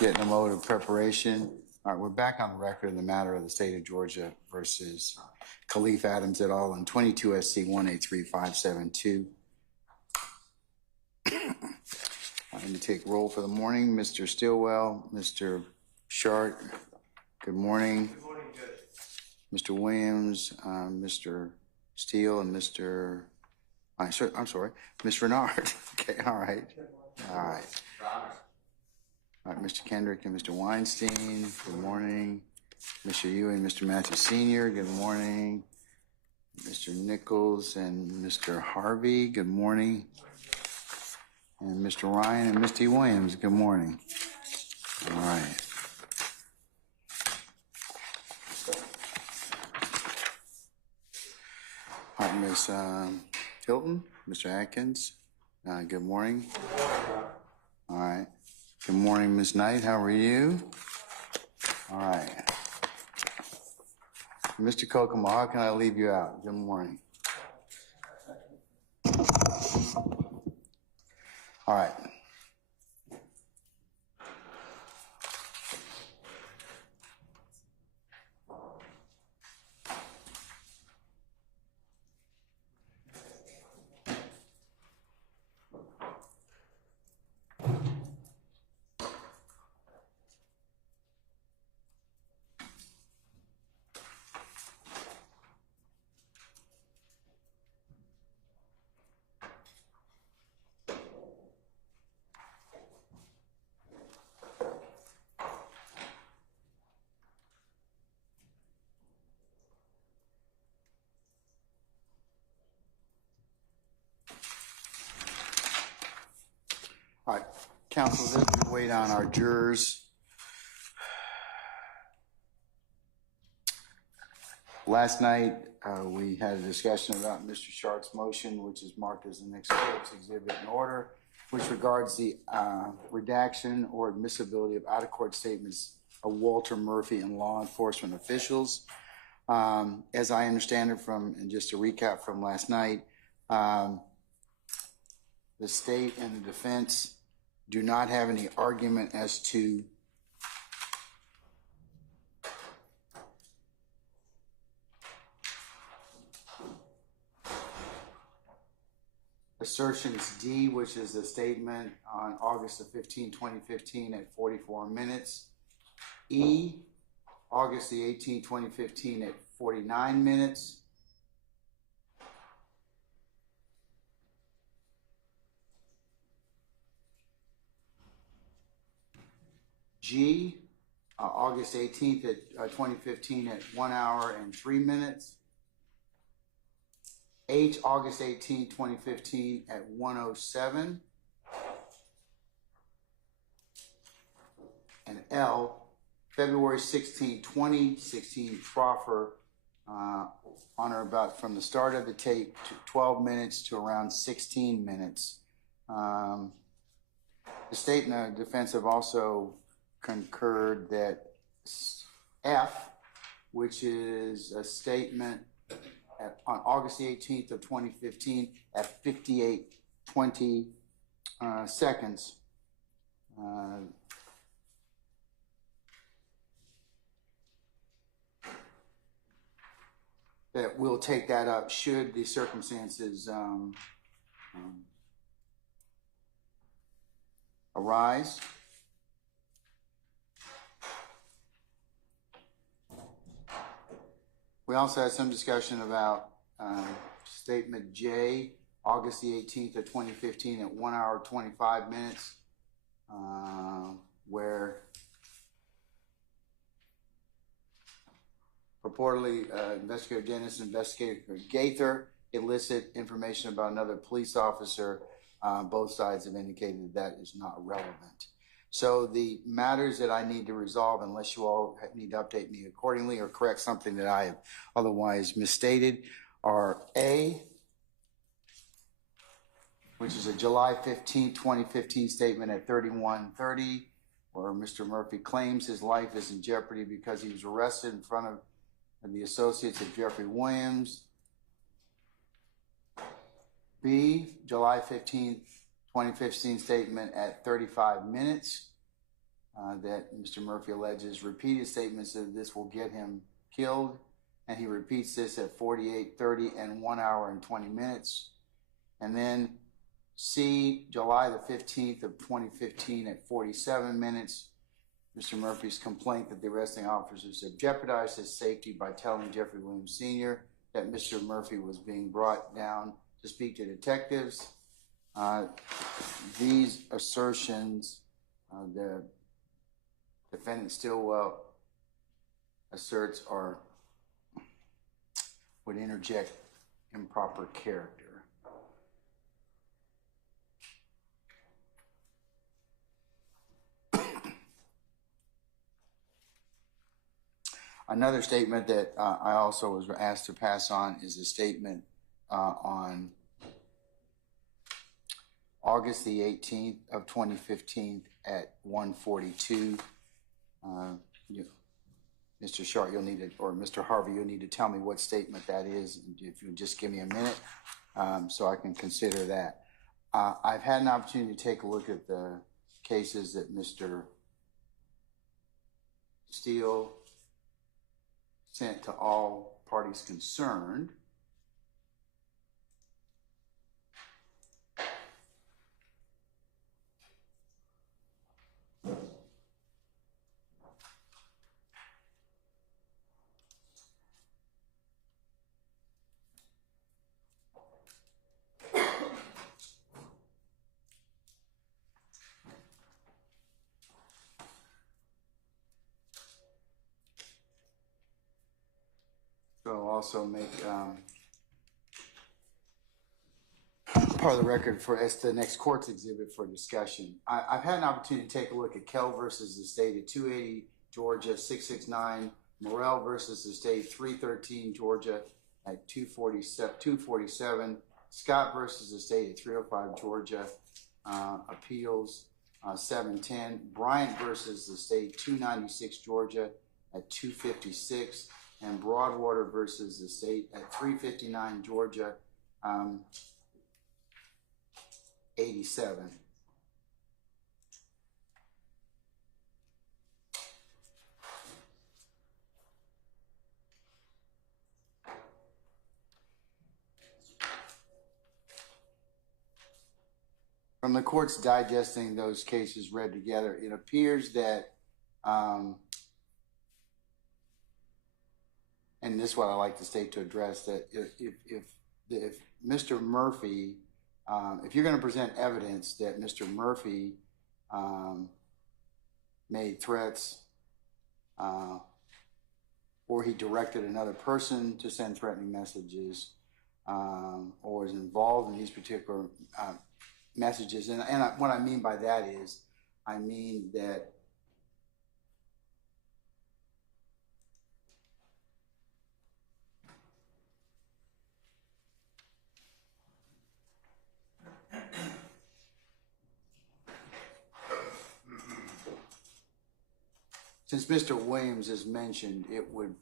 Get in a mode of preparation. All right, we're back on the record in the matter of the state of Georgia versus Khalif Adams et al. In 22 SC 183572. I'm going to take roll for the morning. Mr. Stillwell, Mr. Shart, good morning. Good morning, Judge. Mr. Williams, Mr. Steele, and Mr. I'm sorry, Ms. Renard. Okay, all right. All right. All right, Mr. Kendrick and Mr. Weinstein, good morning. Mr. Ewing, Mr. Matthew Sr., good morning. Mr. Nichols and Mr. Harvey, good morning. And Mr. Ryan and Mr. Williams, good morning. All right. All right, Ms. Hilton, Mr. Atkins, good morning. All right. Good morning, Ms. Knight. How are you? All right. Mr. Kokomo, how can I leave you out? Good morning. All right. All right, counsel, as we wait on our jurors. Last night, we had a discussion about Mr. Shark's motion, which is marked as the next court's exhibit in order, which regards the redaction or admissibility of out-of-court statements of Walter Murphy and law enforcement officials. As I understand it from, and just a recap from last night, the state and the defense do not have any argument as to assertions D, which is the statement on August the 15th, 2015 at 44 minutes. E, August the 18th, 2015 at 49 minutes. G, August 18th at 2015 at 1 hour and 3 minutes. H, August 18th, 2015 at 1:07. And L, February 16th, 2016 proffer on or about from the start of the tape to 12 minutes to around 16 minutes. The state and the defense have also concurred that F, which is a statement on August the 18th of 2015 at 58:20 seconds. That we'll take that up should the circumstances arise. We also had some discussion about statement J, August the 18th of 2015 at 1 hour 25 minutes, where purportedly Investigator Dennis and Investigator Gaither elicit information about another police officer. Both sides have indicated that is not relevant. So the matters that I need to resolve, unless you all need to update me accordingly or correct something that I have otherwise misstated, are A, which is a July 15, 2015 statement at 31:30, where Mr. Murphy claims his life is in jeopardy because he was arrested in front of the associates of Jeffery Williams. B, July 15th, 2015 statement at 35 minutes. that Mr. Murphy alleges repeated statements that this will get him killed, and he repeats this at 48:30 and 1 hour and 20 minutes. And then C, July the 15th of 2015 at 47 minutes, Mr. Murphy's complaint that the arresting officers have jeopardized his safety by telling Jeffery Williams Sr. that Mr. Murphy was being brought down to speak to detectives. These assertions, the defendant Stillwell asserts would interject improper character. Another statement that I also was asked to pass on is a statement on August the 18th of 2015 at 1:42. Mr. Sharp, you'll need to, or Mr. Harvey, you'll need to tell me what statement that is. If you just give me a minute, so I can consider that. I've had an opportunity to take a look at the cases that Mr. Steele sent to all parties concerned. So I'll also make part of the record for as the next court's exhibit for discussion. I've had an opportunity to take a look at Kell versus the state at 280 Georgia 669, Morrell versus the state 313 Georgia at 247, Scott versus the state at 305 Georgia, appeals 710, Bryant versus the state 296 Georgia at 256, and Broadwater versus the state at 359 Georgia, 87. From the courts digesting those cases read together, it appears that and this is what I like the state to address, that if Mr. Murphy, if you're going to present evidence that Mr. Murphy made threats or he directed another person to send threatening messages or is involved in these particular messages, and what I mean by that is, I mean that since Mr. Williams is mentioned, it would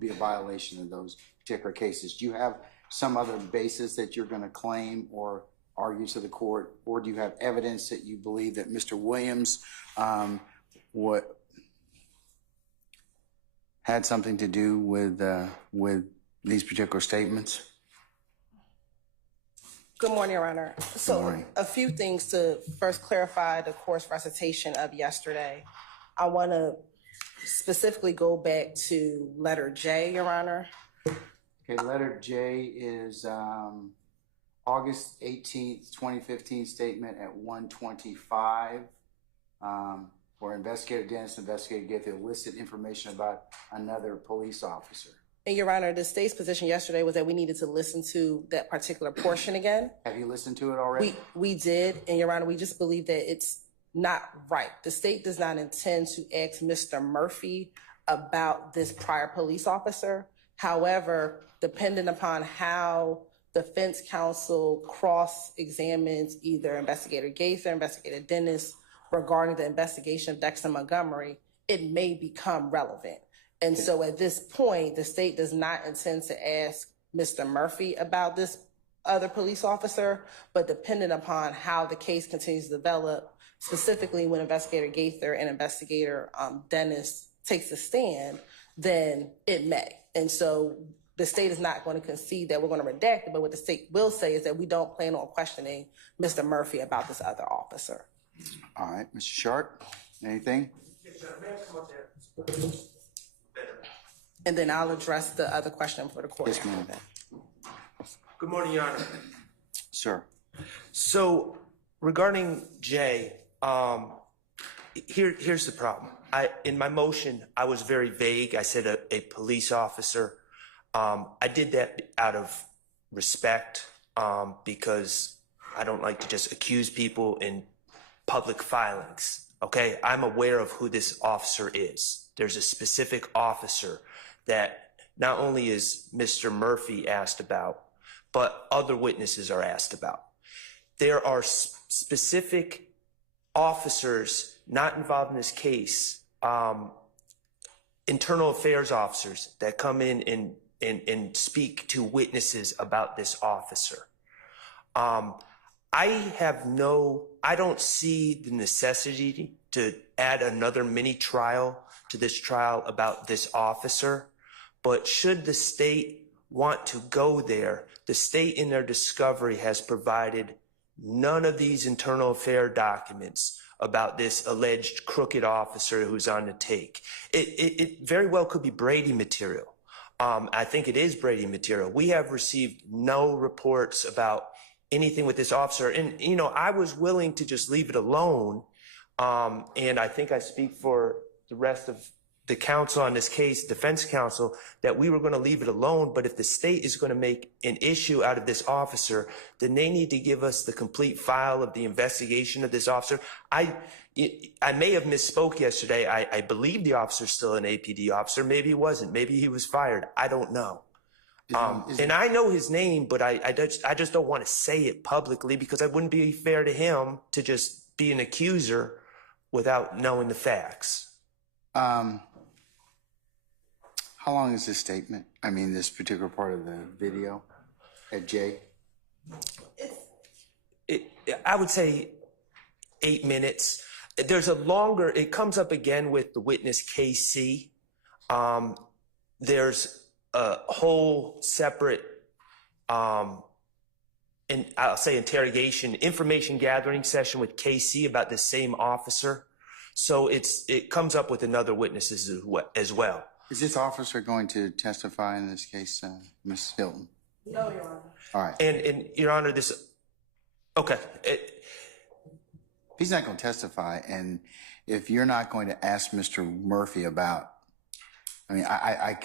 be a violation of those particular cases. Do you have some other basis that you're going to claim or argue to the court, or do you have evidence that you believe that Mr. Williams had something to do with these particular statements? Good morning, Your Honor. So a few things to first clarify the court's recitation of yesterday. I want to specifically go back to letter J, Your Honor. Okay, letter J is August 18th, 2015 statement at 1:25, where Investigator Dennis and Investigator gave the illicit information about another police officer. And Your Honor, the state's position yesterday was that we needed to listen to that particular portion again. Have you listened to it already? We did, and Your Honor, we just believe that it's not right. The state does not intend to ask Mr. Murphy about this prior police officer. However, depending upon how defense counsel cross-examines either Investigator Gaither, Investigator Dennis regarding the investigation of Dexter Montgomery, it may become relevant. And so at this point, the state does not intend to ask Mr. Murphy about this other police officer, but depending upon how the case continues to develop, specifically when Investigator Gaither and Investigator Dennis takes a stand, then it may. And so the state is not going to concede that we're going to redact it, but what the state will say is that we don't plan on questioning Mr. Murphy about this other officer. All right, Mr. Sharp, anything? Yes, sir. May I come up there? Better. And then I'll address the other question for the court. Yes, ma'am. Good morning, Your Honor. Sir. So regarding Jay, here's the problem. In my motion, I was very vague. I said a police officer. I did that out of respect because I don't like to just accuse people in public filings. Okay, I'm aware of who this officer is. There's a specific officer that not only is Mr. Murphy asked about, but other witnesses are asked about. There are specific officers not involved in this case, internal affairs officers that come in and speak to witnesses about this officer. I don't see the necessity to add another mini trial to this trial about this officer, but should the state want to go there, the state in their discovery has provided none of these internal affair documents about this alleged crooked officer who's on the take. It very well could be Brady material. I think it is Brady material. We have received no reports about anything with this officer. And, you know, I was willing to just leave it alone. And I think I speak for the rest of the counsel on this case, defense counsel, that we were going to leave it alone. But if the state is going to make an issue out of this officer, then they need to give us the complete file of the investigation of this officer. I may have misspoke yesterday. I believe the officer's still an APD officer. Maybe he wasn't. Maybe he was fired. I don't know. And I know his name, but I just don't want to say it publicly because it wouldn't be fair to him to just be an accuser without knowing the facts. How long is this statement? I mean, this particular part of the video at Jay? I would say 8 minutes. There's a longer, it comes up again with the witness KC. There's a whole separate, and I'll say interrogation, information gathering session with KC about the same officer. So it comes up with another witnesses as well. Is this officer going to testify in this case, Ms. Hilton? No, Your Honor. All right. And Your Honor, okay. He's not going to testify, and if you're not going to ask Mr. Murphy about, I mean, I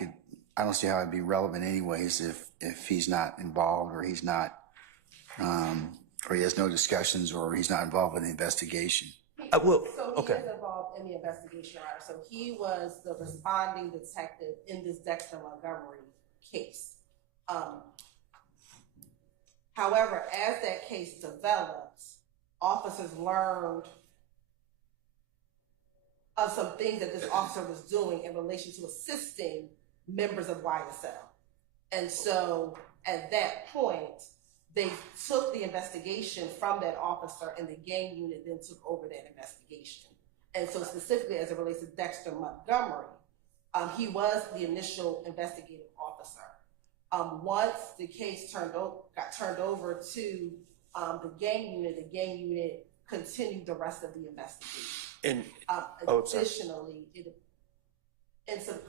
don't see how it'd be relevant anyways if he's not involved or he's not, or he has no discussions or he's not involved with the investigation. So he is involved in the investigation, Your Honor. So he was the responding detective in this Dexter Montgomery case. However, as that case developed, officers learned of some things that this officer was doing in relation to assisting members of YSL. And so at that point, they took the investigation from that officer and the gang unit then took over that investigation. And so specifically as it relates to Dexter Montgomery, he was the initial investigative officer. Once the case got turned over to the gang unit continued the rest of the investigation. Additionally, in some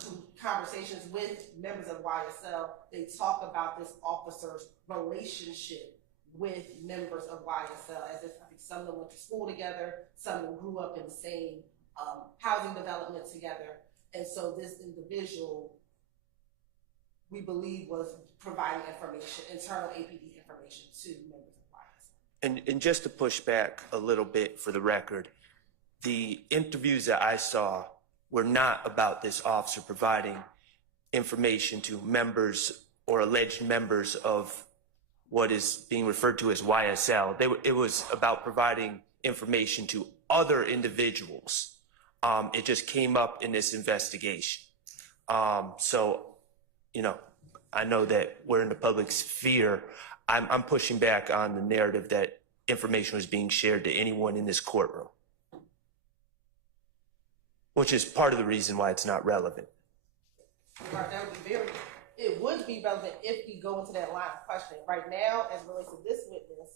conversations with members of YSL, they talk about this officer's relationship with members of YSL, as if I think some of them went to school together, some of them grew up in the same housing development together. And so this individual, we believe, was providing information, internal APD information to members of YSL. And just to push back a little bit for the record, the interviews that I saw were not about this officer providing information to members or alleged members of what is being referred to as YSL. It was about providing information to other individuals. It just came up in this investigation. So, you know, I know that we're in the public sphere. I'm pushing back on the narrative that information was being shared to anyone in this courtroom. which is part of the reason why it's not relevant. Right, that would be it would be relevant if we go into that line of questioning. Right now, as it relates to this witness,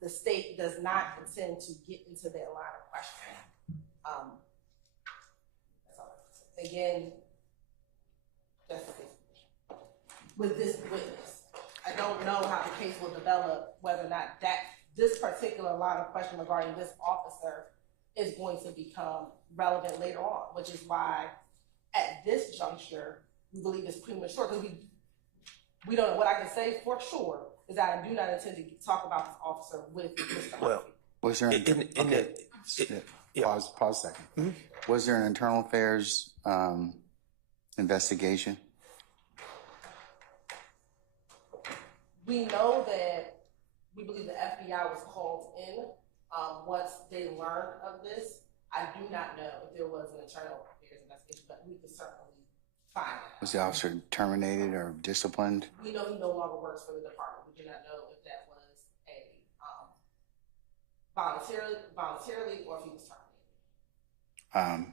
the state does not intend to get into that line of questioning. That's all I can say. Again, that's the case. With this witness, I don't know how the case will develop, whether or not this particular line of question regarding this officer is going to become relevant later on, which is why at this juncture, we believe it's premature, because we don't know. What I can say for sure is that I do not intend to talk about this officer with Mr. Murphy. Was there pause a second. Mm-hmm. Was there an internal affairs investigation? We know that we believe the FBI was called in once they learned of this. I do not know if there was an internal affairs investigation, but we could certainly find out. Was the officer terminated or disciplined? We know he no longer works for the department. We do not know if that was a voluntarily or if he was terminated.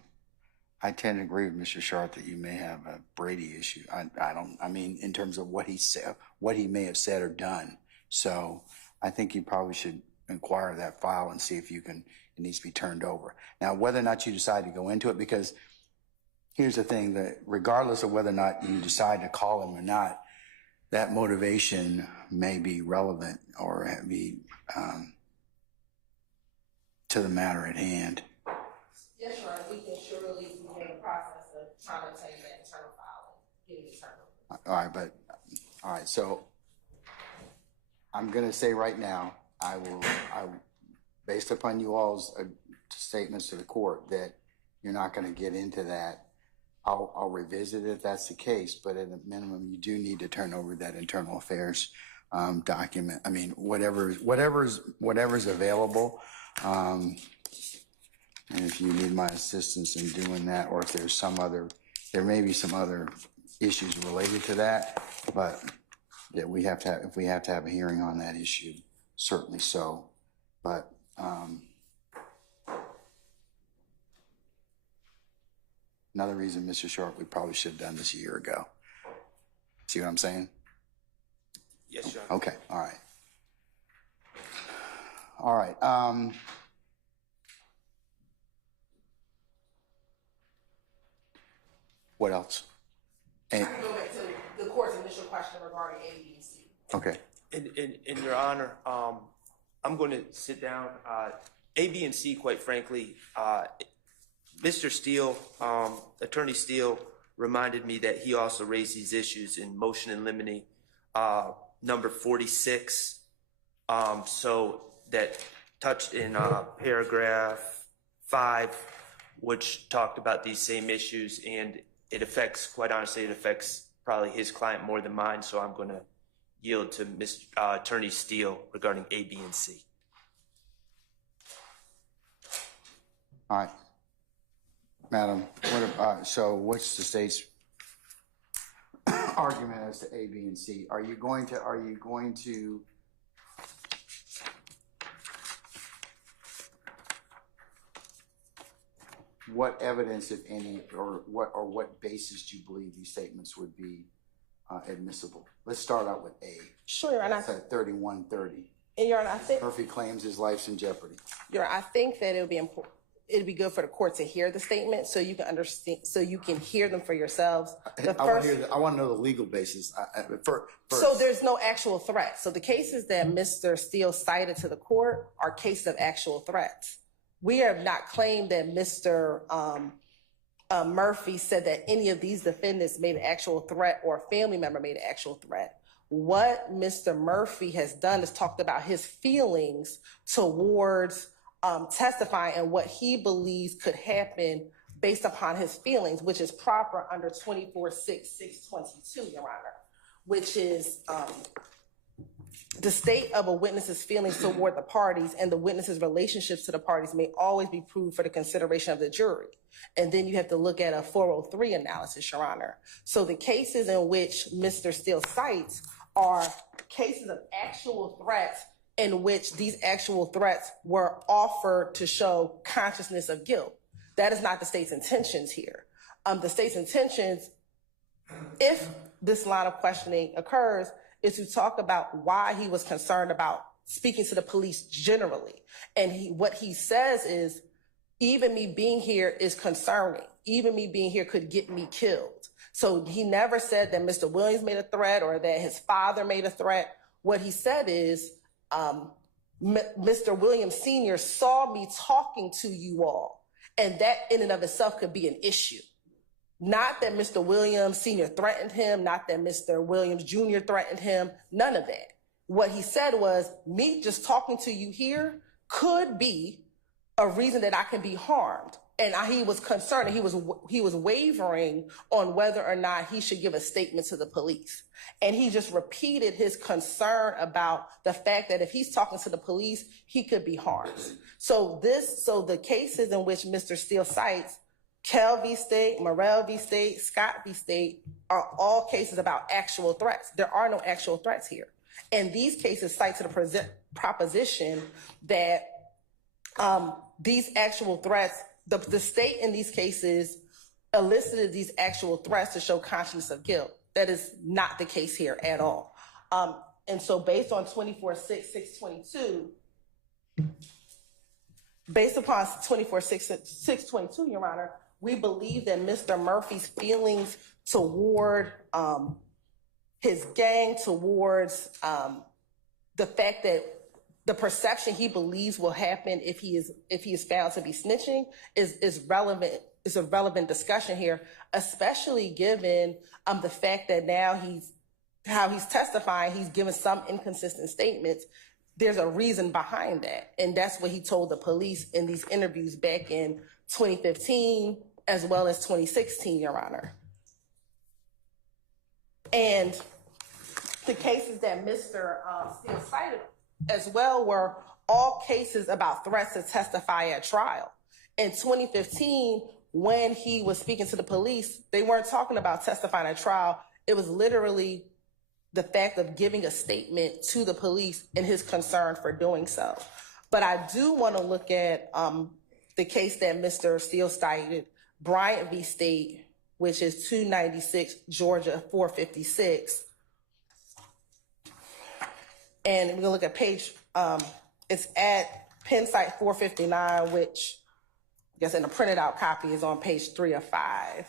I tend to agree with Mr. Sharp that you may have a Brady issue. I mean, in terms of what he said, what he may have said or done. So I think you probably should inquire that file and see if it needs to be turned over. Now, whether or not you decide to go into it, because here's the thing, that regardless of whether or not you decide to call him or not, that motivation may be relevant or be to the matter at hand. Yes, Your Honor, we can surely begin the process of trying to obtain that internal file and getting it turned over. All right, so I'm going to say right now, I based upon you all's statements to the court, that you're not going to get into that. I'll revisit it if that's the case, but at a minimum, you do need to turn over that internal affairs document. I mean, whatever's available. And if you need my assistance in doing that, or if there's there may be some other issues related to that, but that if we have to have a hearing on that issue, certainly so. But another reason, Mr. Sharp, we probably should have done this a year ago. See what I'm saying? Yes, Your Honor. Okay, all right. What else? I can go back to the court's initial question regarding A, B, and C. Okay. In Your Honor, I'm going to sit down. A, B, and C, quite frankly, Mr. Steele, Attorney Steele, reminded me that he also raised these issues in motion in limine number 46. So that touched in paragraph 5, which talked about these same issues, and it affects, quite honestly, it affects probably his client more than mine. So I'm going to yield to Attorney Steele regarding A, B, and C. All right. Madam, so what's the state's argument as to A, B, and C? Are you going to what evidence, if any, or what basis do you believe these statements would be admissible? Let's start out with A. Sure, Your Honor. That's at 3130. And Your Honor, I think Murphy claims his life's in jeopardy. Your Honor, I think that it would be important. It'd be good for the court to hear the statement so you can understand, so you can hear them for yourselves. I want to know the legal basis. First. So there's no actual threat. So the cases that Mr. Steele cited to the court are cases of actual threats. We have not claimed that Mr. Murphy said that any of these defendants made an actual threat or a family member made an actual threat. What Mr. Murphy has done is talked about his feelings towards testifying and what he believes could happen based upon his feelings, which is proper under 24-6-622, Your Honor, which is the state of a witness's feelings toward the parties and the witness's relationships to the parties may always be proved for the consideration of the jury. And then you have to look at a 403 analysis, Your Honor. So the cases in which Mr. Steele cites are cases of actual threats in which these actual threats were offered to show consciousness of guilt. That is not the state's intentions here. The state's intentions, if this line of questioning occurs, is to talk about why he was concerned about speaking to the police generally. And what he says is, even me being here is concerning. Even me being here could get me killed. So he never said that Mr. Williams made a threat or that his father made a threat. What he said is, Mr. Williams Sr. saw me talking to you all, and that in and of itself could be an issue. Not that Mr. Williams Sr. threatened him, not that Mr. Williams Jr. threatened him, none of that. What he said was, me just talking to you here could be a reason that I can be harmed. And he was concerned, he was wavering on whether or not he should give a statement to the police. And he just repeated his concern about the fact that if he's talking to the police, he could be harmed. So the cases in which Mr. Steele cites, Kell v. State, Morrell v. State, Scott v. State, are all cases about actual threats. There are no actual threats here. And these cases cite to the proposition that these actual threats, the state in these cases elicited these actual threats to show consciousness of guilt. That is not the case here at all. And so based on 24-6-622, based upon 24-6-622, Your Honor, we believe that Mr. Murphy's feelings toward his gang, towards the fact that the perception he believes will happen if he is found to be snitching is relevant. It's a relevant discussion here, especially given the fact that now how he's testifying, he's given some inconsistent statements. There's a reason behind that. And that's what he told the police in these interviews back in 2015, as well as 2016, Your Honor. And the cases that Mr. Steele cited as well were all cases about threats to testify at trial. In 2015, when he was speaking to the police, they weren't talking about testifying at trial. It was literally the fact of giving a statement to the police and his concern for doing so. But I do want to look at the case that Mr. Steele cited, Bryant v. State, which is 296 Georgia 456. And we're going to look at page, it's at Penn site 459, which I guess in a printed out copy is on page 3 of 5.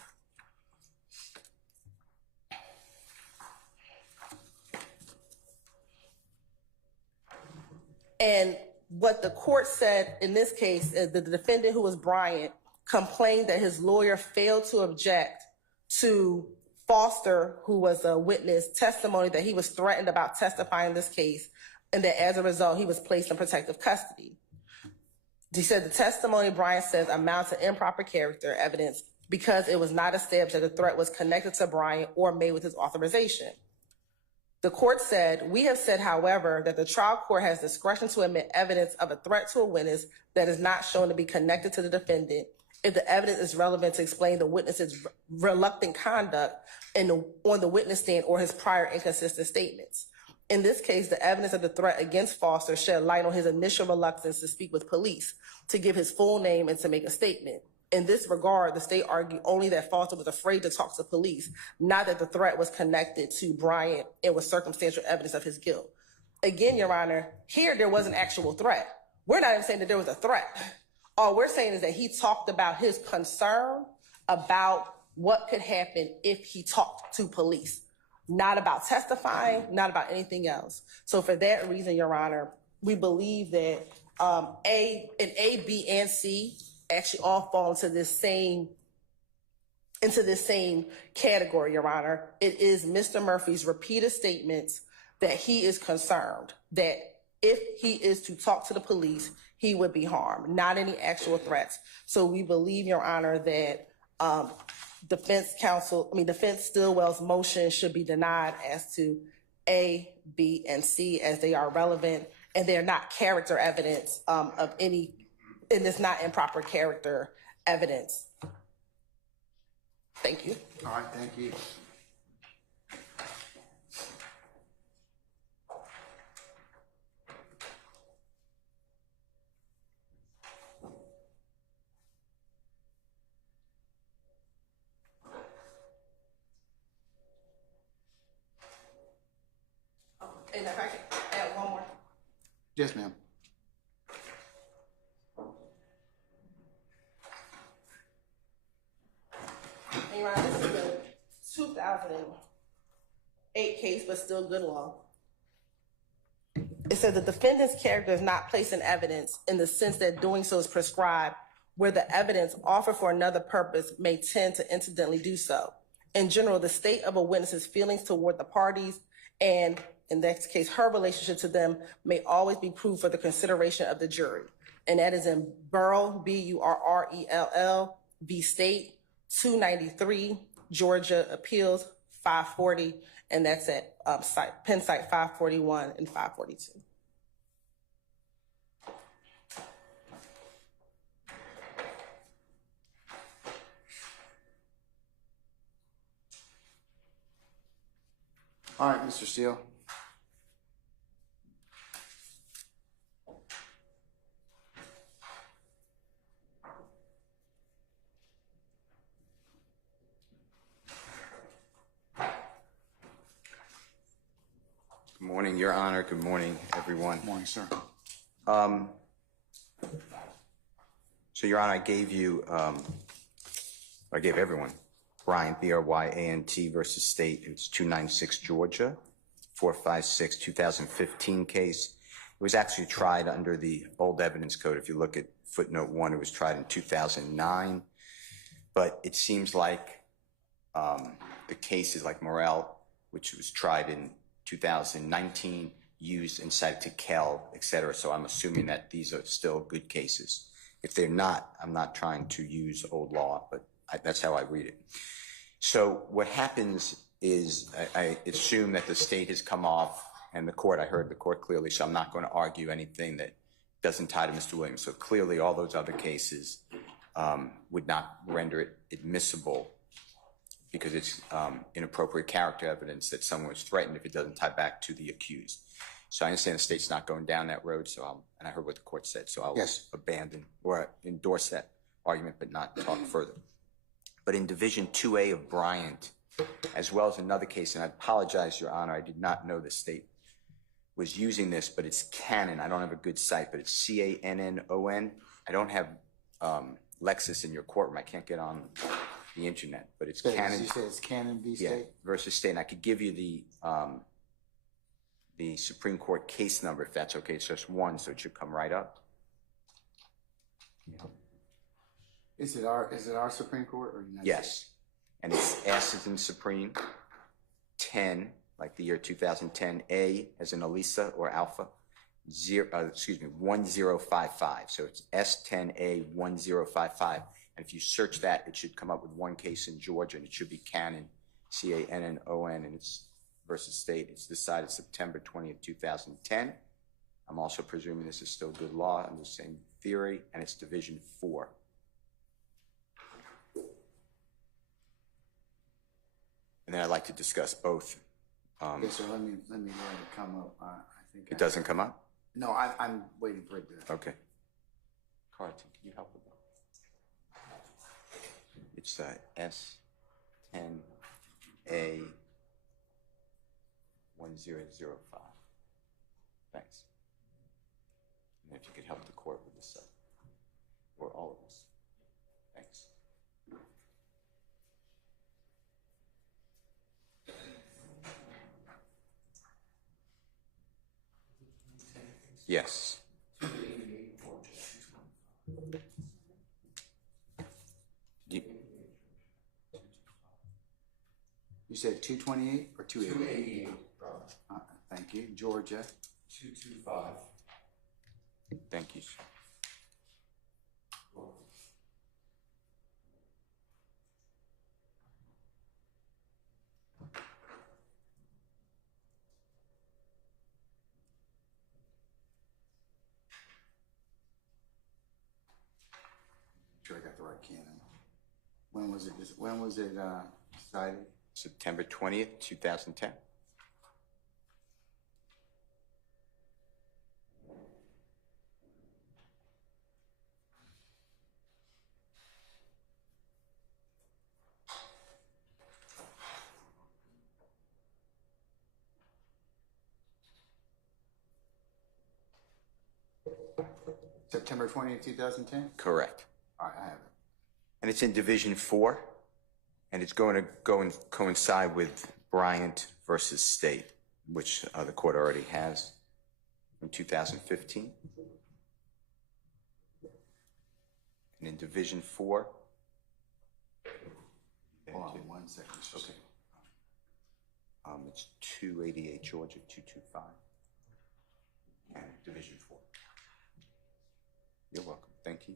And what the court said in this case is that the defendant, who was Bryant, complained that his lawyer failed to object to Foster, who was a witness, testimony that he was threatened about testifying in this case, and that as a result, he was placed in protective custody. He said the testimony, Bryant says, amounts to improper character evidence because it was not established that the threat was connected to Bryant or made with his authorization. The court said, we have said, however, that the trial court has discretion to admit evidence of a threat to a witness that is not shown to be connected to the defendant if the evidence is relevant to explain the witness's reluctant conduct on the witness stand or his prior inconsistent statements. In this case, the evidence of the threat against Foster shed light on his initial reluctance to speak with police, to give his full name, and to make a statement. In this regard, the state argued only that Foster was afraid to talk to police, not that the threat was connected to Bryant and was circumstantial evidence of his guilt. Again, Your Honor, here there was an actual threat. We're not even saying that there was a threat. All we're saying is that he talked about his concern about what could happen if he talked to police, not about testifying, not about anything else. So for that reason, Your Honor, we believe that A, B, and C actually all fall into this same category, Your Honor. It is Mr. Murphy's repeated statements that he is concerned that if he is to talk to the police, he would be harmed, not any actual threats. So we believe, Your Honor, that defense Stillwell's motion should be denied as to A, B, and C, as they are relevant, and they're not character evidence of any, and it's not improper character evidence. Thank you. All right, thank you. if I can add one more. Yes, ma'am. And Your Honor, this is a 2008 case, but still good law. It says the defendant's character is not placed in evidence in the sense that doing so is prescribed, where the evidence offered for another purpose may tend to incidentally do so. In general, the state of a witness's feelings toward the parties and, in that case, her relationship to them may always be proved for the consideration of the jury. And that is in Burrell, Burrell v. State, 293, Georgia Appeals 540, and that's at Penn Site 541 and 542. All right, Mr. Steele. Good morning, Your Honor. Good morning, everyone. Good morning, sir. So, Your Honor, I gave everyone Bryant, B-R-Y-A-N-T versus State. It's 296 Georgia, 456, 2015 case. It was actually tried under the old evidence code. If you look at footnote 1, it was tried in 2009. But it seems like the cases like Morrell, which was tried in 2019, used and cited to Kell, et cetera. So I'm assuming that these are still good cases. If they're not, I'm not trying to use old law, but that's how I read it. So what happens is I assume that the state has come off, and the court, I heard the court clearly, so I'm not going to argue anything that doesn't tie to Mr. Williams. So clearly all those other cases would not render it admissible because it's inappropriate character evidence that someone was threatened if it doesn't tie back to the accused. So I understand the state's not going down that road, so and I heard what the court said, so I'll abandon or endorse that argument but not talk further. But in Division 2A of Bryant, as well as another case, and I apologize, Your Honor, I did not know the state was using this, but it's Canon. I don't have a good site, but it's C-A-N-N-O-N. I don't have Lexis in your courtroom. I can't get on the internet, but it's Canon. You said it's Canon v. State? Yeah, versus State. And I could give you the Supreme Court case number if that's okay. It's just one, so it should come right up. Yeah. Is it our Supreme Court or United Yes. States? And it's S as in Supreme, 10, like the year 2010, A as in Elisa or Alpha, 1055. So it's S10A 1055. And if you search that, it should come up with one case in Georgia, and it should be Canon, C-A-N-N-O-N, and it's versus State. It's decided September 20th, 2010. I'm also presuming this is still good law under the same theory, and it's Division 4. And then I'd like to discuss both. Yes, sir. Let me let it come up. I think It doesn't come up? No, I'm waiting for it to. Okay. Carlton, can you help with that? It's S10A 1005. Thanks. And if you could help the court with this, or all of us. Thanks. Yes. You said 228 or 288? 288, brother. Thank you. Georgia. 225. Thank you, sir. Sure, I got the right canon. When was it decided? September 20th, 2010. September 20th, 2010? Correct. All right, I have it. And it's in Division 4, and it's going to go and coincide with Bryant versus State, which the court already has in 2015. And in Division 4. Hold on 1 second. Okay. It's 288 Georgia, 225. And Division 4. You're welcome. Thank you.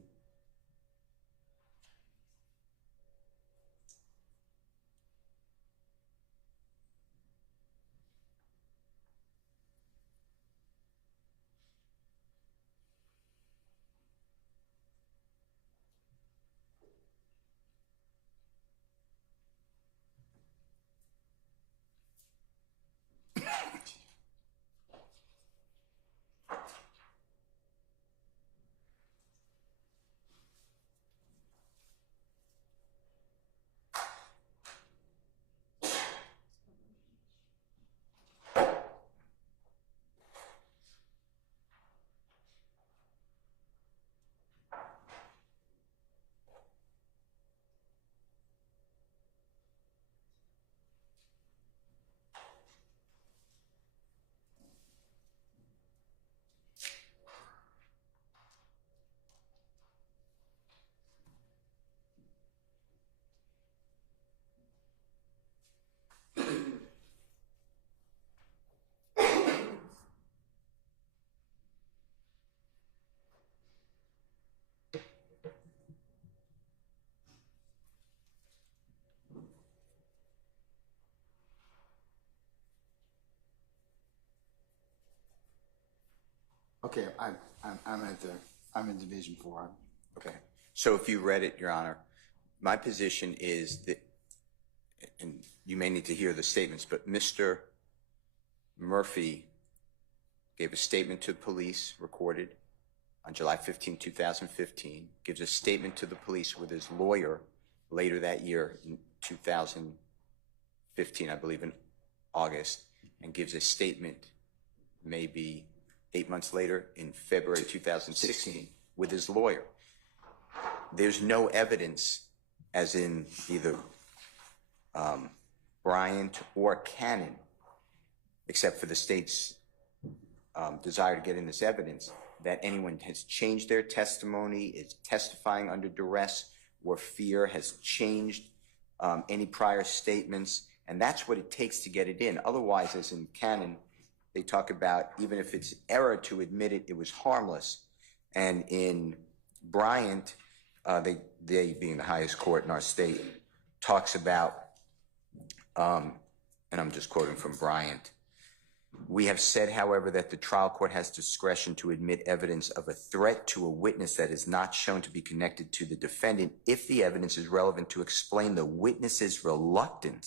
Okay, I'm in Division 4. Okay. So if you read it, Your Honor, my position is that, and you may need to hear the statements, but Mr. Murphy gave a statement to police recorded on July 15, 2015, gives a statement to the police with his lawyer later that year in 2015, I believe in August, and gives a statement maybe 8 months later in February 2016 with his lawyer. There's no evidence, as in either Bryant or Cannon, except for the state's desire to get in this evidence, that anyone has changed their testimony, is testifying under duress or fear, has changed any prior statements, and that's what it takes to get it in. Otherwise, as in Cannon, they talk about even if it's error to admit it, it was harmless. And in Bryant, they being the highest court in our state, talks about, and I'm just quoting from Bryant, we have said, however, that the trial court has discretion to admit evidence of a threat to a witness that is not shown to be connected to the defendant if the evidence is relevant to explain the witness's reluctant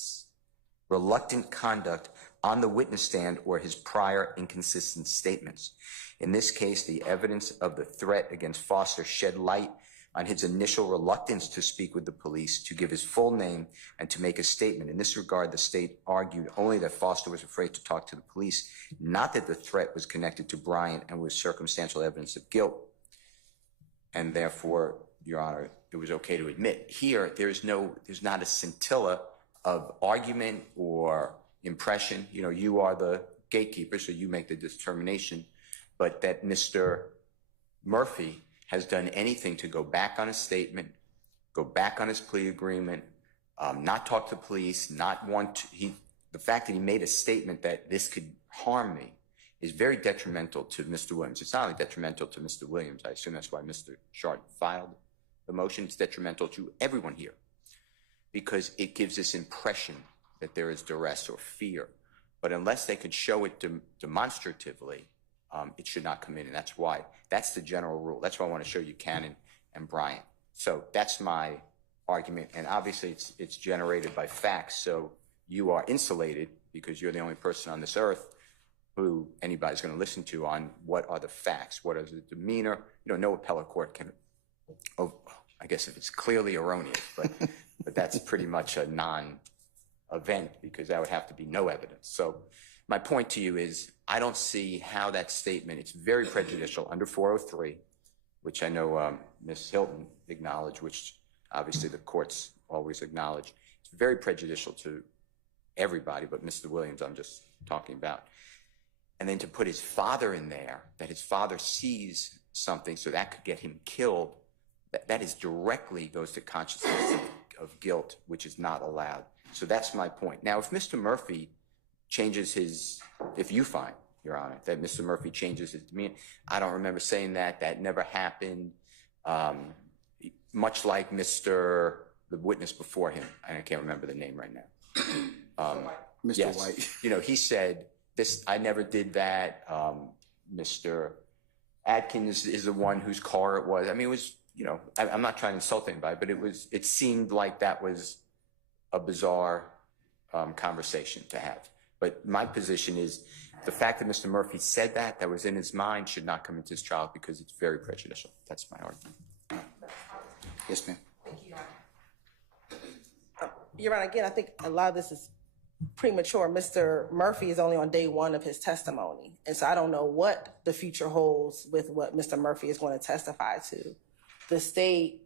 conduct on the witness stand or his prior inconsistent statements. In this case, the evidence of the threat against Foster shed light on his initial reluctance to speak with the police, to give his full name, and to make a statement. In this regard, the state argued only that Foster was afraid to talk to the police, not that the threat was connected to Bryant and was circumstantial evidence of guilt. And therefore, Your Honor, it was okay to admit. Here, there's not a scintilla of argument or impression. You know, you are the gatekeeper, so you make the determination, but that Mr. Murphy has done anything to go back on his statement, go back on his plea agreement, not talk to police, not want to, the fact that he made a statement that this could harm me is very detrimental to Mr. Williams. It's not only detrimental to Mr. Williams, I assume that's why Mr. Sharp filed the motion. It's detrimental to everyone here because it gives this impression that there is duress or fear. But unless they could show it demonstratively, it should not come in, and that's the general rule. That's why I want to show you Cannon and Bryant. So that's my argument, and obviously it's generated by facts, so you are insulated because you're the only person on this earth who anybody's going to listen to on what are the facts, what is the demeanor. You know, no appellate court can, I guess if it's clearly erroneous, but that's pretty much a non-event because that would have to be no evidence. So my point to you is I don't see how that statement, it's very prejudicial under 403, which I know Ms. Hilton acknowledged, which obviously the courts always acknowledge. It's very prejudicial to everybody, but Mr. Williams I'm just talking about. And then to put his father in there, that his father sees something so that could get him killed, that is directly goes to consciousness of guilt, which is not allowed. So that's my point. Now, if Mr. Murphy changes his, if you find, Your Honor, that Mr. Murphy changes his demeanor, I don't remember saying that. That never happened. Much like the witness before him, and I can't remember the name right now. Mr. Yes. White. You know, he said, I never did that. Mr. Adkins is the one whose car it was. I mean, it was, you know, I'm not trying to insult anybody, but it seemed like that was a bizarre conversation to have. But my position is the fact that Mr. Murphy said that was in his mind should not come into his trial because it's very prejudicial. That's my argument. Yes, ma'am. Thank you, Your Honor. Your Honor, again, I think a lot of this is premature. Mr. Murphy is only on day one of his testimony. And so I don't know what the future holds with what Mr. Murphy is going to testify to. The state,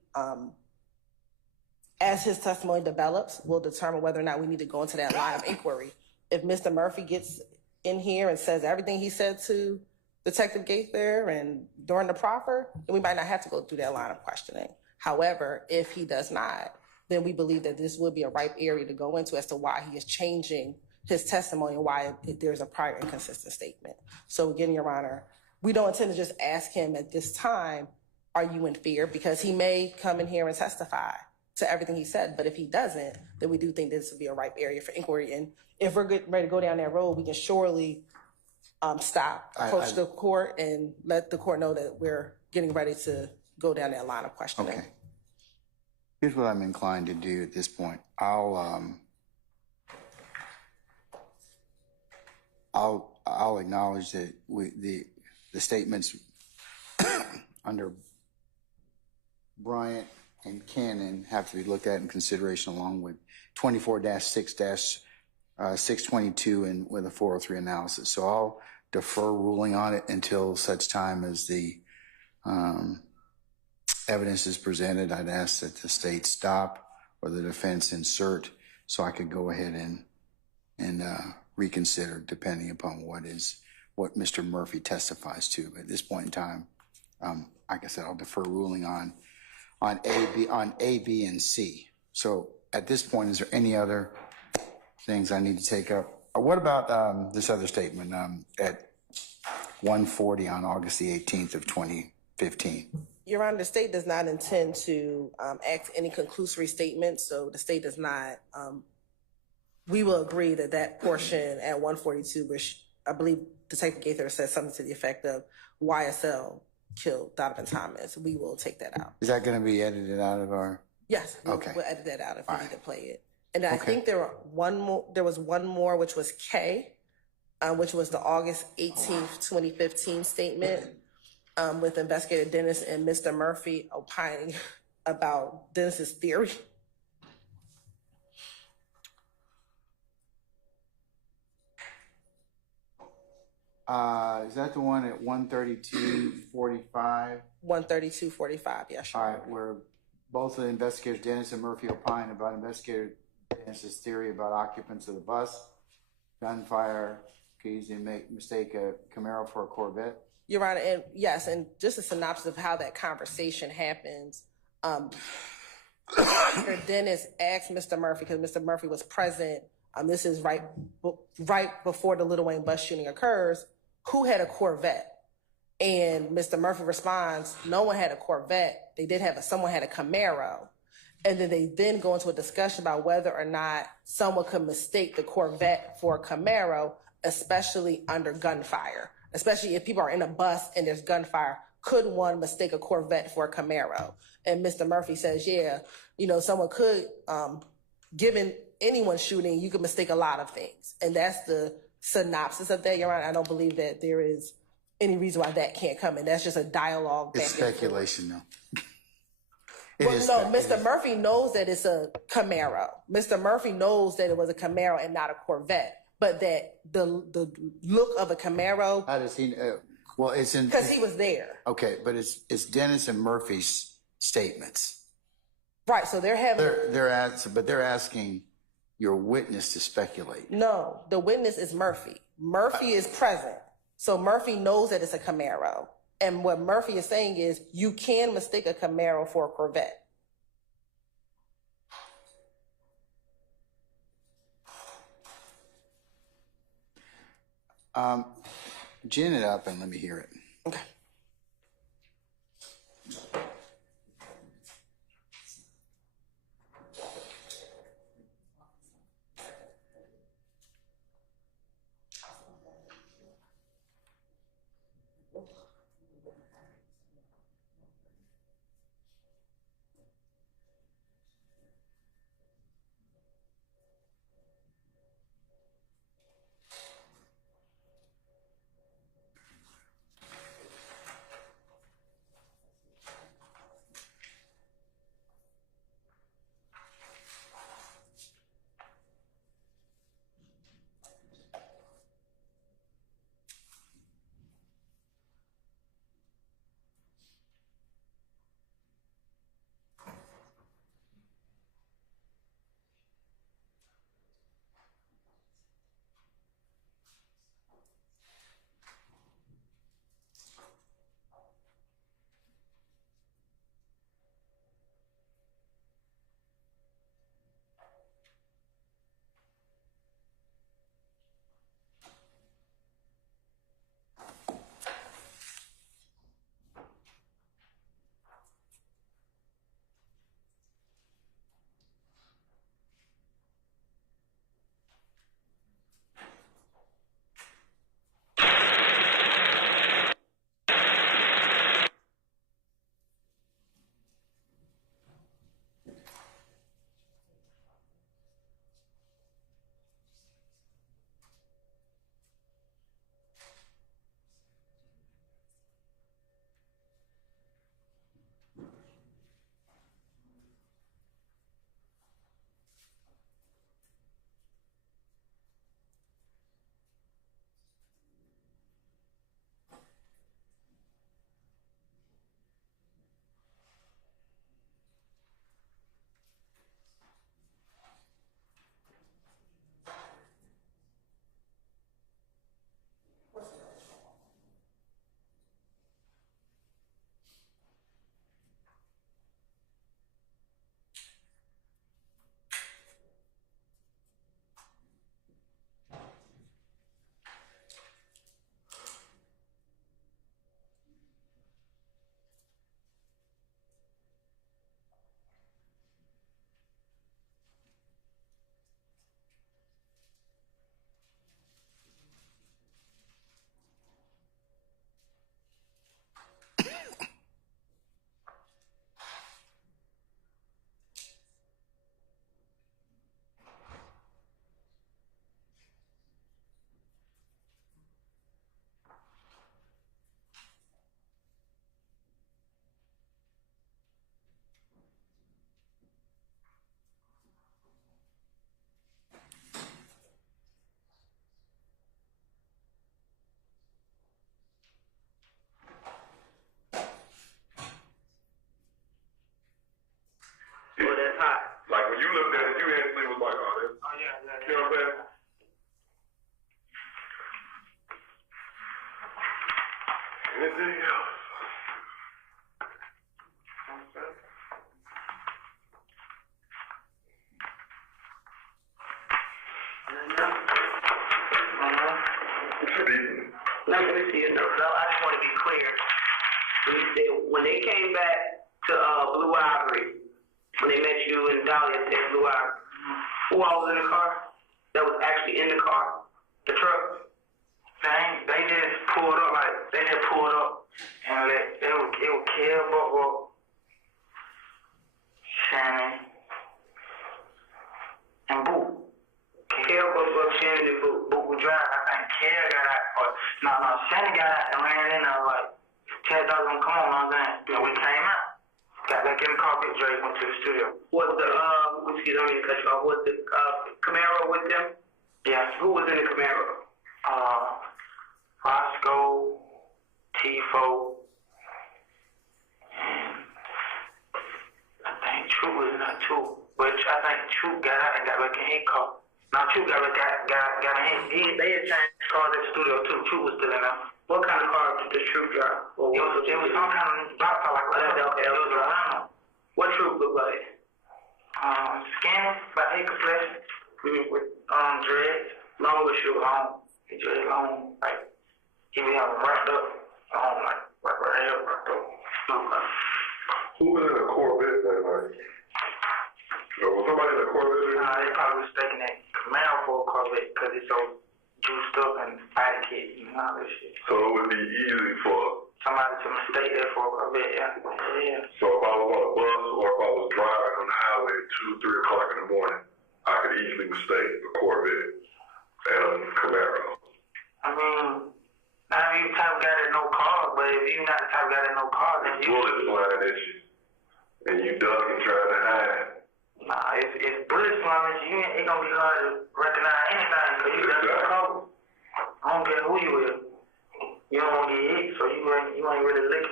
as his testimony develops, will determine whether or not we need to go into that line of inquiry. If Mr. Murphy gets in here and says everything he said to Detective Gaither and during the proffer, then we might not have to go through that line of questioning. However, if he does not, then we believe that this would be a ripe area to go into as to why he is changing his testimony and why there's a prior inconsistent statement. So again, Your Honor, we don't intend to just ask him at this time, are you in fear? Because he may come in here and testify to everything he said, but if he doesn't, then we do think this would be a ripe area for inquiry. And if we're ready to go down that road, we can surely stop, approach the court, and let the court know that we're getting ready to go down that line of questioning. Okay. Here's what I'm inclined to do at this point. I'll acknowledge that the statements under Bryant and Cannon have to be looked at in consideration along with 24-6-622 and with a 403 analysis. So I'll defer ruling on it until such time as the evidence is presented. I'd ask that the state stop or the defense insert so I could go ahead and reconsider depending upon what Mr. Murphy testifies to. At this point in time, like I said, I'll defer ruling on A, B, and C. So at this point, is there any other things I need to take up? What about this other statement at 1:40 on August the 18th of 2015? Your Honor, the state does not intend to act any conclusory statement, so the state does not. We will agree that that portion at 142, which I believe Detective Gaither said something to the effect of YSL killed Donovan Thomas. We will take that out. Is that going to be edited out of our? Yes. Okay. We'll edit that out if we need to play it. And I think there was one more, which was K, which was the August 18th, 2015 statement with Investigator Dennis and Mr. Murphy opining about Dennis's theory. Is that the one at 132:45? 132:45, yes. All right, where both the investigators, Dennis and Murphy, opine about Investigator Dennis's theory about occupants of the bus, gunfire, easy mistake a Camaro for a Corvette. Your Honor, and yes, and just a synopsis of how that conversation happens. Dennis asked Mr. Murphy, because Mr. Murphy was present, this is right before the Lil Wayne bus shooting occurs, who had a Corvette? And Mr. Murphy responds, no one had a Corvette. They did have someone had a Camaro. And then they then go into a discussion about whether or not someone could mistake the Corvette for a Camaro, especially under gunfire. Especially if people are in a bus and there's gunfire, could one mistake a Corvette for a Camaro? And Mr. Murphy says, yeah, someone could, given anyone shooting, you could mistake a lot of things. And that's the synopsis of that, Your Honor. I don't believe that there is any reason why that can't come in. That's just a dialogue. It's speculation, though. Mr. Murphy knows that it's a Camaro. Mr. Murphy knows that it was a Camaro and not a Corvette, but that the look of a Camaro. How does he? Well, it's in, because he was there. okay, but it's Dennis and Murphy's statements. Right, so they're having... They're asking your witness to speculate. No, the witness is Murphy. Murphy is present. So Murphy knows that it's a Camaro. And what Murphy is saying is you can mistake a Camaro for a Corvette. Gin it up and let me hear it. Okay. Well, that's hot. Like when you looked at it, you instantly was like, oh, that's, yeah. You know what I'm saying? Anything else? Let me see it. No, I just want to be clear. When they came back to Blue Ivory, when they met you and Dahlia at Blue Ivory, who all was in the car? That was actually in the car? The truck? They just pulled up, and it would kill Bobo, Shannon, and Boo. Kill Bobo, Shannon, and Boo. Boo would drive. I think Kill got out, Shannon got out and ran in there like, Ted Dog gonna come on, and we came out. Got back in the car, Big Dre went to the studio. Was the, excuse me, I mean to cut you off, was the Camaro with them? Yeah. Who was in the Camaro? Roscoe, T4, and I think True was not too. But I think True got out and got back in his car. Now True got in. They had changed cars at the studio too. True was still in there. What kind of car did the True drive? It was some kind of box car like that. It was a Rhino. What True look like? Skinny, about 8 complexion, with dreads, Long or short? long. He dreads long, like he be having wrapped up, long, like right here, wrapped up. Okay. Who was in a Corvette that night? Was somebody in a Corvette? They probably mistaken that Camaro for a Corvette because it's so juiced up and body kit, you know, all this shit. So it would be easy for Somebody to mistake that for a Corvette, yeah. So if I was on a bus or if I was driving on the highway at 2, 3 o'clock in the morning, I could easily mistake a Corvette and a Camaro. I mean, not you the type of guy that know cars, but if you're not the type of guy that know cars, then you... Bullets flying at you, and you ducking trying to hide. Nah, it's bullets flying at you, it's gonna be hard to recognize anything because you got the cover. I don't care who you is. You don't want to get hit, so you ain't really looking.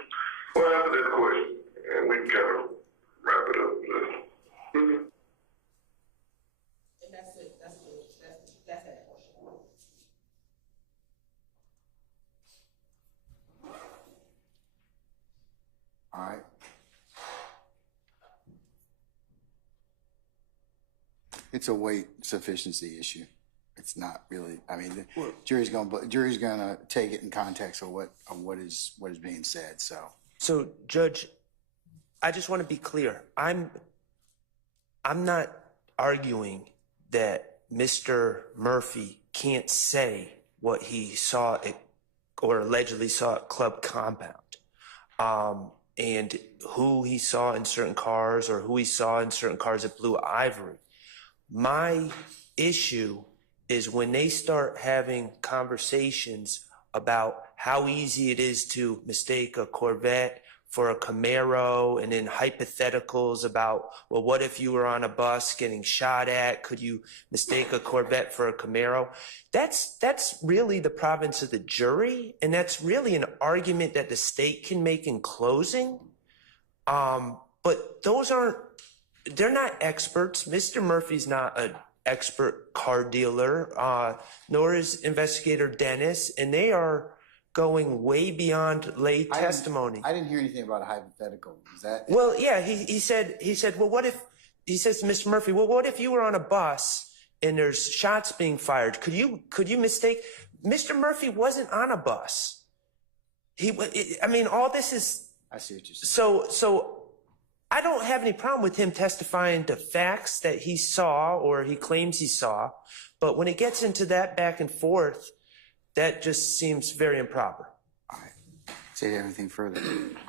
Well, after this question, and we can kind of wrap it up. And that's it. That's that portion. All right. It's a weight sufficiency issue. It's not really. I mean, the jury's gonna take it in context of what is being said. So, Judge, I just want to be clear. I'm not arguing that Mr. Murphy can't say what he saw or allegedly saw at Club Compound, and who he saw in certain cars or who he saw in certain cars at Blue Ivory. My issue is when they start having conversations about how easy it is to mistake a Corvette for a Camaro, and then hypotheticals about, well, what if you were on a bus getting shot at? Could you mistake a Corvette for a Camaro? That's really the province of the jury, and that's really an argument that the state can make in closing. But they're not experts. Mr. Murphy's not an expert car dealer, nor is Investigator Dennis, and they are going way beyond lay testimony. I didn't hear anything about a hypothetical. Is that? Well, yeah, he said, well, what if, he says to Mr. Murphy, well, what if you were on a bus and there's shots being fired? Could you mistake? Mr. Murphy wasn't on a bus. All this is. I see what you're saying. So I don't have any problem with him testifying to facts that he saw or he claims he saw. But when it gets into that back and forth, that just seems very improper. All right. Say anything further?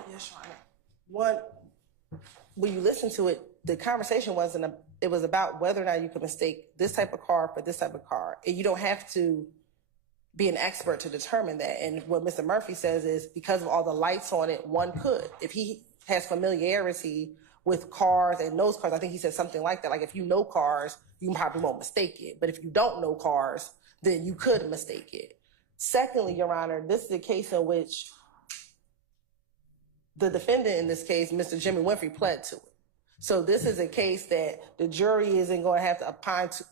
Yes, Your Honor. One, when you listen to it, the conversation it was about whether or not you could mistake this type of car for this type of car. And you don't have to be an expert to determine that. And what Mr. Murphy says is because of all the lights on it, one could. If he has familiarity with cars and knows cars, I think he said something like that. Like if you know cars, you probably won't mistake it. But if you don't know cars, then you could mistake it. Secondly, Your Honor, this is a case in which the defendant in this case, Mr. Jimmy Winfrey, pled to it. So this is a case that the jury isn't going to have to opine to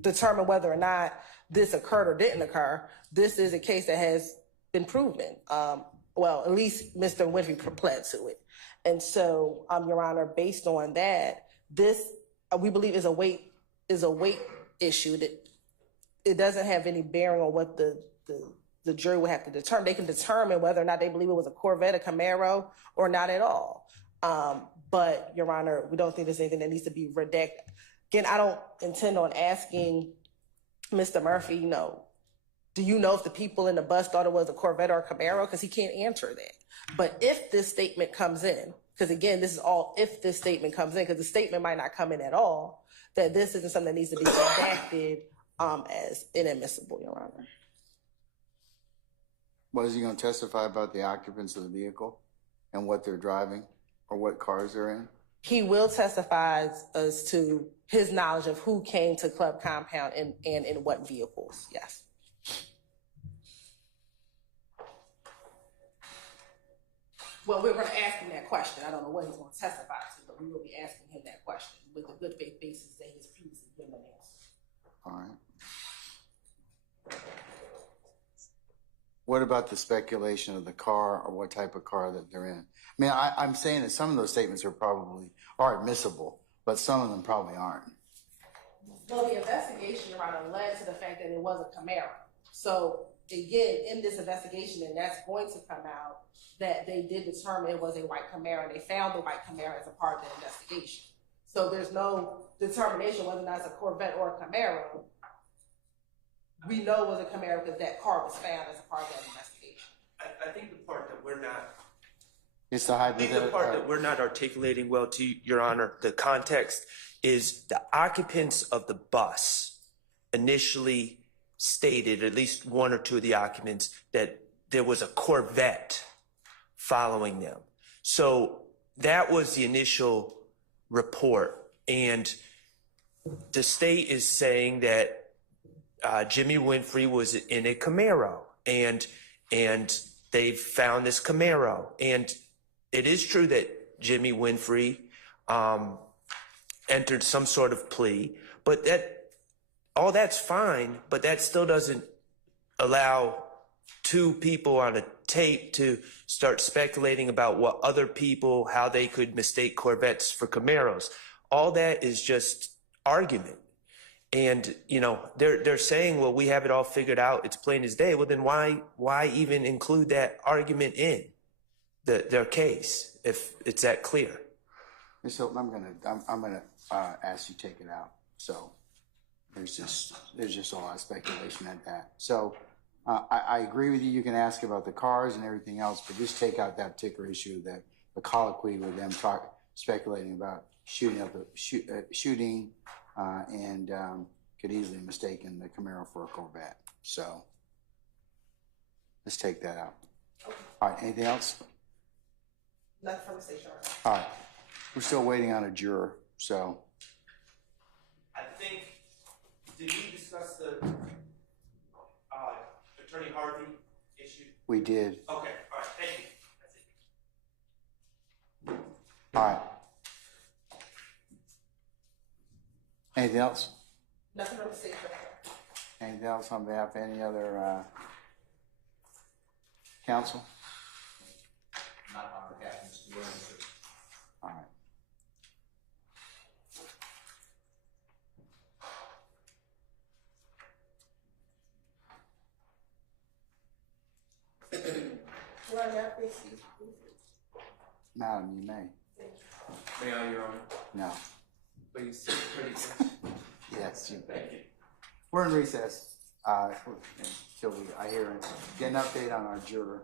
determine whether or not this occurred or didn't occur. This is a case that has been proven. At least Mr. Winfrey pled to it. And so, Your Honor, based on that, this we believe is a weight issue that it doesn't have any bearing on what the jury would have to determine. They can determine whether or not they believe it was a Corvette, a Camaro, or not at all. But, Your Honor, we don't think there's anything that needs to be redacted. Again, I don't intend on asking Mr. Murphy, do you know if the people in the bus thought it was a Corvette or a Camaro? Because he can't answer that. But if this statement comes in, because again, this is all if this statement comes in, because the statement might not come in at all, that this isn't something that needs to be redacted as inadmissible, Your Honor. Was he going to testify about the occupants of the vehicle and what they're driving or what cars they're in? He will testify as to his knowledge of who came to Club Compound and in what vehicles, yes. Well, we're going to ask him that question. I don't know what he's going to testify to, but we will be asking him that question with a good faith basis that he's previously given an answer. All right. What about the speculation of the car or what type of car that they're in? I mean, I'm saying that some of those statements are admissible, but some of them probably aren't. Well, the investigation, Your Honor, led to the fact that it was a Camaro. So again, in this investigation, and that's going to come out, that they did determine it was a white Camaro. They found the white Camaro as a part of the investigation. So there's no determination whether or not it's a Corvette or a Camaro. We know it was a Camaro because that car was found as a part of that investigation. I think the part that we're not It's the I think the part that we're not articulating well, to Your Honor, the context is the occupants of the bus initially stated, at least one or two of the occupants, that there was a Corvette following them. So that was the initial report. And the state is saying that Jimmy Winfrey was in a Camaro, and they found this Camaro. And it is true that Jimmy Winfrey entered some sort of plea, but all that's fine, but that still doesn't allow two people on a tape to start speculating about what other people, how they could mistake Corvettes for Camaros. All that is just argument. And, you know, they're saying, well, we have it all figured out, it's plain as day. Well, then why even include that argument in their case if it's that clear? So I'm gonna ask you to take it out. So there's just a lot of speculation at that. So I agree with you. You can ask about the cars and everything else, but just take out that particular issue, that the colloquy with them speculating about shooting and could easily mistaken the Camaro for a Corvette. So let's take that out. All right. Anything else? Nothing from the station. All right. We're still waiting on a juror. So I think, did we discuss the Attorney Harvey issue? we did. Okay, all right, thank you. That's it. All right. Anything else? Nothing from the station. Anything else on behalf of any other counsel? Not on behalf of Mr. Williams. All right. Madam, you may. May I, Your Honor? No. Please. Yes, you may. Thank you. We're in recess until I hear it. Get an update on our juror.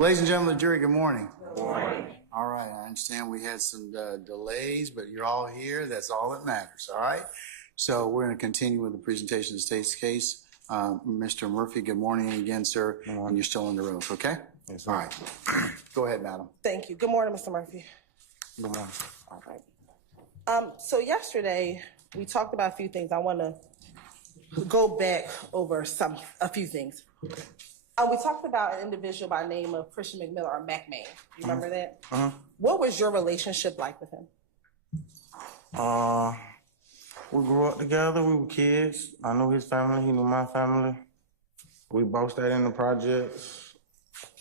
Ladies and gentlemen of the jury, good morning. Good morning. All right, I understand we had some delays, but you're all here. That's all that matters, all right? So we're going to continue with the presentation of the state's case. Mr. Murphy, good morning again, sir. And you're still under oath, okay? Yes, sir. All right. Go ahead, madam. Thank you. Good morning, Mr. Murphy. Good morning. All right. So yesterday we talked about a few things. I want to go back over a few things. We talked about an individual by the name of Christian McMillan or McMahon. You remember that? What was your relationship like with him? We grew up together. We were kids. I knew his family. He knew my family. We both stayed in the projects.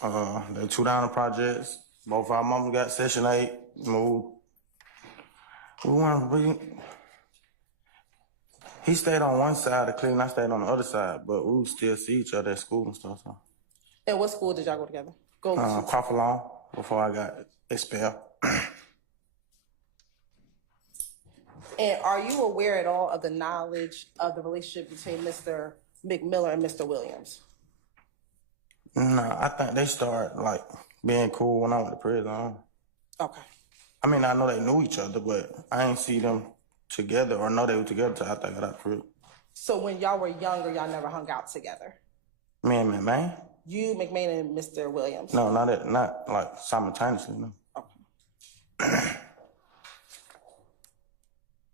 The 2 down the projects. Both our moms got Section 8, moved. He stayed on one side of Cleveland, I stayed on the other side, but we would still see each other at school and stuff. So. And what school did y'all go together? Crawford Law, before I got expelled. And are you aware at all of the knowledge of the relationship between Mr. McMillan and Mr. Williams? No, I think they started like being cool when I went to prison. Okay. I mean, I know they knew each other, but I ain't see them together or know they were together till after I got out of prison. So when y'all were younger, y'all never hung out together? Me and McMahon? You, McMahon, and Mr. Williams? No, not like simultaneously, no. Okay.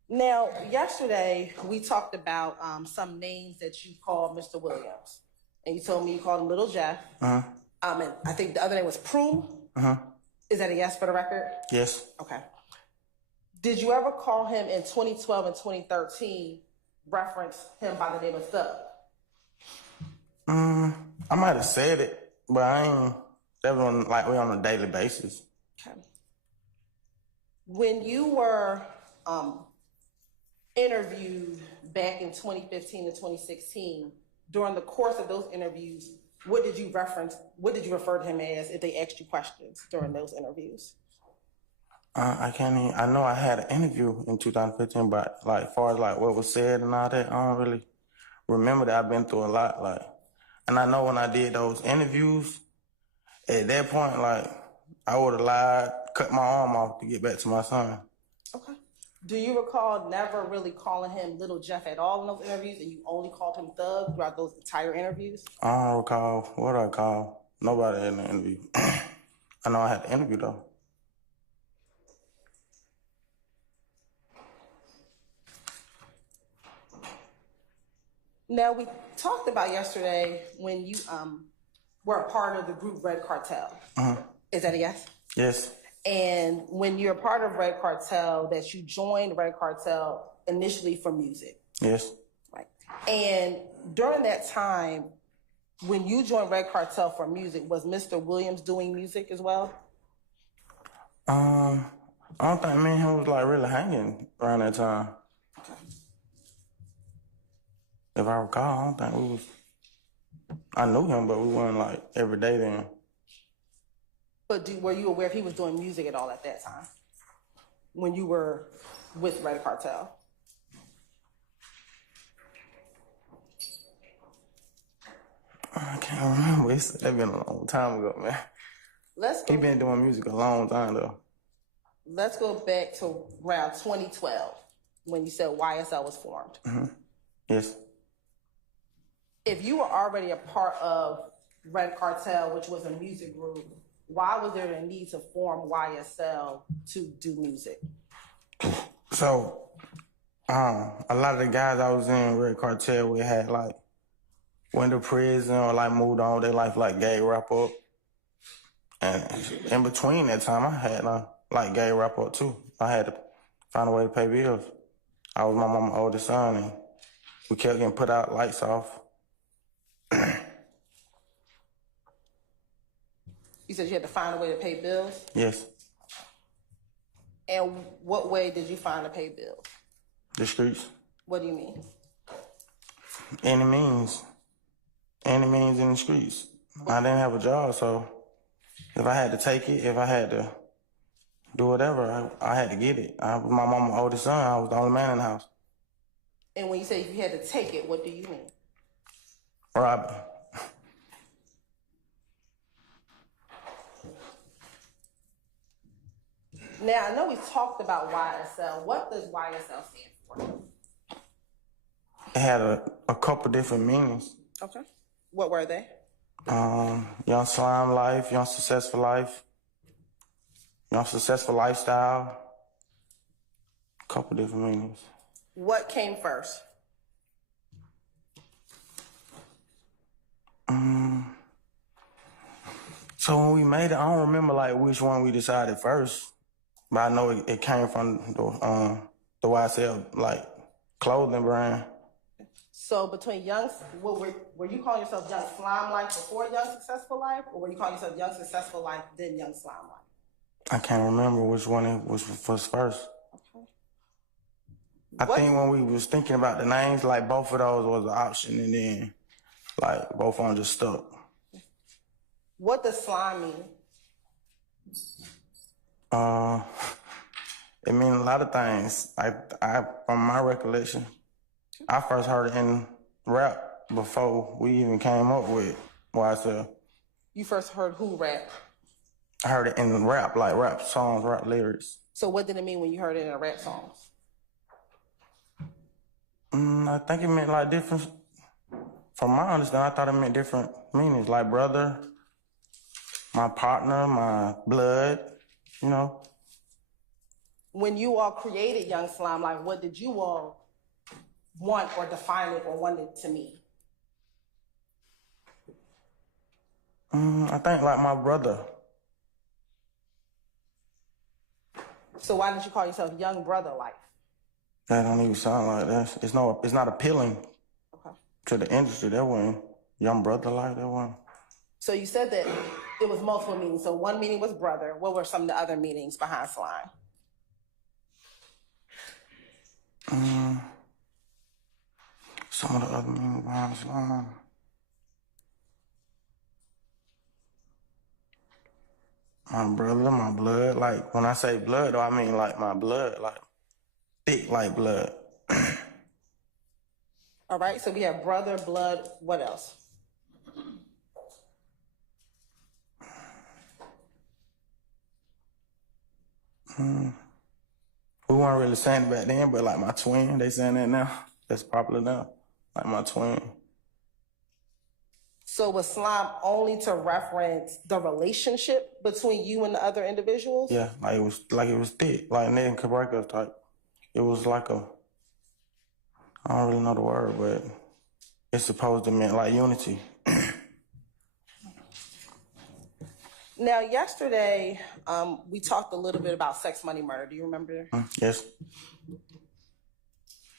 Now, yesterday, we talked about some names that you called Mr. Williams. And you told me you called him Little Jeff. And I think the other name was Proom. Is that a yes for the record? Yes. Okay. Did you ever call him in 2012 and 2013, reference him by the name of Thug? I might have said it, but I ain't, that was like we on a daily basis. Okay. When you were interviewed back in 2015 and 2016, during the course of those interviews, what did you refer to him as if they asked you questions during those interviews? I can't even, I know I had an interview in 2015, but like as far as like what was said and all that, I don't really remember that. I've been through a lot, like, and I know when I did those interviews, at that point, like, I would have lied, cut my arm off to get back to my son. Okay. Do you recall never really calling him Little Jeff at all in those interviews, and you only called him Thug throughout those entire interviews? I don't recall. What did I call? Nobody in the interview. I know I had the interview, though. Now, we talked about yesterday when you were a part of the group Red Cartel. Is that a yes? Yes. And when you're a part of Red Cartel, that you joined Red Cartel initially for music. Yes. Right. And during that time, when you joined Red Cartel for music, was Mr. Williams doing music as well? I don't think me and him was like really hanging around that time. Okay. If I recall, I don't think we was. I knew him, but we weren't like every day then. But were you aware if he was doing music at all at that time when you were with Red Cartel? I can't remember. It's been a long time ago, man. He been doing music a long time though. Let's go back to around 2012 when you said YSL was formed. Yes. If you were already a part of Red Cartel, which was a music group, why was there a need to form YSL to do music? So, a lot of the guys I was in Red Cartel, we had like went to prison or like moved on with their life, like gay wrap up. And in between that time, I had like gay wrap up too. I had to find a way to pay bills. I was my mama's oldest son, and we kept getting put out, lights off. You said you had to find a way to pay bills? Yes. And what way did you find to pay bills? The streets. What do you mean? Any means. Any means in the streets. I didn't have a job, so if I had to take it, if I had to do whatever, I had to get it. I was my mama's oldest son. I was the only man in the house. And when you say you had to take it, what do you mean? Robbing. Now, I know we talked about YSL. What does YSL stand for? It had a couple different meanings. Okay. What were they? Young slime life, young successful life, young successful lifestyle. A couple different meanings. What came first? So when we made it, I don't remember like which one we decided first, but I know it came from the YSL like clothing brand. So between were you calling yourself Young Slime Life before Young Successful Life, or were you calling yourself Young Successful Life then Young Slime Life? I can't remember which one it was first. Okay. I think when we was thinking about the names, like both of those was an option, and then like both of them just stuck. What does slime mean? It means a lot of things. I from my recollection, I first heard it in rap before we even came up with YSL. You first heard who rap? I heard it in rap, like rap songs, rap lyrics. So what did it mean when you heard it in a rap song? I think it meant like different. From my understanding, I thought it meant different meanings, like brother, my partner, my blood, you know. When you all created Young Slime Life, what did you all want or define it or want it to mean? I think like my brother. So why didn't you call yourself Young Brother Life? That don't even sound like that. It's not appealing Okay. to the industry. That one, Young Brother Life, that one. So you said that it was multiple meanings. So one meaning was brother. What were some of the other meanings behind slime? Some of the other meanings behind slime. My brother, my blood. Like when I say blood, though, I mean like my blood, like thick like blood. All right. So we have brother, blood. What else? We weren't really saying it back then, but like my twin, they saying that now. That's popular now. Like my twin. So was slime only to reference the relationship between you and the other individuals? Yeah, like it was thick, like Ned and Cabrera type. It was like I don't really know the word, but it's supposed to mean like unity. Now, yesterday, we talked a little bit about sex, money, murder. Do you remember? Yes.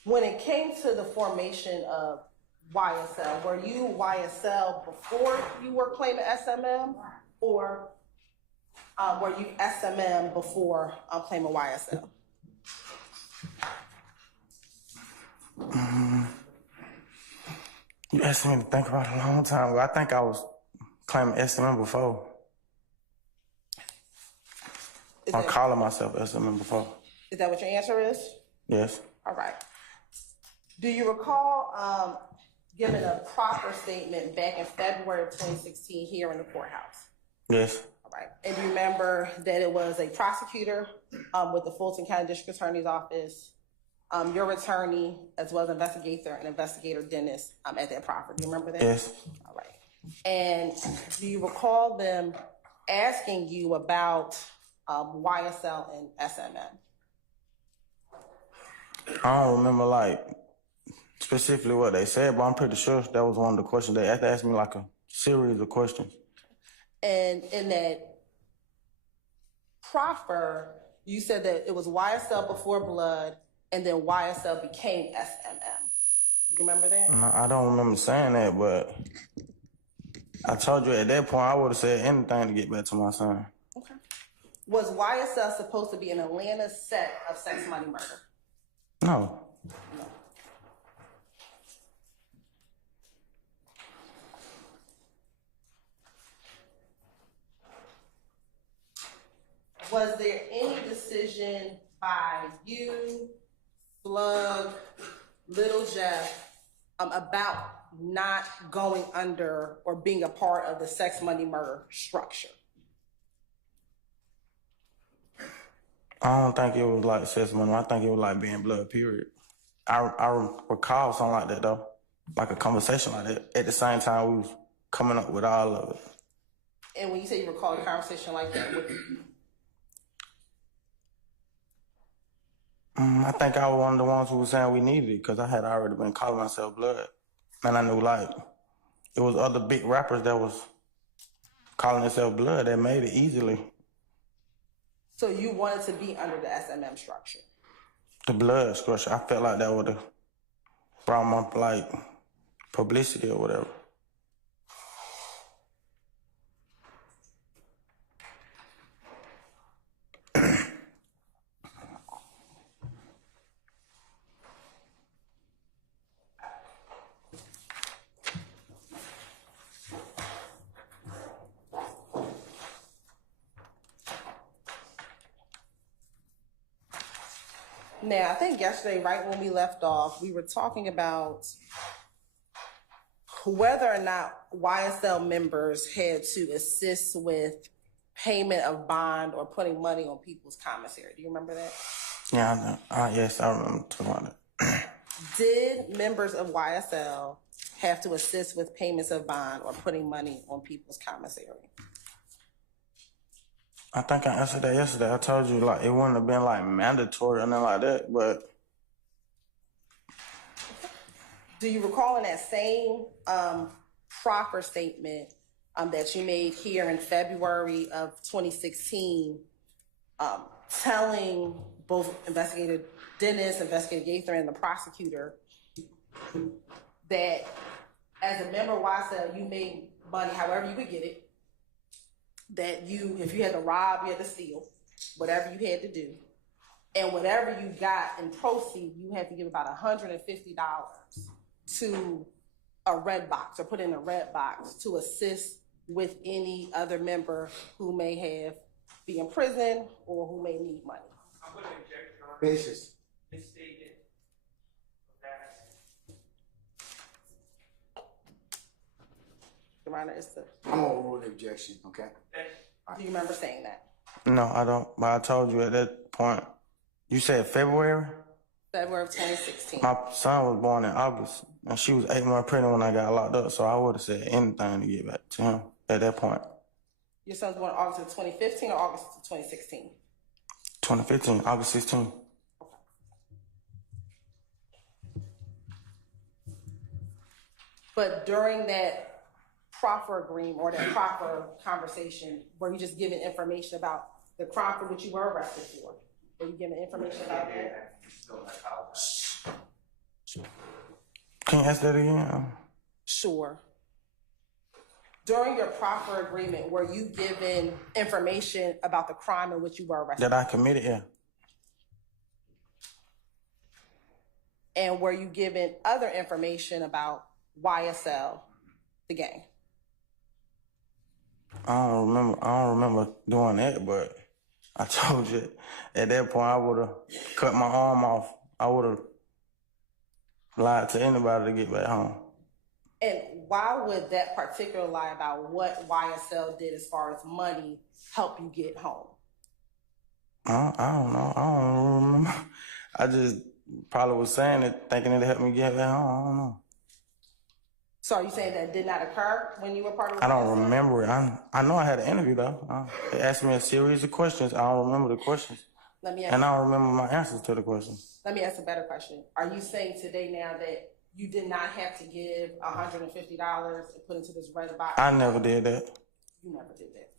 When it came to the formation of YSL, were you YSL before you were claiming SMM, or were you SMM before claiming YSL? You asked me to think about it a long time ago. I think I was claiming SMM before. I'm calling myself SMM before. Is that what your answer is? Yes. All right. Do you recall giving a proper statement back in February of 2016 here in the courthouse? Yes. All right. And do you remember that it was a prosecutor with the Fulton County District Attorney's Office, your attorney, as well as investigator Dennis at that property? Do you remember that? Yes. All right. And do you recall them asking you about YSL and SMM? I don't remember like specifically what they said, but I'm pretty sure that was one of the questions. They asked me like a series of questions. And in that proffer, you said that it was YSL before blood, and then YSL became SMM. You remember that? No, I don't remember saying that, but I told you at that point I would have said anything to get back to my son. Okay. Was YSL supposed to be an Atlanta set of sex, money, murder? No. No. Was there any decision by you, Slug, Little Jeff, about not going under or being a part of the sex, money, murder structure? I don't think it was like sex money. I think it was like being blood, period. I recall something like that, though. Like a conversation like that. At the same time, we was coming up with all of it. And when you say you recall a conversation like that, what I think I was one of the ones who was saying we needed it because I had already been calling myself blood. And I knew, like, it was other big rappers that was calling themselves blood that made it easily. So you wanted to be under the SMM structure? The blood structure. I felt like that would have brought my, like, publicity or whatever. Now, I think yesterday, right when we left off, we were talking about whether or not YSL members had to assist with payment of bond or putting money on people's commissary. Do you remember that? Yeah, I know. Yes, I remember talking about that. Did members of YSL have to assist with payments of bond or putting money on people's commissary? I think I answered that yesterday. I told you, like, it wouldn't have been, like, mandatory or nothing like that, but... Do you recall in that same proffer statement that you made here in February of 2016, telling both Investigator Dennis, Investigator Gaither, and the prosecutor that as a member of YSL, you made money however you could get it, that you, if you had to rob, you had to steal, whatever you had to do, and whatever you got in proceeds, you had to give about $150 to a red box or put in a red box to assist with any other member who may have be in prison or who may need money. I'm going to object, Your Honor. Basis. It's stated that Your Honor, it's the, I'm gonna overrule the objection, okay? do you remember saying that? No, I don't. But I told you at that point. You said February? February of 2016. My son was born in August, and she was 8 months pregnant when I got locked up, so I would have said anything to get back to him at that point. Your son was born August of 2015 or August of 2016? 2015, August 16. But during that proffer agreement or that proffer conversation, were you just given information about the crime for which you were arrested for? Were you given information about that? Can you ask that again? Sure. During your proffer agreement, were you given information about the crime in which you were arrested? That I committed, yeah. And were you given other information about YSL, the gang? I don't remember doing that, but I told you at that point I would have cut my arm off. I would have lied to anybody to get back home. And why would that particular lie about what YSL did as far as money help you get home? I don't know. I don't remember. I just probably was saying it, thinking it helped me get back home. I don't know. So are you saying that did not occur when you were part of? I don't remember it. I know I had an interview though. They asked me a series of questions. I don't remember the questions. Let me ask and I don't remember my answers to the questions. Let me ask a better question. Are you saying today now that you did not have to give $150 and put into this red box? I never did that. You never did that.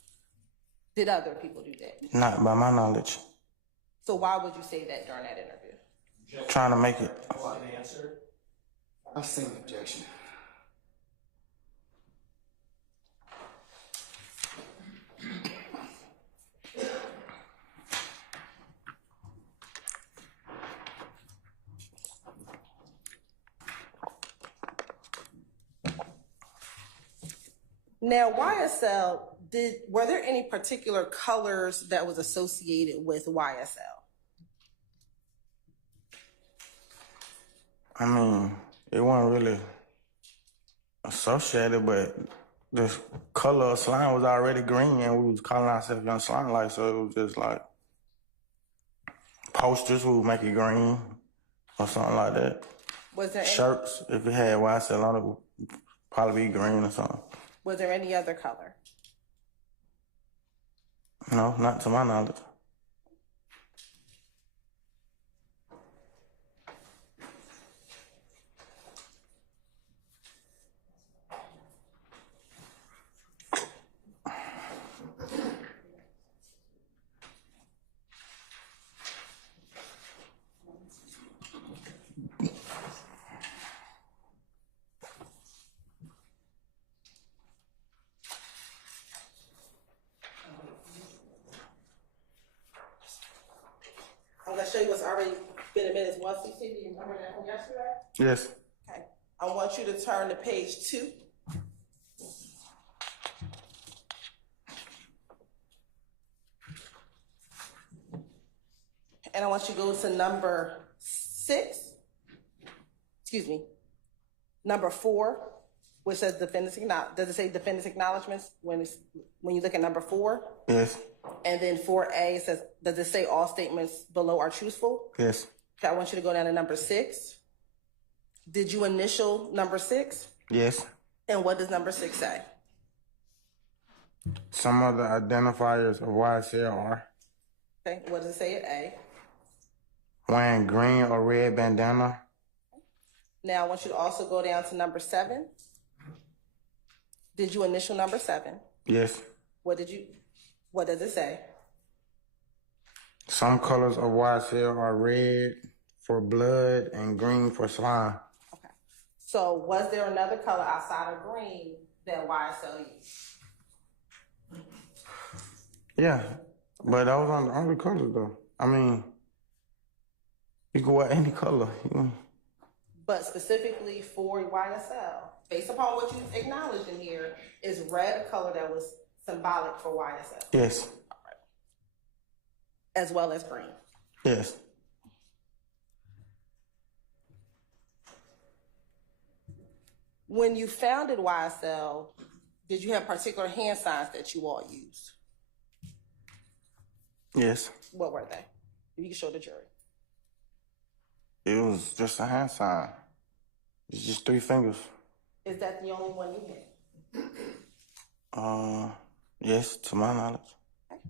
Did other people do that? Not by my knowledge. So why would you say that during that interview? Trying to make it. I'll sing the objection. Now, YSL, were there any particular colors that was associated with YSL? I mean, it wasn't really associated, but the color of slime was already green, and we was calling ourselves Young Slime, like, so it was just like, Posters, we would make it green or something like that. Was there Shirts, if it had YSL on it, would probably be green or something. Was there any other color? No, not to my knowledge. I'm gonna show you what's already been admitted as 116. Do you remember that from yesterday? Yes. Okay. I want you to turn to page 2. And I want you to go to number 6. Excuse me. Number 4, which says defendant's acknowledgments. Does it say defendant's acknowledgments when you look at number 4? Yes. And then 4A, it says, does it say all statements below are truthful? Yes. Okay, I want you to go down to number 6. Did you initial number 6? Yes. And what does number 6 say? Some of the identifiers of YSL are Okay, what does it say at A? wearing green or red bandana. Now I want you to also go down to number 7. Did you initial number 7? Yes. What does it say? Some colors of YSL are red for blood and green for slime. Okay. So was there another color outside of green that YSL used? Yeah, but those aren't the only colors though. I mean, you can wear any color. But specifically for YSL, based upon what you acknowledged in here, is red a color that was symbolic for YSL? Yes. All right. As well as green? Yes. When you founded YSL, did you have particular hand signs that you all used? Yes. What were they? You can show the jury. It was just a hand sign. It's just 3 fingers. Is that the only one you had? Yes, to my knowledge. Okay.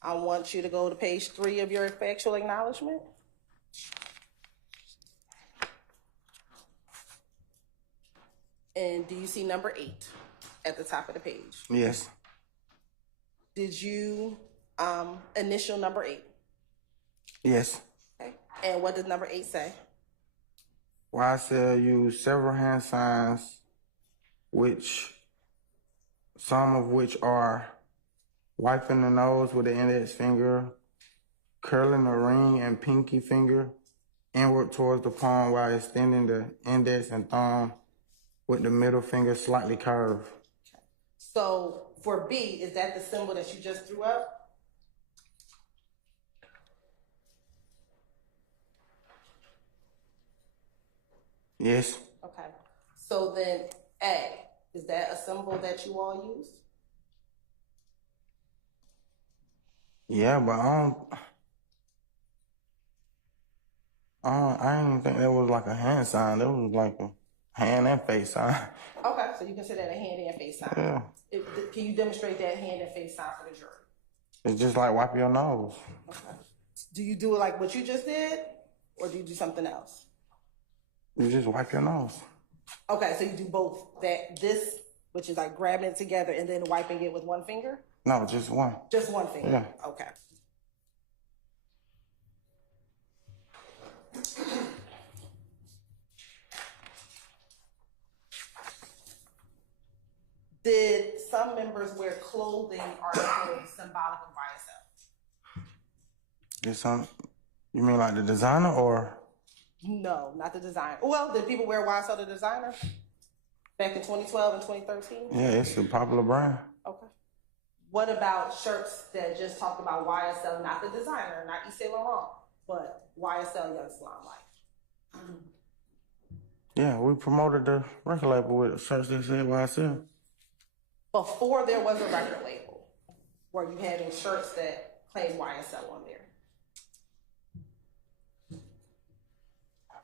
I want you to go to page 3 of your factual acknowledgement. And do you see number 8 at the top of the page? Yes. Did you initial number 8? Yes. Okay. And what does number 8 say? YSL used several hand signs, some of which are wiping the nose with the index finger, curling the ring and pinky finger inward towards the palm while extending the index and thumb with the middle finger slightly curved. So for B, is that the symbol that you just threw up? Yes. Okay. So then A, is that a symbol that you all used? Yeah, but I didn't think that was like a hand sign. That was like a hand and face sign. Okay, so you consider that a hand and face sign. Yeah. Can you demonstrate that hand and face sign for the jury? It's just like wipe your nose. Okay. Do you do it like what you just did, or do you do something else? You just wipe your nose. Okay, so you do both this, which is like grabbing it together and then wiping it with one finger? No, just one. Just one finger? Yeah. Okay. Did some members wear clothing articles symbolic of YSL? Did some, you mean like the designer or? No, not the designer. Well, did people wear YSL the designer back in 2012 and 2013? Yeah, it's a popular brand. Okay. What about shirts that just talk about YSL, not the designer, not Yves Saint Laurent, but YSL Young Slime Life? Yeah, we promoted the record label with shirts that said YSL. Before there was a record label, were you having shirts that claimed YSL on there?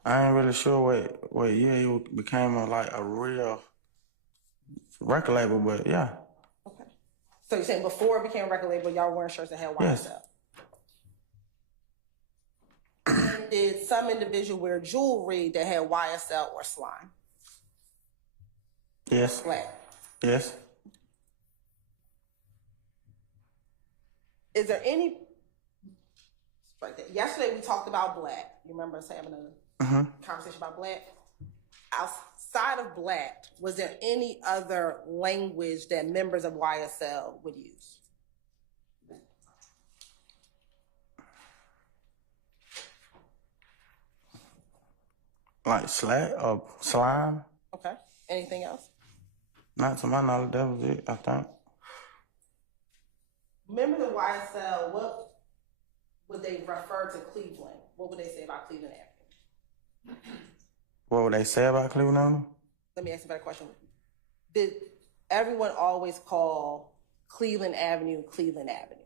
I ain't really sure what year it became a real record label, but yeah. Okay. So you're saying before it became a record label, y'all wearing shirts that had YSL? Yes. And did some individual wear jewelry that had YSL or slime? Yes. Black. Yes. Is there any, right there. Yesterday we talked about black. You remember us having a conversation about black? Outside of black, was there any other language that members of YSL would use? Like slack or slime? Okay. Anything else? Not to my knowledge, that was it, I think. Members of YSL, what would they refer to Cleveland? What would they say about Cleveland Avenue? What would they say about Cleveland Avenue? Let me ask a better question. Did everyone always call Cleveland Avenue Cleveland Avenue?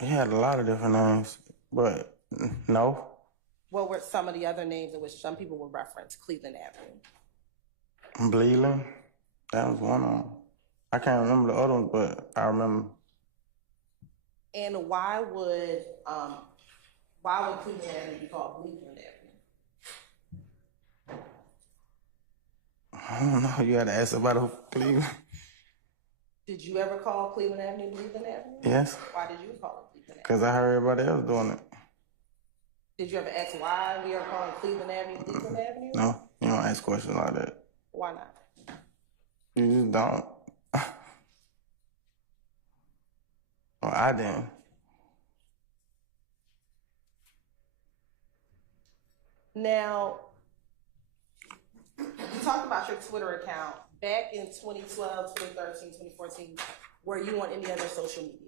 He had a lot of different names, but no. What were some of the other names in which some people would reference Cleveland Avenue? Bleeding, that was one of them. I can't remember the other ones, but I remember. And why would Cleveland Avenue be called Cleveland Avenue? I don't know. You had to ask about Cleveland. Did you ever call Cleveland Avenue Cleveland Avenue? Yes. Why did you call it Cleveland Avenue? Because I heard everybody else doing it. Did you ever ask why we are calling Cleveland Avenue Cleveland Avenue? No, you don't ask questions like that. Why not? You just don't. Well, I didn't. Now, you talked about your Twitter account. Back in 2012, 2013, 2014, were you on any other social media?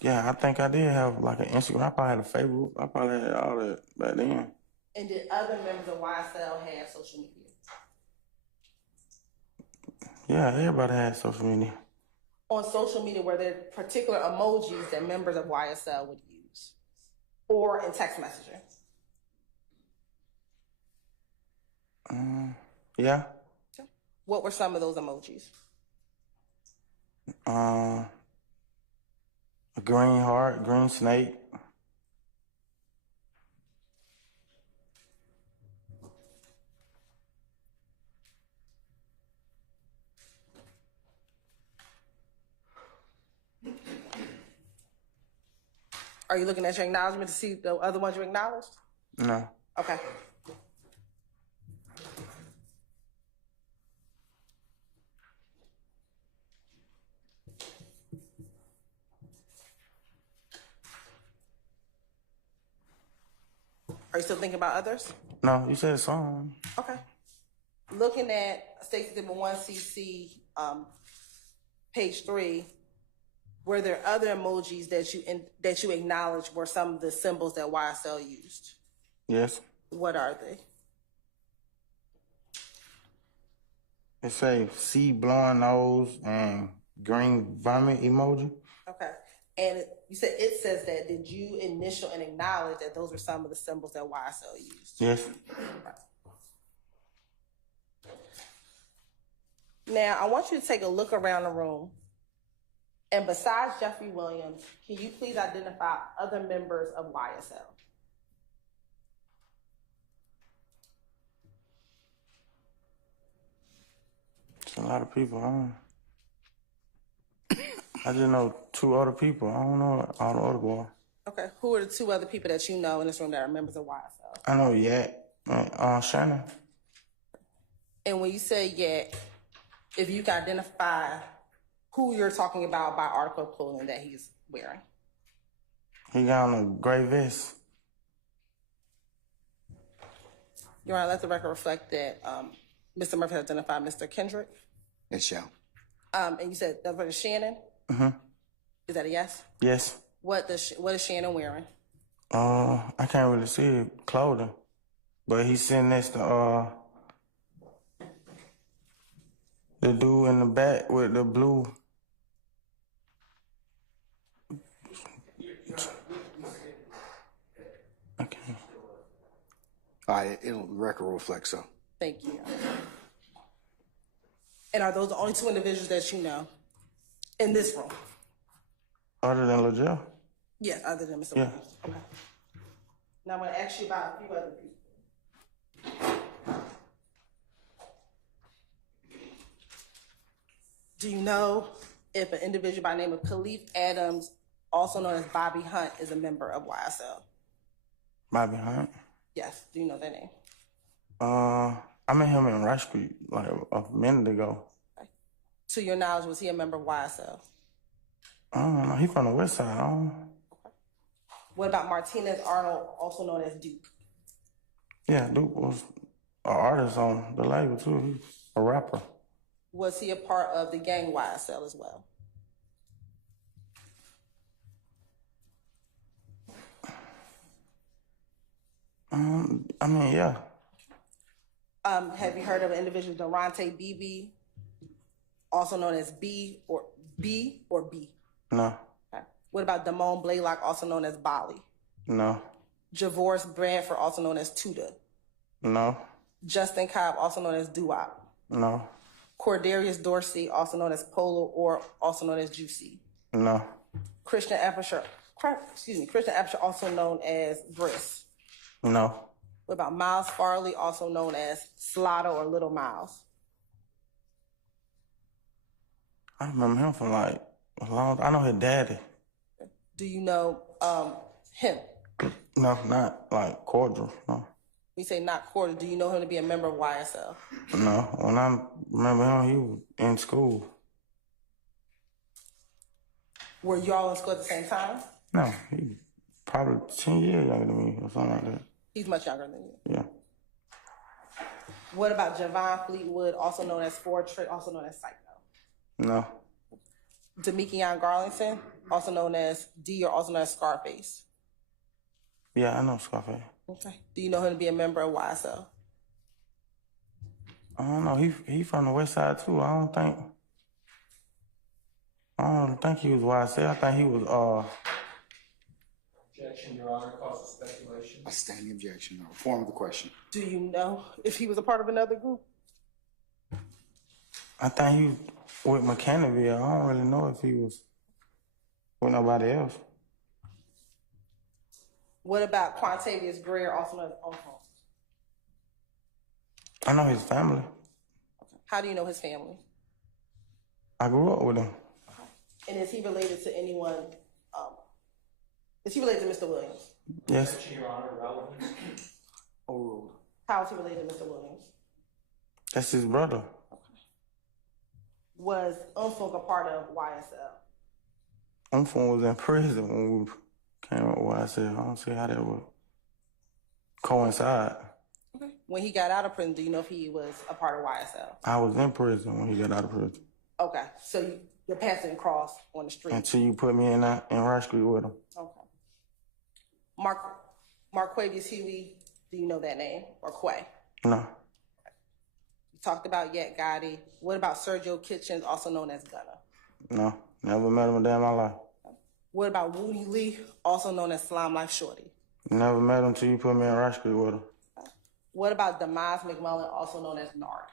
Yeah, I think I did have like an Instagram. I probably had a Facebook. I probably had all that back then. And did other members of YSL have social media? Yeah, everybody had social media. On social media, were there particular emojis that members of YSL would use? Or in text messaging? Yeah. What were some of those emojis? A green heart, green snake. Are you looking at your acknowledgement to see the other ones you acknowledged? No. Okay. Are you still thinking about others? No, you said song. Okay. Looking at State Exhibit 1CC, page 3, were there other emojis that you acknowledged were some of the symbols that YSL used? Yes. What are they? It say sea blowing nose and green vomit emoji. Okay. And you said it says that. Did you initial and acknowledge that those were some of the symbols that YSL used? Yes. Right. Now, I want you to take a look around the room. And besides Jeffery Williams, can you please identify other members of YSL? It's a lot of people. I just know 2 other people. I don't know all the other boys. Okay. Who are the 2 other people that you know in this room that are members of YSL? I know Yak and Shannon. And when you say Yak, if you can identify who you're talking about by article of clothing that he's wearing. He got on a gray vest. Your Honor, let the record reflect that Mr. Murphy has identified Mr. Kendrick. Yes, shall. And you said that was Shannon? Mm-hmm. Is that a yes? Yes. What is Shannon wearing? I can't really see clothing, but he's sitting next to the dude in the back with the blue The record will reflect so. Thank you. And are those the only two individuals that you know in this room? Other than LaJelle? Yes, other than Mr. Yeah. Williams. Okay. Now I'm going to ask you about a few other people. Do you know if an individual by the name of Khalif Adams, also known as Bobby Hunt, is a member of YSL? Bobby Hunt? Yes. Do you know their name? I met him in Rush Street like a minute ago. Okay. To your knowledge, was he a member of YSL? I don't know. He from the West Side. I don't know. Okay. What about Martinez Arnold, also known as Duke? Yeah, Duke was an artist on the label too. He's a rapper. Was he a part of the gang YSL as well? I mean, yeah. Have you heard of an individual, Durante BB, also known as B or B? No. Okay. What about Damone Blaylock, also known as Bolly? No. Javoris Bradford, also known as Tuda? No. Justin Cobb, also known as Doo-Wop? No. Cordarius Dorsey, also known as Polo, or also known as Juicy? No. Christian Eppinger, also known as Briss? No. What about Miles Farley, also known as Slaughter or Little Miles? I remember him from like a long time. I know his daddy. Do you know him? No, not like cordial. No. We say not quarter. Do you know him to be a member of YSL? No. When I remember him, he was in school. Were you all in school at the same time? No, he probably 10 years younger than me or something like that. He's much younger than you. Yeah. What about Javon Fleetwood, also known as Fortran, also known as Psycho? No. Demekion Garlington, also known as D or also known as Scarface? Yeah, I know Scarface. Okay. Do you know him to be a member of YSL? I don't know. He from the West Side too. I don't think he was YSL. I think he was Objection, Your Honor, causes speculation. A standing objection. Form of the question. Do you know if he was a part of another group? I think he was with McCannaville. I don't really know if he was with nobody else. What about Quantavious Greer, also known as Uncle? I know his family. How do you know his family? I grew up with him. And is he related to anyone? Is he related to Mr. Williams? Yes. Objection, Your Honor, relevant. Overruled. How is he related to Mr. Williams? That's his brother. Was Unfunk a part of YSL? Umfung was in prison when we came up with YSL. I don't see how that would coincide. Okay. When he got out of prison, do you know if he was a part of YSL? I was in prison when he got out of prison. Okay. So you're passing across on the street. Until you put me in Rush Street with him. Okay. Marquavius Huey, do you know that name? Or Quay? No. You talked about Yet Gotti. What about Sergio Kitchens, also known as Gunna? No. Never met him a day in my life. What about Woody Lee, also known as Slime Life Shorty? Never met him until you put me in Rush Street with him. What about Demise McMullen, also known as Nard?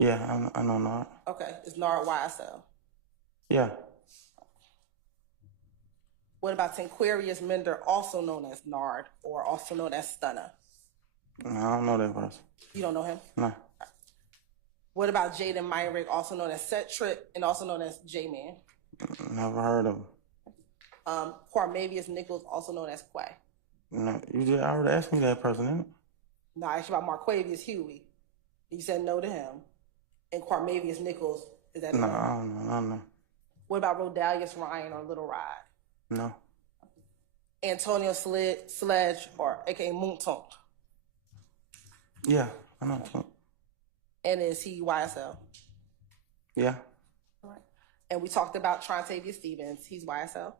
Yeah, I know Nard. Okay. Is Nard YSL? Yeah. What about Tanquarius Mender, also known as Nard, or also known as Stunner? No, I don't know that person. You don't know him? No. What about Jaden Myrick, also known as Set Trip, and also known as J-Man? Never heard of him. Quarmavius Nichols, also known as Quay. No, you just already asked me that person, didn't it? No, I asked you about Marquavius Huey. You said no to him. And Quarmavius Nichols, is that No, him? I don't know. What about Rodalius Ryan or Little Ride? No. Antonio Sledge, or aka Moontonk. Yeah, I know. And is he YSL? Yeah. All right. And we talked about Trontavious Stevens. He's YSL.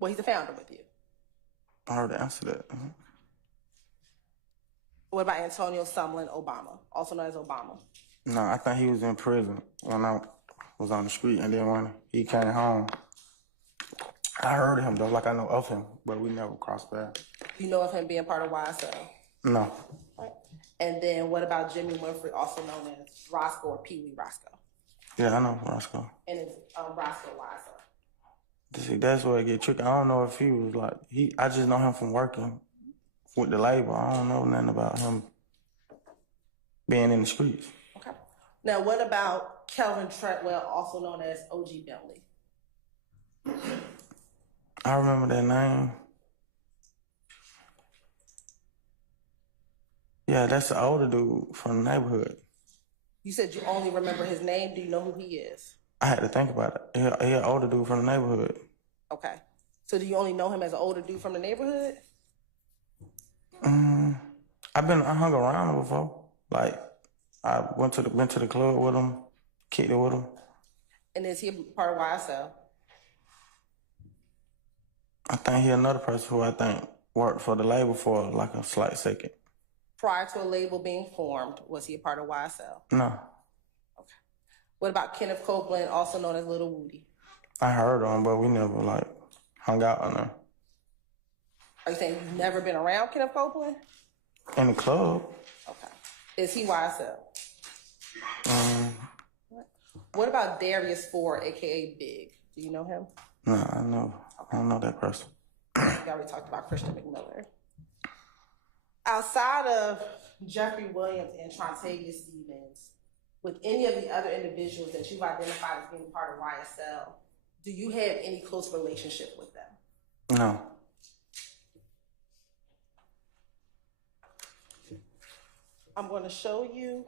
Well, he's the founder with you. I already answered that. What about Antonio Sumlin Obama, also known as Obama? No, I think he was in prison when I was on the street, and then when he came home, I heard him though, like I know of him, but we never crossed paths. You know of him being part of YSL? No. Right. And then what about Jimmy Winfrey, also known as Roscoe or Pee Wee Roscoe? Yeah, I know Roscoe. And it's Roscoe YSL. See, that's where it get tricky. I don't know if he was like I just know him from working with the label. I don't know nothing about him being in the streets. Okay. Now, what about Kelvin Treadwell, also known as OG Bentley? I remember that name. Yeah, that's the older dude from the neighborhood. You said you only remember his name. Do you know who he is? I had to think about it. He an older dude from the neighborhood. Okay. So do you only know him as an older dude from the neighborhood? I hung around him before. Like, I went to the club with him, kicked it with him. And is he part of YSL? I think he another person who I think worked for the label for like a slight second. Prior to a label being formed, was he a part of YSL? No. Okay. What about Kenneth Copeland, also known as Little Woody? I heard of him, but we never like hung out on him. Are you saying you've never been around Kenneth Copeland? In the club. Okay. Is he YSL? What about Darius Ford, aka Big? Do you know him? No, I don't know that person. We already talked about Christian McMiller. Outside of Jeffery Williams and Trontavia Stevens, with any of the other individuals that you've identified as being part of YSL, do you have any close relationship with them? No. I'm going to show you.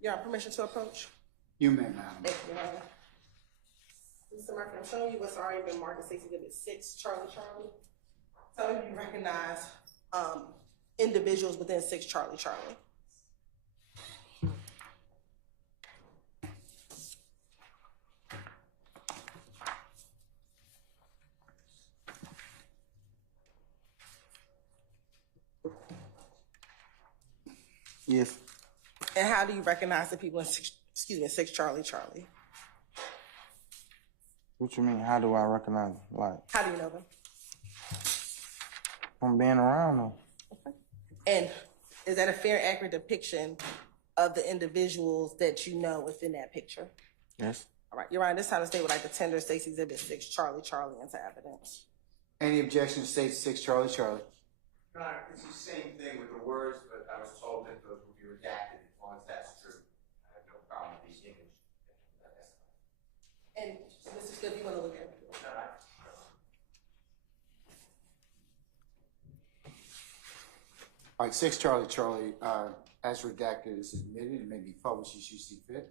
You have permission to approach? You may, madam. Thank you, Your Honor. Mr. Murphy, I'm showing you what's already been marked as Exhibit 6, Charlie. Tell me if you recognize individuals within 6 Charlie. Yes. And how do you recognize the people in 6 Charlie? What you mean? How do I recognize them? Like, How do you know them? from being around them. Okay. And is that a fair, accurate depiction of the individuals that you know within that picture? Yes. All right, Your Honor, this time the state would like to tender State's Exhibit 6, Charlie into evidence. Any objection to state 6 Charlie? Your Honor, it's the same thing with the words, but I was told that those would be redacted as long as that's true. I have no problem with the image. And Mr. Smith, you want to look at it? All right, 6 Charlie, as redacted is admitted and may be published as you see fit.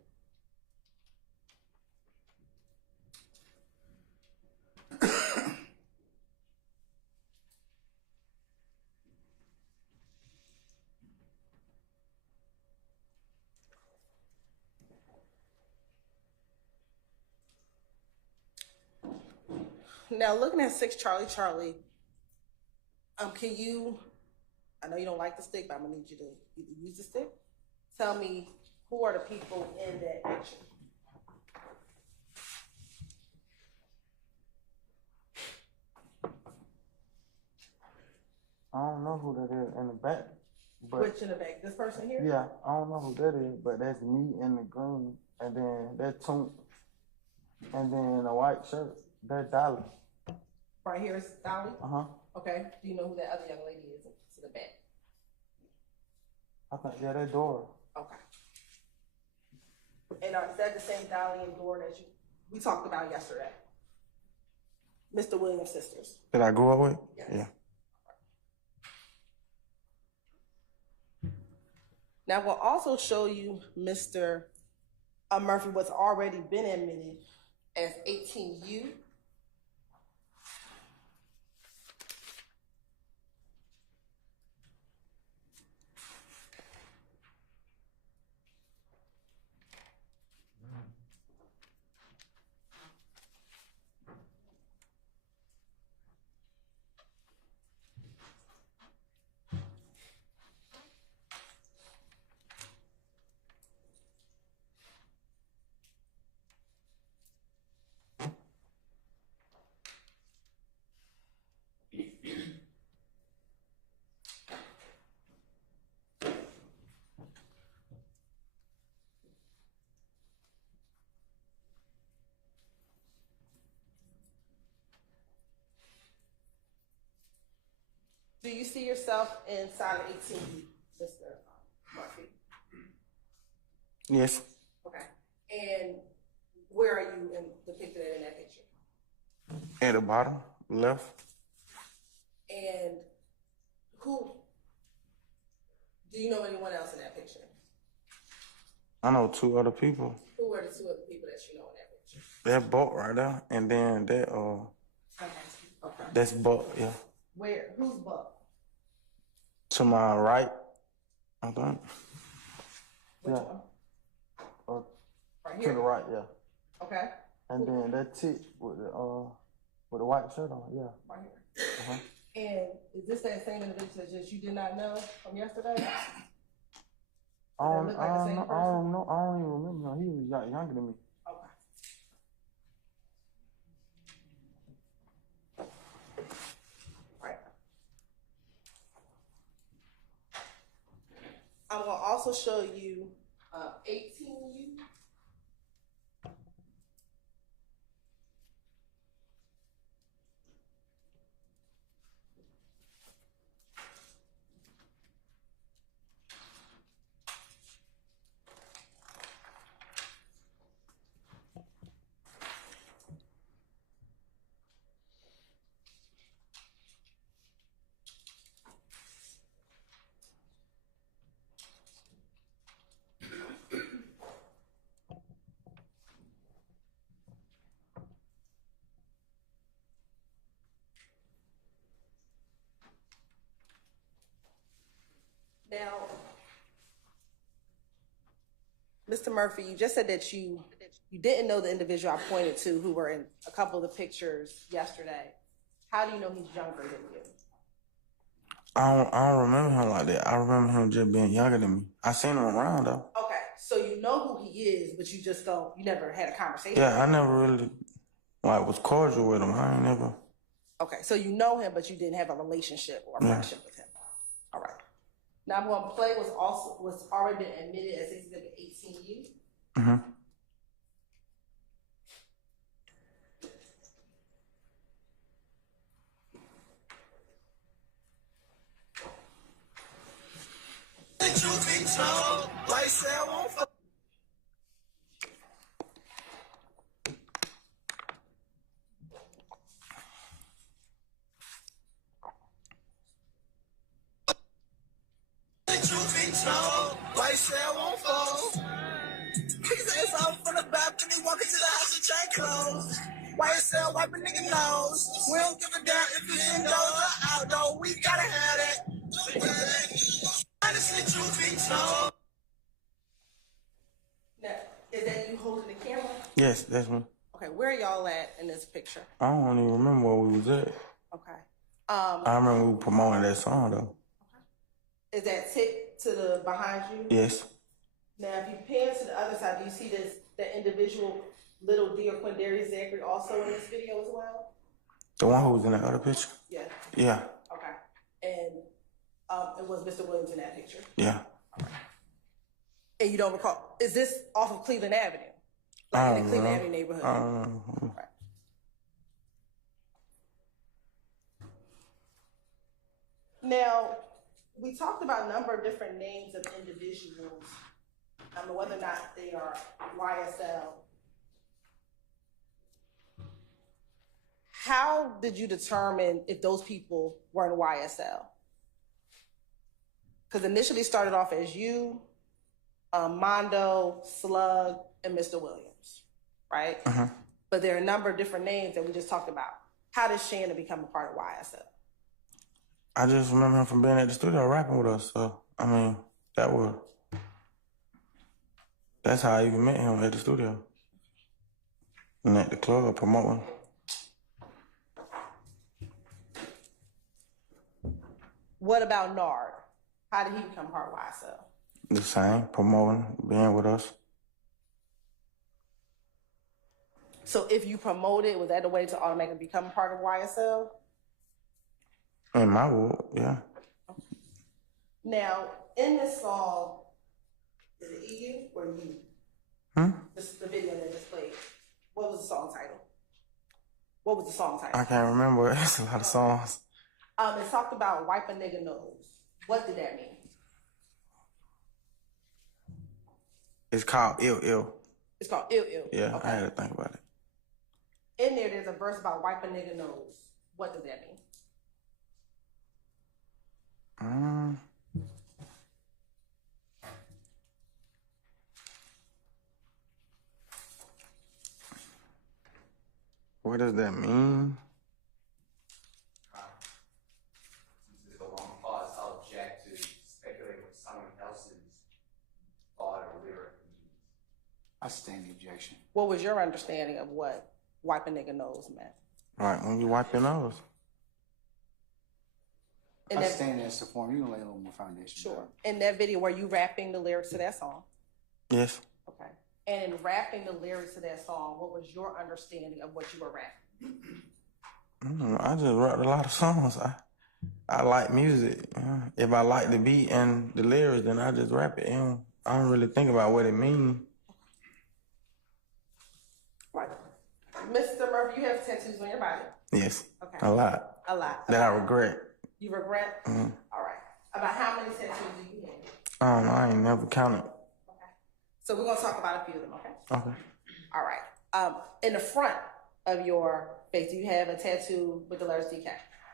Now, looking at 6 Charlie, can you, I know you don't like the stick, but I'm gonna need you to either use the stick. Tell me who are the people in that picture? I don't know who that is in the back. But Which in the back? This person here? yeah, I don't know who that is, but that's me in the green, and then that And then a white shirt. That's Dolly. Right here is Dolly? Uh-huh. Okay. Do you know who that other young lady is to the back? I think, yeah, that's Dora. Okay. And is that the same Dolly and Dora that we talked about yesterday? Mr. Williams' sisters. That I grew up with? Yes. Yeah. Now we'll also show you Mr. Murphy what's already been admitted as 18U. Do you see yourself inside of 18U, Mr. Murphy? Yes. Okay. And where are you depicted in that picture? At the bottom, left. And do you know anyone else in that picture? I know two other people. Who are the two other people that you know in that picture? That Buck right there, and then that Okay. that's Buck, yeah. Where? Who's Buck? To my right, I think. Which Yeah. one? Right To here? the right, yeah. Okay. And then that chick with the white shirt on, yeah. Right here. Uh-huh. And is this that same individual that just you did not know from yesterday? I don't look like the same know. I person? don't know. I don't even remember. No, he was younger than me. Okay. Right. I'm going to also show you 18U. Now, Mr. Murphy, you just said that you didn't know the individual I pointed to who were in a couple of the pictures yesterday. How do you know he's younger than you? I don't remember him like that. I remember him just being younger than me. I seen him around though. Okay, so you know who he is, but you just don't. You never had a conversation. Yeah, I never really was cordial with him. I ain't never. Okay, so you know him, but you didn't have a relationship or a friendship with him. All right. Now, one play was already been admitted as Exhibit 18U. Mm-hmm. YSL won't fuck. YSL won't fall. His ass off from the balcony, walking to the house and chain clothes. YSL wipe a nigga nose. We don't give a damn if you indoors or outdoor. We gotta have that. Honestly, truth be told. Now, is that you holding the camera? Yes, that's me. Okay, where are y'all at in this picture? I don't even remember where we was at. Okay. I remember we were promoting that song though. Is that tick to the behind you? Yes. Now, if you pan to the other side, do you see the individual little dear Quindarius Zachary also in this video as well? The one who was in that other picture? Yeah. Yeah. Okay. And it was Mr. Williams in that picture? Yeah. And you don't recall, is this off of Cleveland Avenue? Like in the Cleveland Avenue neighborhood. Right. Now, we talked about a number of different names of individuals, whether or not they are YSL. How did you determine if those people were in YSL? Because initially started off as you, Mondo, Slug, and Mr. Williams, right? But there are a number of different names that we just talked about. How did Shannon become a part of YSL? I just remember him from being at the studio rapping with us. So, I mean, that's how I even met him, at the studio. And at the club promoting. What about Nard? How did he become part of YSL? The same, promoting, being with us. So if you promoted, was that the way to automatically become a part of YSL? In my world, yeah. Now, in this song, is it EU or you? This is the video that just played. What was the song title? What was the song title? I can't remember. It's a lot of songs. It talked about wipe a nigga nose. What did that mean? It's called Ill Ill. It's called Ill Ill. Yeah, okay. I had to think about it. In there's a verse about wipe a nigga nose. What does that mean? What does that mean? Since there's a long pause, I'll object to speculate what someone else's thought or lyric means. I stand the objection. What was your understanding of what wipe a nigga nose meant? Right, when you wipe your nose. I stand as the form. You can lay a little more foundation. Sure. down. In that video, were you rapping the lyrics to that song? Yes. Okay. And in rapping the lyrics to that song, what was your understanding of what you were rapping? I just wrote a lot of songs. I like music. If I like the beat and the lyrics, then I just rap it. I don't really think about what it means. Right. Mr. Murphy, you have tattoos on your body? Yes. Okay. A lot. A lot. That I regret. You regret? All right. About how many tattoos do you have? I don't know. I ain't never counted. Okay. So we're going to talk about a few of them, okay? Okay. All right. In the front of your face, do you have a tattoo with the letters DK?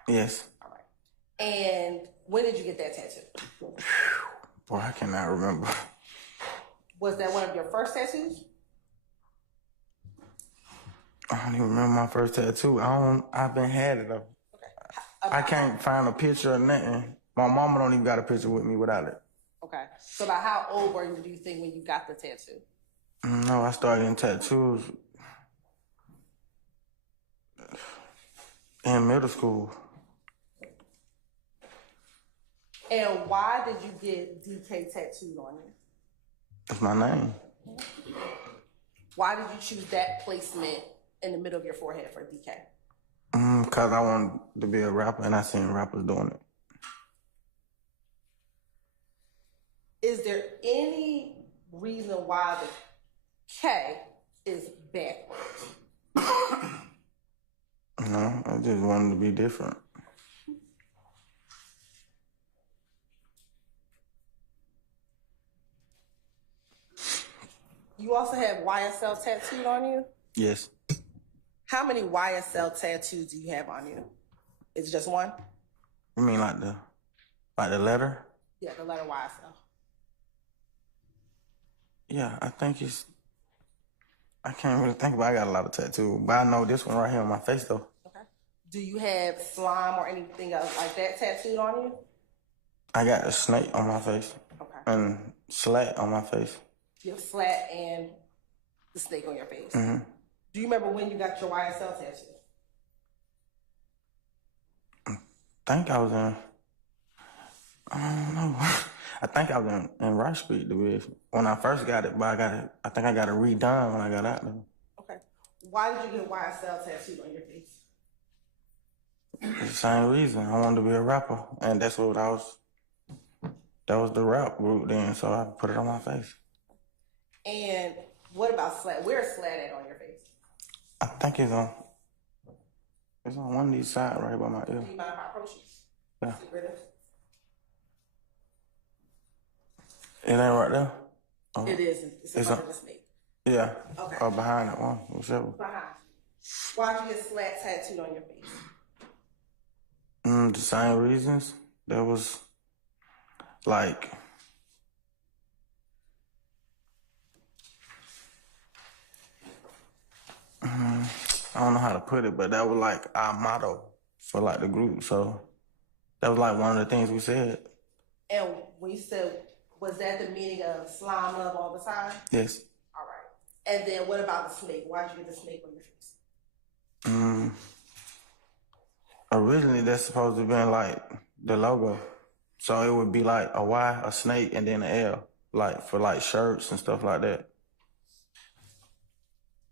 Yes. All right. And when did you get that tattoo? Boy, I cannot remember. Was that one of your first tattoos? I don't even remember my first tattoo. I've been had it though. Okay. I can't find a picture or nothing. My mama don't even got a picture with me without it. Okay. So about how old were you, do you think, when you got the tattoo? No, I started getting tattoos in middle school. And why did you get DK tattooed on you? That's my name. Why did you choose that placement in the middle of your forehead for DK? Because I wanted to be a rapper and I seen rappers doing it. Is there any reason why the K is backwards? No, I just wanted to be different. You also have YSL tattooed on you? Yes. How many YSL tattoos do you have on you? Is it just one? You mean like the letter? Yeah, the letter YSL. Yeah, I think I can't really think about it. I got a lot of tattoos, but I know this one right here on my face though. Okay. Do you have slime or anything else like that tattooed on you? I got a snake on my face. Okay. And slat on my face. You have slat and the snake on your face. Mm-hmm. Do you remember when you got your YSL tattoo? I think I was in, I don't know. I think I was in Rush Street division when I first got it, but I think I got it redone when I got out there. Okay. Why did you get YSL tattooed on your face? It's the same reason. I wanted to be a rapper, and that was the rap group then, so I put it on my face. And What about slat? Where's slat at on your face? I think it's on one of these sides right by my ear. Do you mind if I approach you? Yeah. See where it is? It ain't right there? It is. It's in front of the snake. Yeah. Okay. Or behind that one, whichever. Behind. Why'd you get slat tattooed on your face? The same reasons. There was like I don't know how to put it, but that was like our motto for like the group. So that was like one of the things we said. And we said, was that the meaning of slime love all the time? Yes. All right. And then what about the snake? Why'd you get the snake on your face? Originally, that's supposed to have been like the logo. So it would be like a Y, a snake, and then an L, like for like shirts and stuff like that.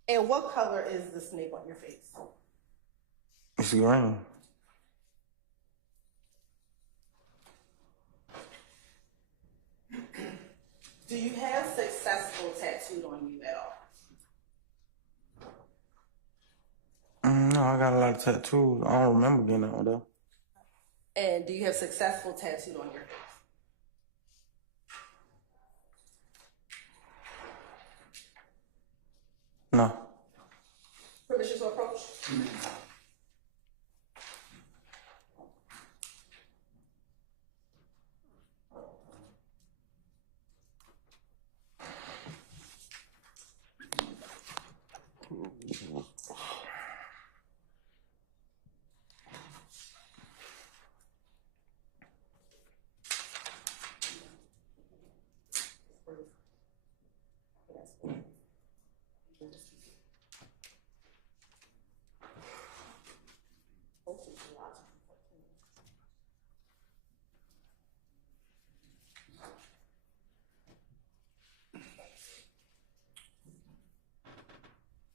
And what color is the snake on your face? It's green. Do you have successful tattooed on you at all? No, I got a lot of tattoos. I don't remember getting that one though. And do you have successful tattooed on your face? No. Permission to approach?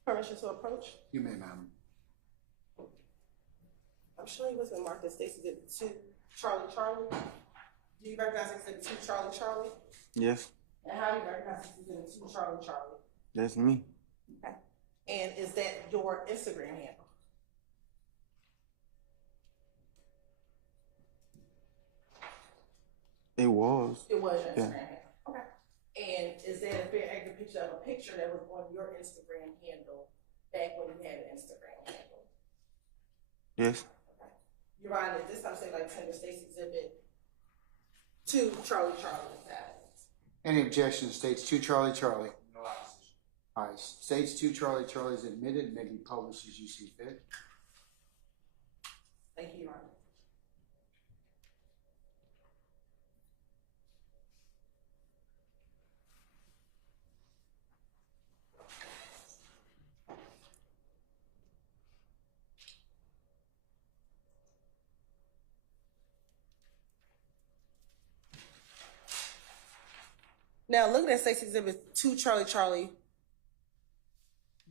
Permission to approach? You may, ma'am. I'm sure he was going to mark the Stacy Exhibit 2, Charlie Charlie. Do you recognize Exhibit 2, Charlie Charlie? Yes. And how do you recognize Exhibit 2, Charlie Charlie? That's me. Okay. And is that your Instagram handle? It was. It was your Yeah. Instagram handle. Okay. And is that a fair accurate picture of a picture that was on your Instagram handle back when you had an Instagram handle? Yes. Okay. Your Honor, at this time say like Tender States Exhibit 2, Charlie Charlie. Any objection to states 2 Charlie Charlie? No opposition. All right, states 2 Charlie Charlie is admitted and may be published as you see fit. Thank you, Your Honor. Now, looking at State's Exhibit 2, Charlie Charlie,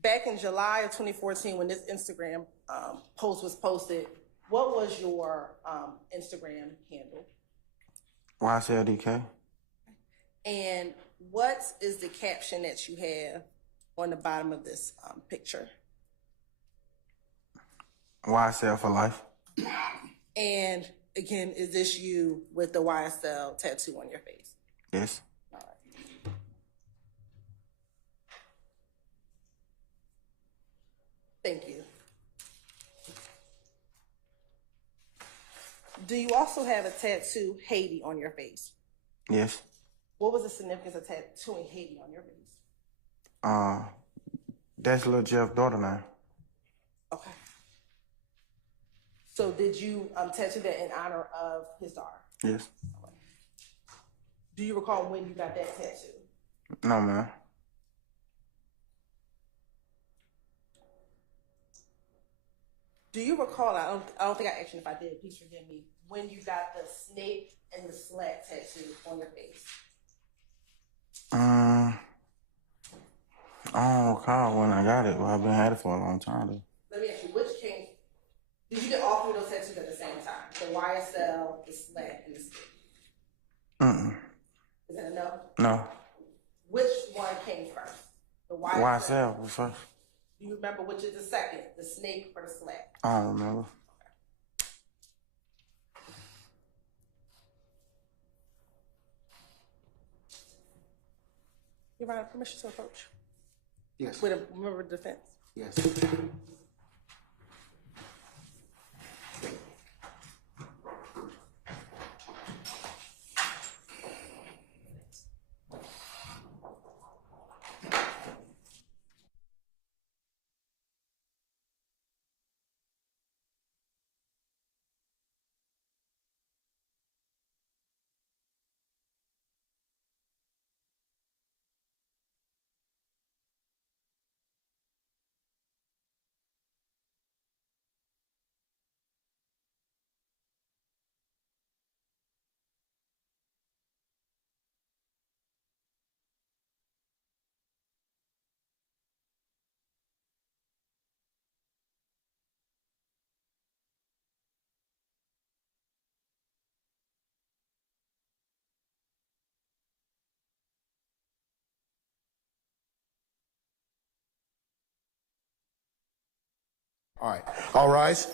back in July of 2014, when this Instagram post was posted, what was your Instagram handle? YSL And what is the caption that you have on the bottom of this picture? YSL for life. And again, is this you with the YSL tattoo on your face? Yes. All right. Thank you. Do you also have a tattoo, Haiti, on your face? Yes. What was the significance of tattooing Haiti on your face? That's little Jeff's daughter now. Okay. So did you tattoo that in honor of his daughter? Yes. Okay. Do you recall when you got that tattoo? No, man. Do you recall, I don't think I asked you if I did, please forgive me, when you got the snake and the slat tattoo on your face? I don't recall when I got it, but I've been had it for a long time though. Let me ask you, which came, did you get all three of those tattoos at the same time? The YSL, the slat, and the snake? Is that a no? No. Which one came first? The YSL. YSL was first. Do you remember which is the second, the snake or the slap? I don't remember. Your Honor, permission to approach. Yes. With a member of the defense. Yes. All right. All rise.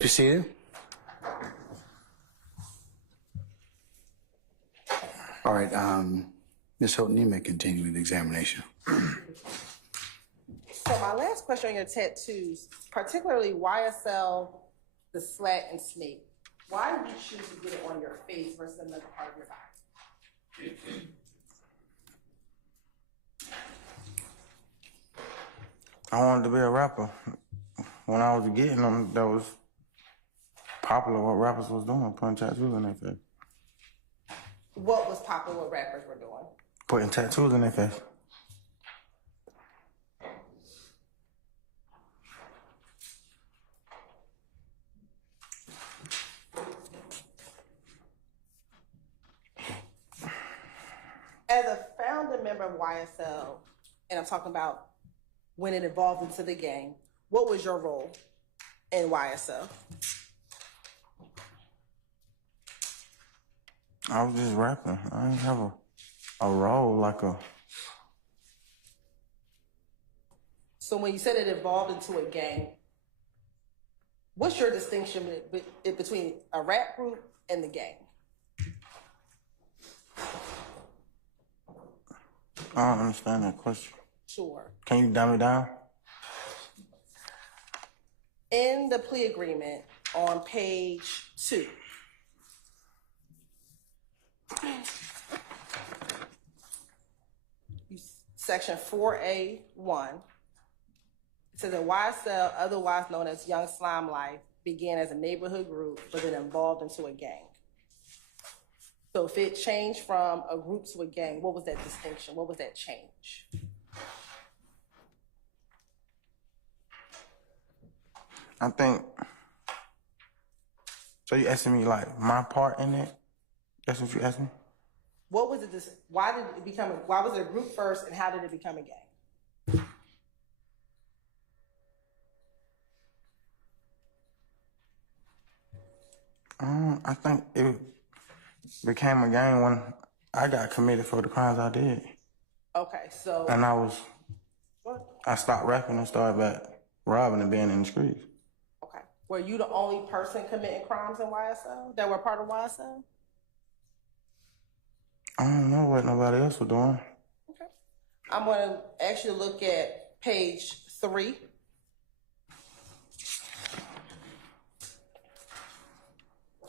You see it? All right, Ms. Houghton, you may continue with the examination. So my last question on your tattoos, particularly YSL, the slat, and snake. Why did you choose to get it on your face versus another part of your body? I wanted to be a rapper. When I was getting them, that was popular what rappers was doing, putting tattoos in their face. What was popular what rappers were doing? Putting tattoos in their face. As a founding member of YSL, and I'm talking about when it evolved into the gang, what was your role in YSL? I was just rapping. I didn't have a role like a... So when you said it evolved into a gang, what's your distinction between a rap group and the gang? I don't understand that question. Sure. Can you dumb it down? In the plea agreement on page 2, section 4A1, it says that YSL, otherwise known as Young Slime Life, began as a neighborhood group, but then evolved into a gang. So if it changed from a group to a gang, what was that distinction? What was that change? I think... So you asking me, like, my part in it? That's what you asked me? What was it? Why did it become? Why was it a group first, and how did it become a gang? I think it became a gang when I got committed for the crimes I did. Okay, so. And I stopped rapping and started back robbing and being in the streets. Okay. Were you the only person committing crimes in YSL that were part of YSL? I don't know what nobody else was doing. Okay. I'm going to ask you to look at page 3.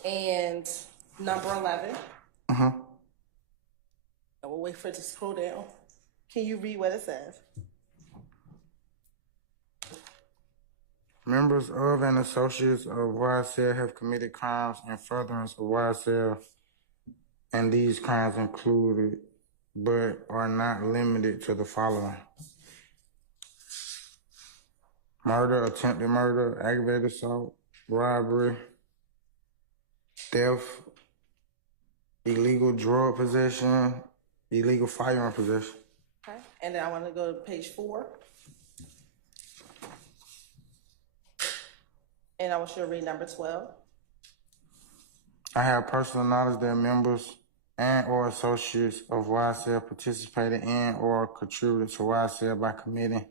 And number 11. Mm-hmm. And we'll wait for it to scroll down. Can you read what it says? Members of and associates of YSL have committed crimes in furtherance of YSL, and these crimes included, but are not limited to the following: murder, attempted murder, aggravated assault, robbery, theft, illegal drug possession, illegal firearm possession. Okay. And then I want to go to page 4. And I want you to read number 12. I have personal knowledge that members and or associates of YSL participated in or contributed to YSL by committing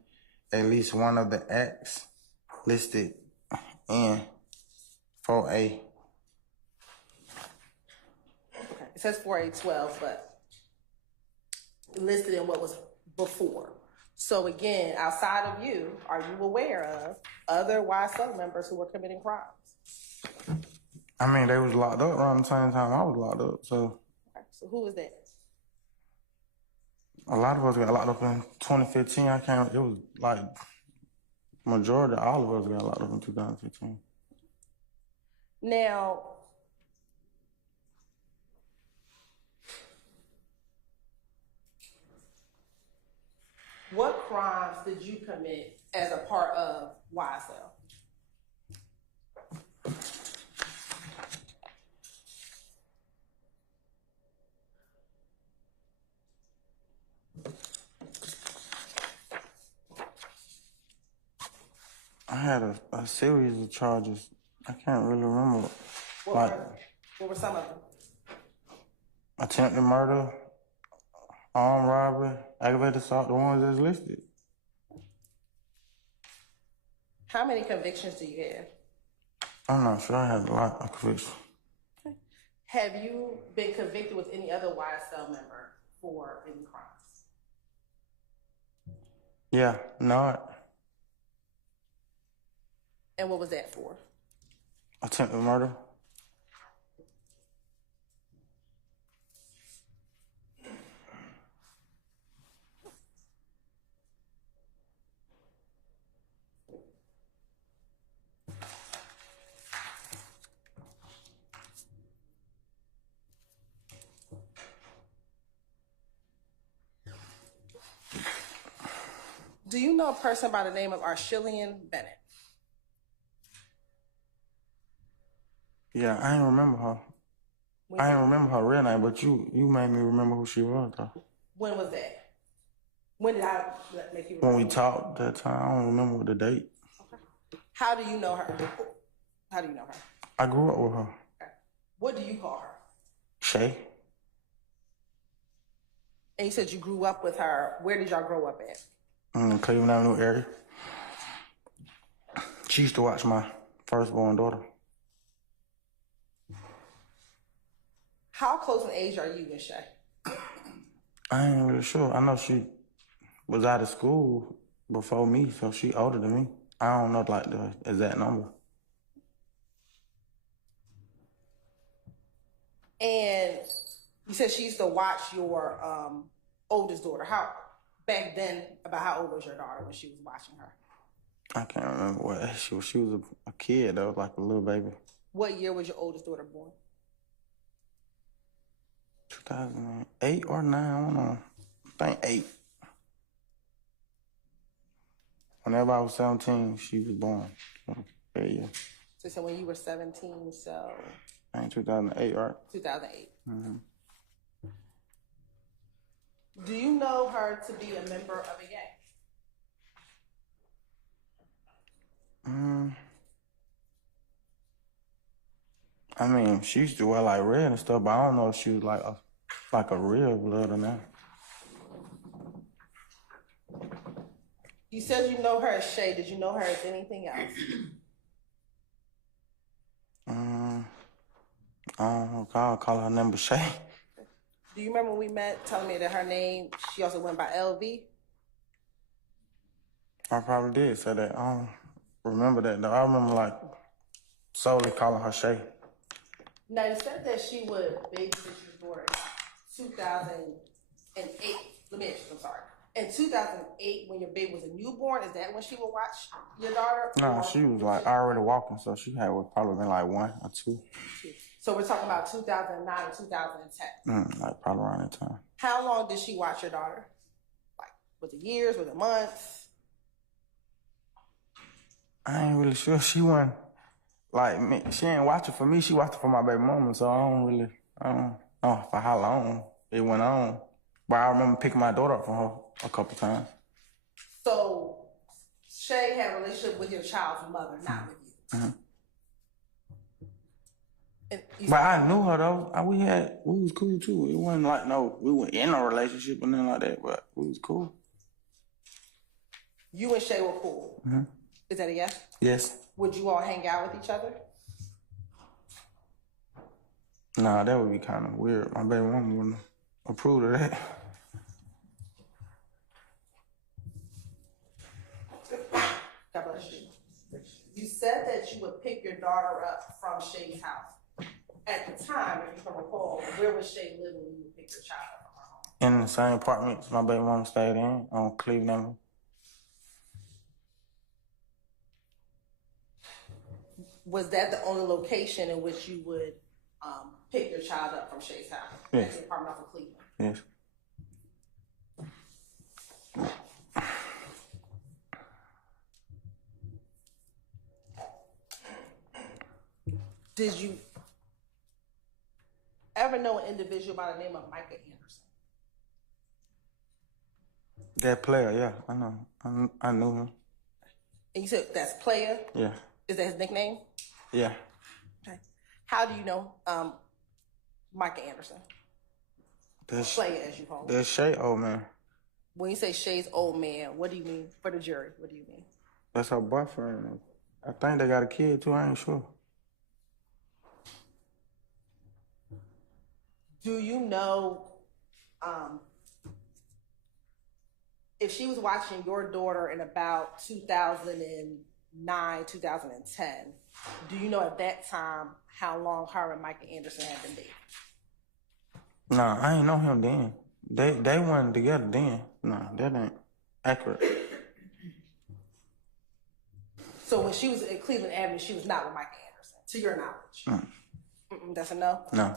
at least one of the acts listed in 4A. Okay. It says 4A12, but listed in what was before. So again, outside of you, are you aware of other YSL members who were committing crimes? I mean, they was locked up around the same time I was locked up, so. Okay. So who was that? A lot of us got locked up in 2015. It was like, majority of all of us got locked up in 2015. Now, what crimes did you commit as a part of YSL? I had a series of charges. I can't really remember. What were some of them? Attempted murder, armed robbery, aggravated assault, the ones that's listed. How many convictions do you have? I'm not sure. I had a lot of convictions. Okay. Have you been convicted with any other YSL member for any crimes? Yeah, not. And what was that for? Attempted murder. Do you know a person by the name of Arshillian Bennett? Yeah, I ain't remember her. I ain't remember her real name, but you made me remember who she was, though. When was that? When did I make you remember? When we talked that time, I don't remember the date. Okay. How do you know her? How do you know her? I grew up with her. Okay. What do you call her? Shay. And you said you grew up with her. Where did y'all grow up at? Cleveland Avenue area. She used to watch my firstborn daughter. How close in age are you and Shay? I ain't really sure. I know she was out of school before me, so she older than me. I don't know like the exact number. And you said she used to watch your oldest daughter. How back then? About how old was your daughter when she was watching her? I can't remember what age she was. She was a kid though, like a little baby. What year was your oldest daughter born? 2008 or 9, I don't know. I think 8. Whenever I was 17, she was born. So, yeah. So when you were 17, so... I think 2008, right? 2008. Mm-hmm. Do you know her to be a member of a gang? I mean, she used to wear like red and stuff, but I don't know if she was like a real blood or not. You said you know her as Shay. Did you know her as anything else? I don't know. I'll call her number Shay. Do you remember when we met telling me that her name, she also went by LV? I probably did say that. I don't remember that though. I remember like solely calling her Shay. Now, you said that she would babysit your daughter in 2008. Let me ask you, I'm sorry. In 2008, when your baby was a newborn, is that when she would watch your daughter? No, she was like already walking, so she had probably been like 1 or 2. So we're talking about 2009 and 2010. Like probably around that time. How long did she watch your daughter? Like, was it years? Was it months? I ain't really sure. She wasn't like me. She ain't watching for me. She watching for my baby mama. So I don't. Oh, for how long it went on. But I remember picking my daughter up from her a couple times. So Shay had a relationship with your child's mother, not with you. Mm-hmm. But I knew her though. We was cool too. It wasn't like we were in a relationship or nothing like that, but we was cool. You and Shay were cool. Mm-hmm. Is that a yes? Yes. Would you all hang out with each other? Nah, that would be kind of weird. My baby mama wouldn't approve of that. God bless you. You said that you would pick your daughter up from Shay's house. At the time, if you can recall, where was Shay living when you would pick your child up from her home? In the same apartments my baby mama stayed in on Cleveland. Was that the only location in which you would pick your child up from Shay's house? Yes. At the apartment off of Cleveland? Yes. Did you ever know an individual by the name of Micah Anderson? That player, yeah, I know. I knew him. And you said that's Player? Yeah. Is that his nickname? Yeah. Okay. How do you know Micah Anderson? That's Player, as you call him. That's Shay old man. When you say Shay's old man, what do you mean? For the jury, what do you mean? That's her boyfriend. I think they got a kid too, I ain't sure. Do you know if she was watching your daughter in about 2009, 2010, do you know at that time how long her and Micah Anderson had been dating? Nah, I ain't know him then. They weren't together then. Nah, that ain't accurate. So when she was at Cleveland Avenue, she was not with Micah Anderson, to your knowledge? That's a no? No.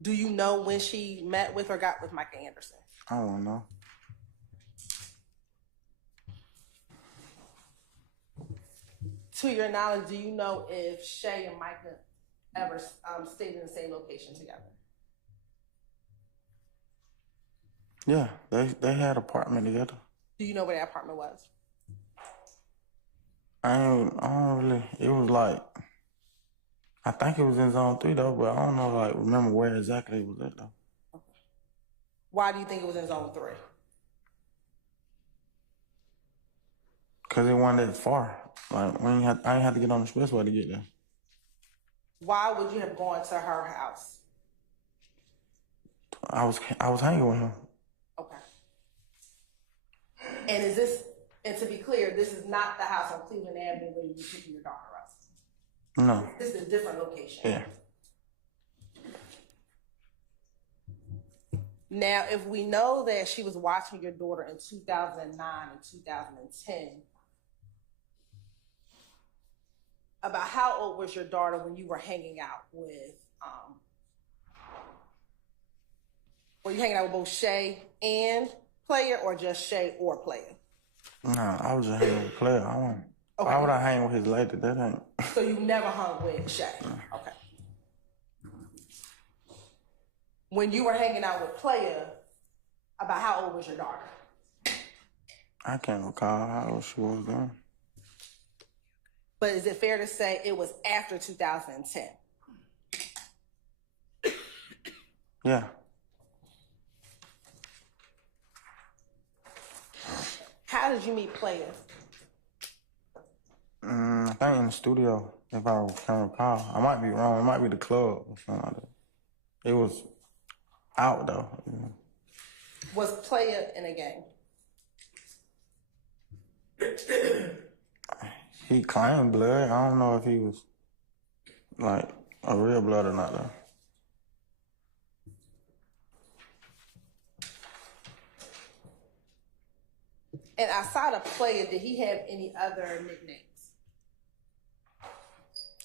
Do you know when she met with or got with Micah Anderson? I don't know. To your knowledge, do you know if Shay and Micah ever stayed in the same location together? Yeah, they had an apartment together. Do you know where that apartment was? I don't really. It was like, I think it was in Zone 3 though, but I don't know remember where exactly it was at though. Okay. Why do you think it was in Zone 3? Cause it wasn't that far. I ain't had to get on the expressway to get there. Why would you have gone to her house? I was hanging with him. Okay. And to be clear, this is not the house on Cleveland Avenue where you were picking your daughter up. No. This is a different location. Yeah. Now, if we know that she was watching your daughter in 2009 and 2010, about how old was your daughter when you were hanging out with, were you hanging out with both Shay and Player, or just Shay or Player? Nah, I was just hanging with Player. Okay. Why would I hang with his lady? That ain't. So you never hung with Shay? Okay. When you were hanging out with Player, about how old was your daughter? I can't recall how old she was then. But is it fair to say it was after 2010? Yeah. How did you meet Player? I think in the studio, if I can recall. I might be wrong. It might be the club or something like that. It was out though. Yeah. Was Player in a gang? He claimed blood. I don't know if he was like a real blood or not though. And outside of Player, did he have any other nicknames?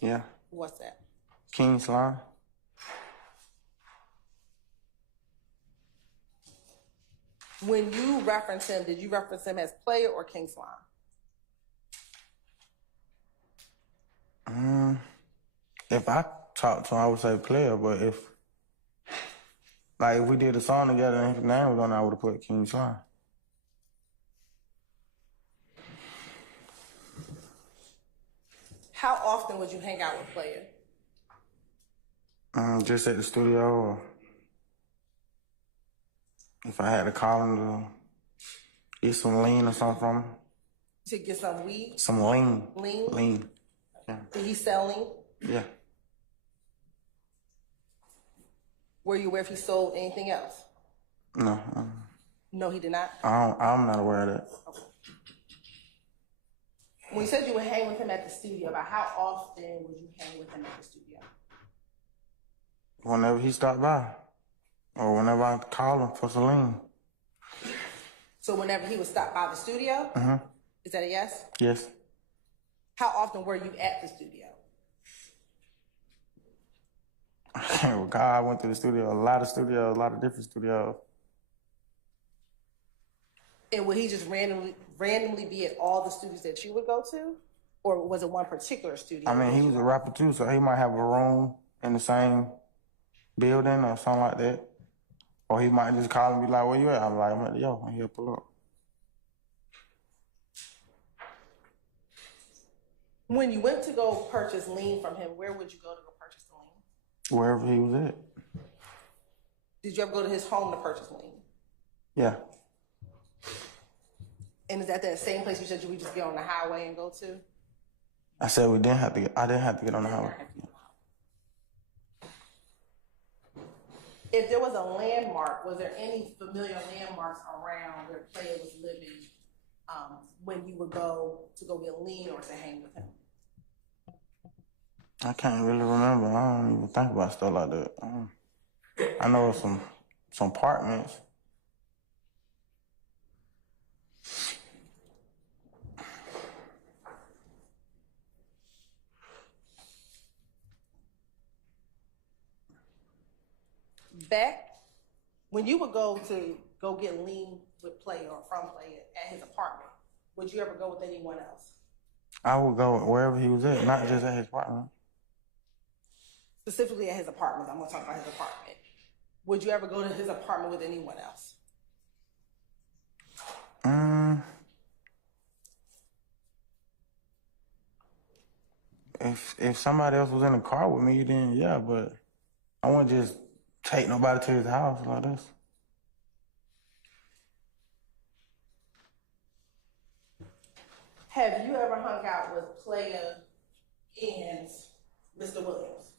Yeah. What's that? King Slime. When you reference him, did you reference him as Player or King Slime? If I talked to him, I would say player, but if we did a song together and his name was on it, I would have put King Slime. How often would you hang out with Player? Just at the studio, or if I had to call him to get some lean or something from him. To get some weed? Some lean. Lean? Lean. Yeah. Did he sell lean? Yeah. Were you aware if he sold anything else? No. No, he did not? I'm not aware of that. Okay. When you said you would hang with him at the studio, about how often would you hang with him at the studio? Whenever he stopped by, or whenever I call him for Celine. So whenever he would stop by the studio? Mm-hmm. Is that a yes? Yes. How often were you at the studio? I can't recall. I went to the studio, a lot of different studios. And would he just randomly be at all the studios that you would go to? Or was it one particular studio? I mean, he was a rapper too, so he might have a room in the same building or something like that. Or he might just call and be like, where you at? I'm like, I'm at the yo, and he'll pull up. When you went to go purchase lean from him, where would you go to go purchase the lean? Wherever he was at. Did you ever go to his home to purchase lean? Yeah. And is that same place you said you would just get on the highway and go to? I said I didn't have to get on the highway. If there was a landmark, was there any familiar landmarks around where Player was living when you would go to go get lean or to hang with him? I can't really remember. I don't even think about stuff like that. I know some apartments. Back when you would go get lean with Player or from Player at his apartment, would you ever go with anyone else? I would go wherever he was at, not just at his apartment. Specifically at his apartment. I'm going to talk about his apartment. Would you ever go to his apartment with anyone else? If somebody else was in the car with me, then yeah, but I wouldn't just take nobody to his house like this. Have you ever hung out with Player and Mr. Williams?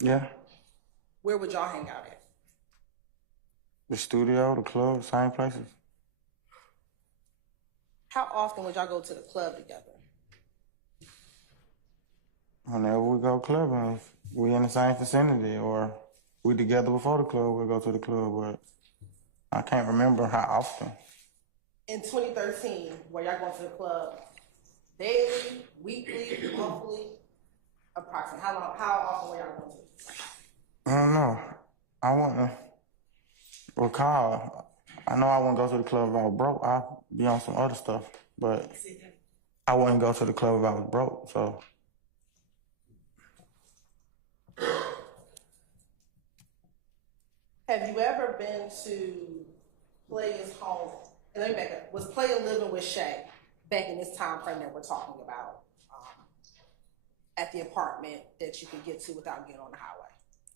Yeah. Where would y'all hang out at? The studio, the club, same places. How often would y'all go to the club together? Whenever we go clubbing, if we in the same vicinity or we together before the club, we'll go to the club, but I can't remember how often. In 2013, were y'all going to the club daily, weekly, monthly, approximately? How often were y'all going to? I don't know. I wouldn't recall. I know I wouldn't go to the club if I was broke. I'd be on some other stuff, but I wouldn't go to the club if I was broke, so. Have you ever been to Player's home? And let me back up. Was Player living with Shay back in this time frame that we're talking about at the apartment that you could get to without getting on the highway?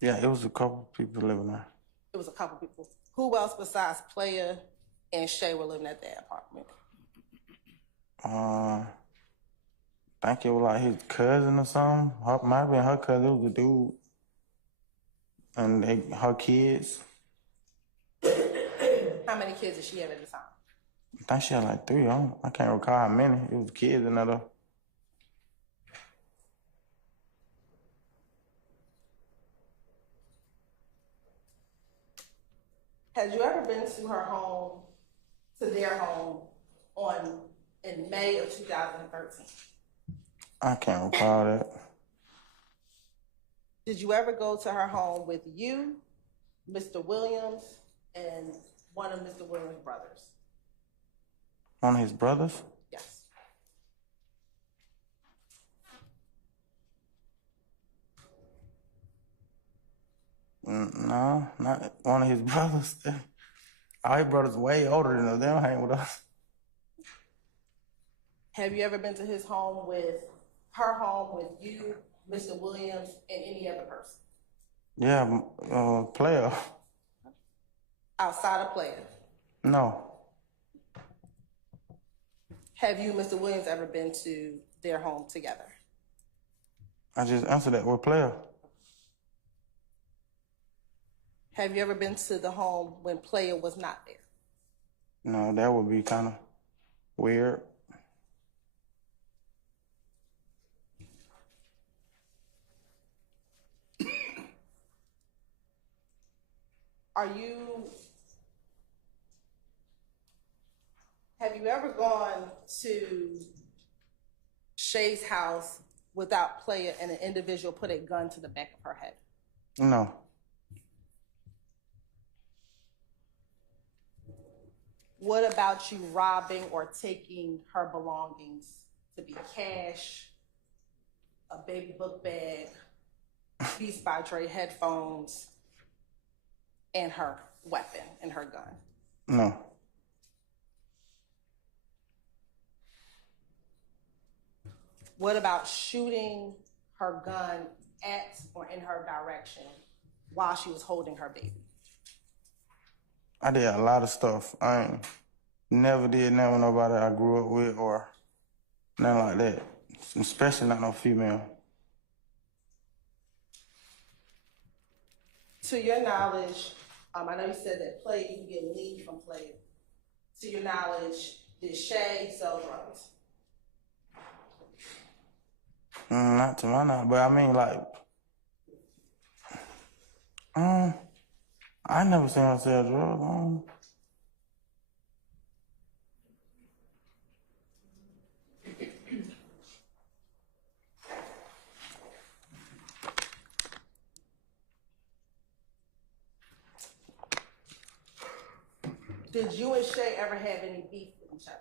Yeah, it was a couple people living there. It was a couple people. Who else besides Player and Shay were living at that apartment? I think it was like his cousin or something. Might have been her cousin. It was a dude. And her kids. How many kids did she have at the time? I think she had like 3. I can't recall how many. It was kids in there though. Has you ever been to their home in May of 2013? I can't recall that. Did you ever go to her home with you, Mr. Williams, and one of Mr. Williams' brothers? One of his brothers? Yes. No, not one of his brothers. All his brothers way older than us. They don't hang with us. Have you ever been to his home with her home with you, Mr. Williams, and any other person? Yeah, player. Outside of player. No. Have you, Mr. Williams, ever been to their home together? I just answered that with player. Have you ever been to the home when player was not there? No, that would be kind of weird. Have you ever gone to Shay's house without player and an individual put a gun to the back of her head? No. What about you robbing or taking her belongings to be cash, a baby book bag, Beats by Dre headphones, and her weapon and her gun? No. What about shooting her gun at or in her direction while she was holding her baby? I did a lot of stuff. I ain't never did nothing with nobody I grew up with or nothing like that. Especially not no female. To your knowledge, I know you said that play, you can get lead from play. To your knowledge, did Shay sell drugs? Not to my knowledge, but I mean, like, I never seen her sell drugs. Did you and Shay ever have any beef with each other?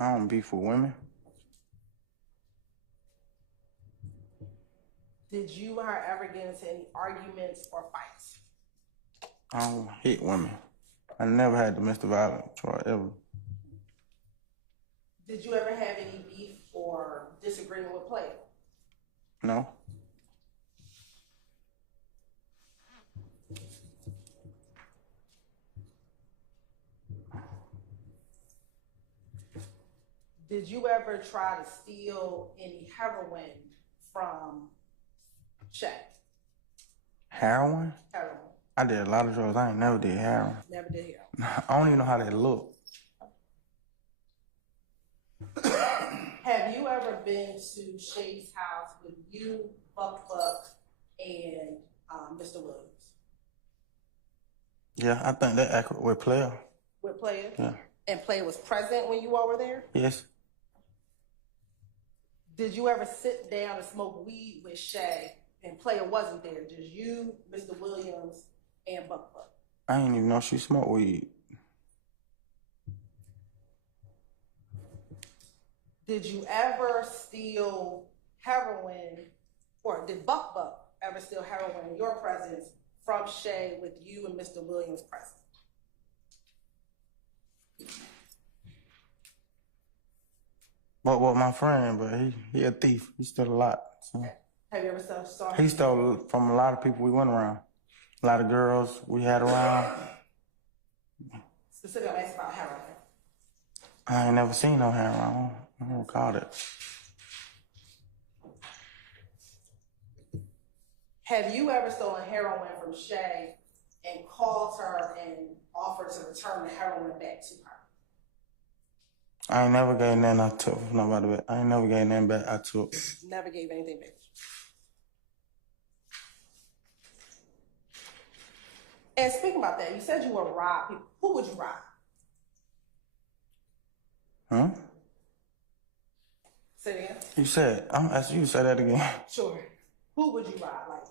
I don't beef with women. Did you and her ever get into any arguments or fights? I don't hit women. I never had domestic violence or ever. Did you ever have any beef or disagreement with play? No. Did you ever try to steal any heroin from Shay? Heroin? Heroin. I did a lot of drugs. I ain't never did heroin. Never did heroin. I don't even know how that look. Have you ever been to Shay's house with you, Buck, and Mr. Williams? Yeah, I think that accurate with player. With Player? Yeah. And Player was present when you all were there? Yes. Did you ever sit down and smoke weed with Shay and Player wasn't there? Just you, Mr. Williams, and Buck? I didn't even know she smoked weed. Did you ever steal heroin, or did Buck ever steal heroin in your presence from Shay with you and Mr. Williams present? But my friend, but he a thief. He stole a lot. So. Have you ever saw? He stole from a lot of people we went around. A lot of girls we had around. Specifically, I'm asking about heroin. I ain't never seen no heroin. I don't recall it. Have you ever stolen heroin from Shay and called her and offered to return the heroin back to her? I ain't never gave nothing I took from nobody back. I ain't never gave nothing back I took. Never gave anything back. And speaking about that, you said you would rob people. Who would you rob? Huh? Say it again. You said, I'm asking you to say that again. Sure. Who would you rob? Like,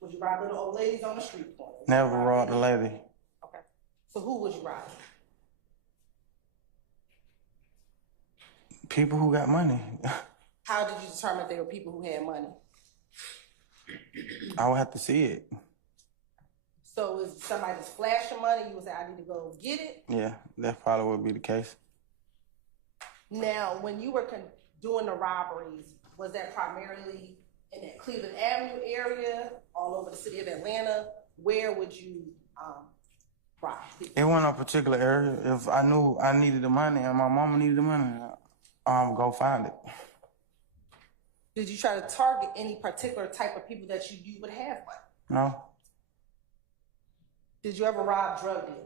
would you rob little old ladies on the street corner? Never robbed a lady. Okay. So who would you rob? People who got money. How did you determine they were people who had money? I would have to see it. somebody just flashing money, you would say, I need to go get it? Yeah, that probably would be the case. Now, when you were doing the robberies, was that primarily in that Cleveland Avenue area, all over the city of Atlanta? Where would you rob people? It wasn't a particular area. If I knew I needed the money and my mama needed the money, go find it. Did you try to target any particular type of people that you knew would have money? No. Did you ever rob drug dealers?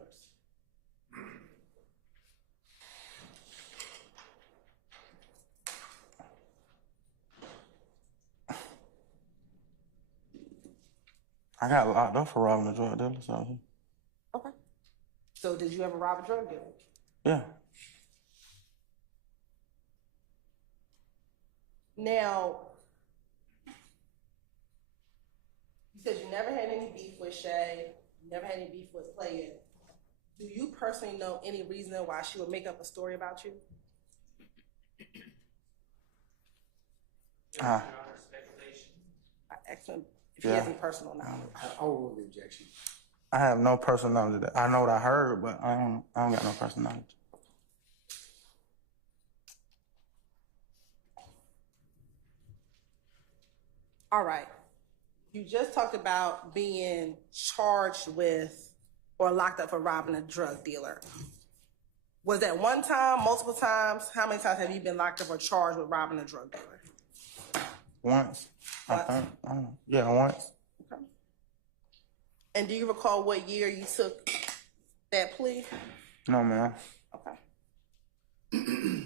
I got locked up for robbing a drug dealer, so. Okay. So did you ever rob a drug dealer? Yeah. Now, you said you never had any beef with Shay, you never had any beef with Player. Do you personally know any reason why she would make up a story about you? Excellent. If he has any personal knowledge. I will rule the objection. I have no personal knowledge of that. I know what I heard, but I don't got no personal knowledge. All right. You just talked about being charged with or locked up for robbing a drug dealer. Was that one time, multiple times? How many times have you been locked up or charged with robbing a drug dealer? Once. I think. I don't know. Yeah, once. Okay. And do you recall what year you took that plea? No, ma'am. Okay.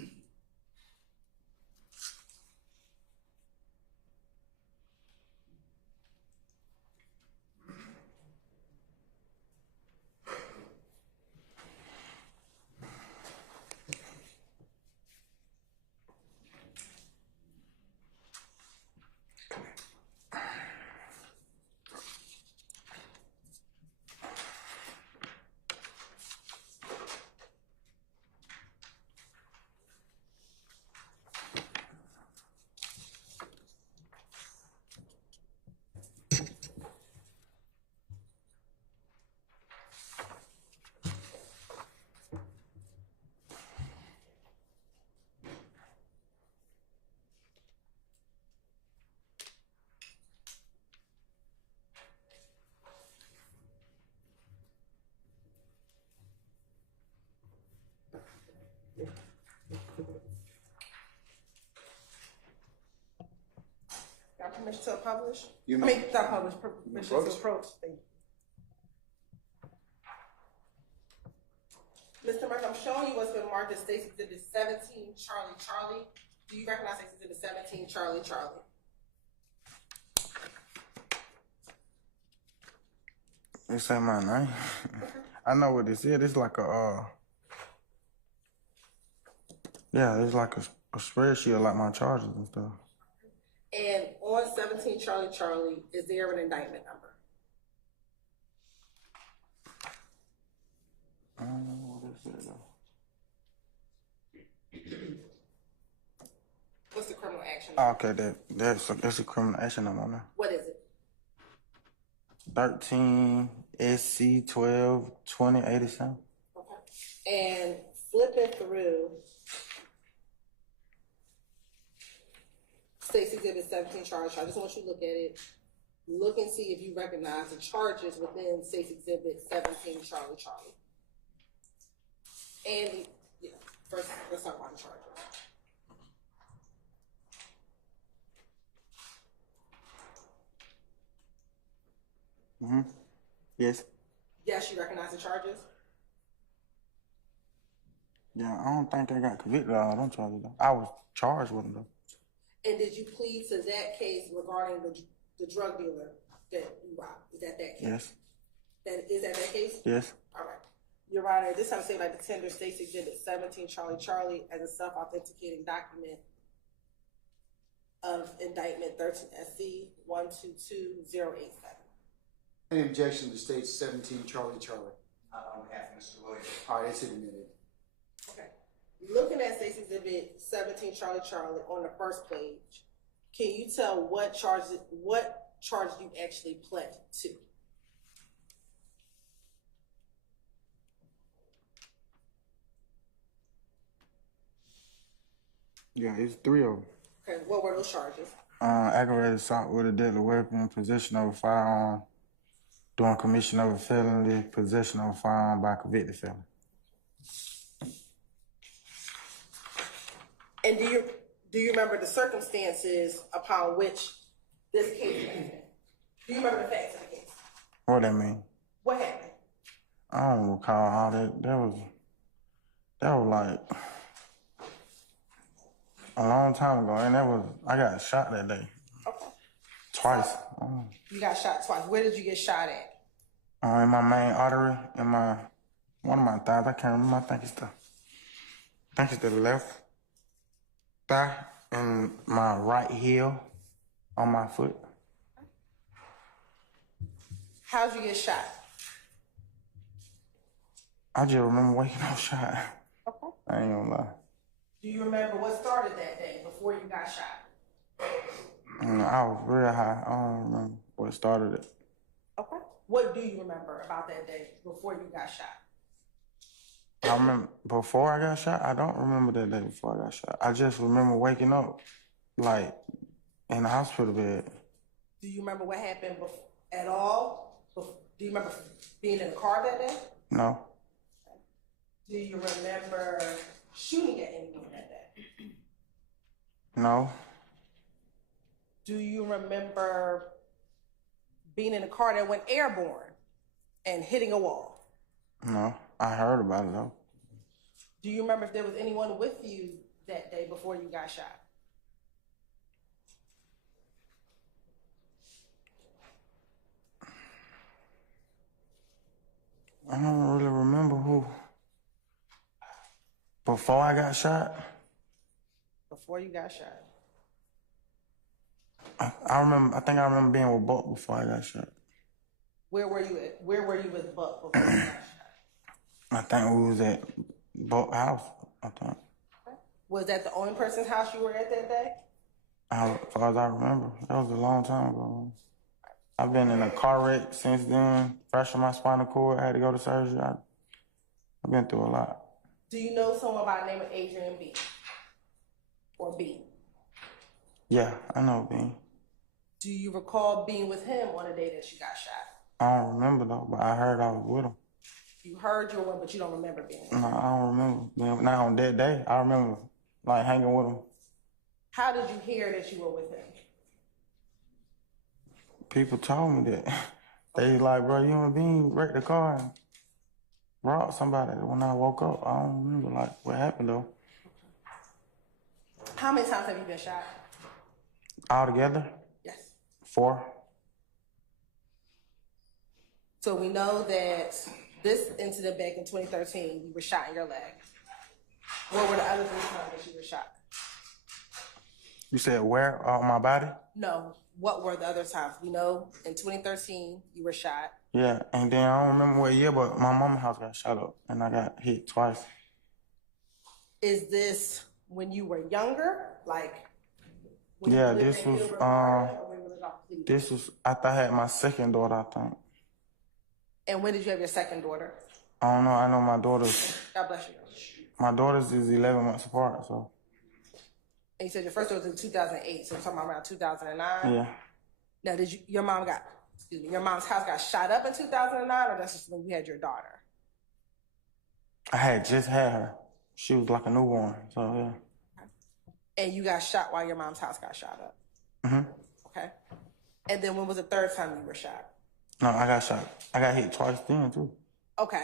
Got permission to publish? You I may- mean, not publish, permission to approach. Thank you. Mr. Murphy, I'm showing you what's been marked as State's Exhibit 17, Charlie Charlie. Do you recognize State's Exhibit 17, Charlie Charlie? This ain't my name. I know what this is. It's like a, yeah, it's like a spreadsheet of like my charges and stuff. And on 17 Charlie Charlie, is there an indictment number? What is it? What's the criminal action Oh, number? okay, that's a criminal action number now. What is it? 13 SC 12 20 87. Okay. And flipping through State's Exhibit 17, Charlie Charlie, I just want you to look at it. Look and see if you recognize the charges within State's Exhibit 17, Charlie Charlie. And, yeah, first, let's talk about the charges. Mm-hmm. Yes. Yes, you recognize the charges? Yeah, I don't think I got convicted of all them charges though. I was charged with them though. And did you plead to that case regarding the drug dealer that you robbed? Is that case? Yes. Is that case? Yes. All right. Your Honor, this time say like the tender State's Exhibit 17 Charlie Charlie as a self-authenticating document of indictment 13 SC 122087. Any objection to State's 17 Charlie Charlie? On behalf of Mr. Williams. All right, it's admitted. Okay. Looking at State's Exhibit 17 Charlie Charlie on the first page, can you tell what charge you actually pled to? Yeah, it's 3 of them. Okay, what were those charges? Aggravated assault with a deadly weapon, possession of a firearm, doing commission of a felony, possession of a firearm by a convicted felon. And do you remember the circumstances upon which this case happened? Do you remember the facts of the case? What that mean? What happened? I don't recall all that. That was like a long time ago, and I got shot that day. Okay. Twice. You got shot twice. Where did you get shot at? In my main artery, in one of my thighs. I can't remember. I think it's the left thigh and my right heel on my foot. How'd you get shot? I just remember waking up shot. Okay. I ain't gonna lie. Do you remember what started that day before you got shot? I was real high. I don't remember what started it. Okay. What do you remember about that day before you got shot? I remember before I got shot. I don't remember that day before I got shot. I just remember waking up, like, in the hospital bed. Do you remember what happened at all? Do you remember being in the car that day? No. Do you remember shooting at anyone that day? No. Do you remember being in a car that went airborne and hitting a wall? No. I heard about it, though. Do you remember if there was anyone with you that day before you got shot? I don't really remember who. Before I got shot? Before you got shot. I think I remember being with Buck before I got shot. Where were you at? Where were you with Buck before you got shot? I think we was at Buck's house, I think. Was that the only person's house you were at that day? As far as I remember. That was a long time ago. I've been in a car wreck since then, fractured my spinal cord, had to go to surgery. I've been through a lot. Do you know someone by the name of Adrian B? Or B? Yeah, I know B. Do you recall being with him on the day that you got shot? I don't remember though, but I heard I was with him. You heard you were with him, but you don't remember being with him? No, I don't remember being, not on that day. I remember like hanging with him. How did you hear that you were with him? People told me that. They like, bro, you and Bean wrecked the car and robbed somebody. When I woke up, I don't remember like what happened though. How many times have you been shot? All together? Yes. 4. So we know that this incident back in 2013, you were shot in your leg. What were the other 3 times that you were shot? You said where? On my body? No. What were the other times? We know in 2013, you were shot. Yeah, and then I don't remember what year, but my mama's house got shot up and I got hit twice. Is this when you were younger? Like, when Yeah, you lived this in was, Gilbert Garden, or when you lived off Cleveland? This was after I had my second daughter, I think. And when did you have your second daughter? I don't know. I know my daughters. God bless you. My daughters is 11 months apart, so. And you said your first daughter was in 2008, so we're talking about around 2009? Yeah. Now, your mom's house got shot up in 2009, or that's just when you had your daughter? I had just had her. She was like a newborn, so yeah. And you got shot while your mom's house got shot up? Mm-hmm. Okay. And then when was the third time you were shot? No, I got shot. I got hit twice then, too. Okay.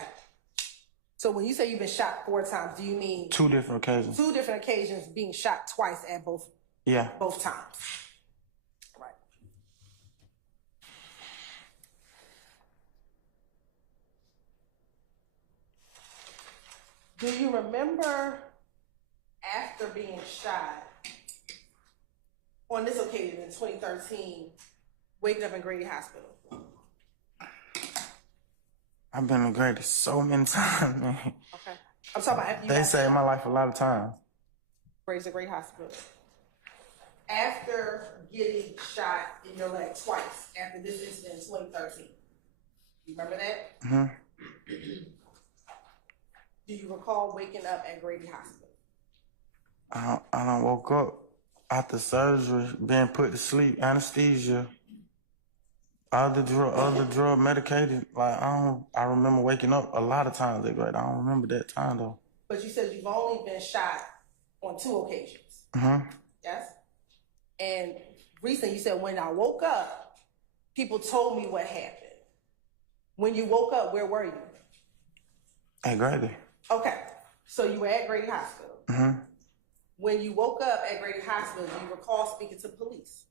So when you say you've been shot 4 times, do you mean 2 different occasions. 2 different occasions being shot twice at both times? Right. Do you remember after being shot on this occasion in 2013, waking up in Grady Hospital? I've been to Grady so many times, man. Okay. I'm talking about after you They got saved shot. my life a lot of times. Grady's a great hospital. After getting shot in your leg twice, after this incident in 2013, you remember that? Mm-hmm. Do you recall waking up at Grady Hospital? I done woke up after surgery, being put to sleep, anesthesia, other drug medicated. Like I remember waking up a lot of times that grade. I don't remember that time though. But you said you've only been shot on 2 occasions. Mm-hmm. Yes? And recently you said, when I woke up, people told me what happened. When you woke up, where were you? At Grady. Okay, so you were at Grady Hospital. Mm-hmm. When you woke up at Grady Hospital, do you recall speaking to police?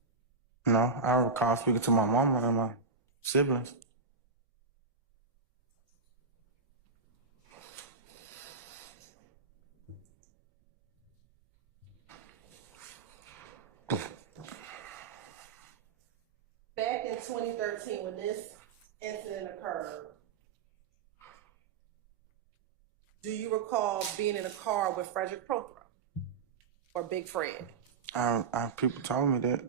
No, I recall speaking to my mama and my siblings. Back in 2013, when this incident occurred, do you recall being in a car with Frederick Prothero or Big Fred? People told me that.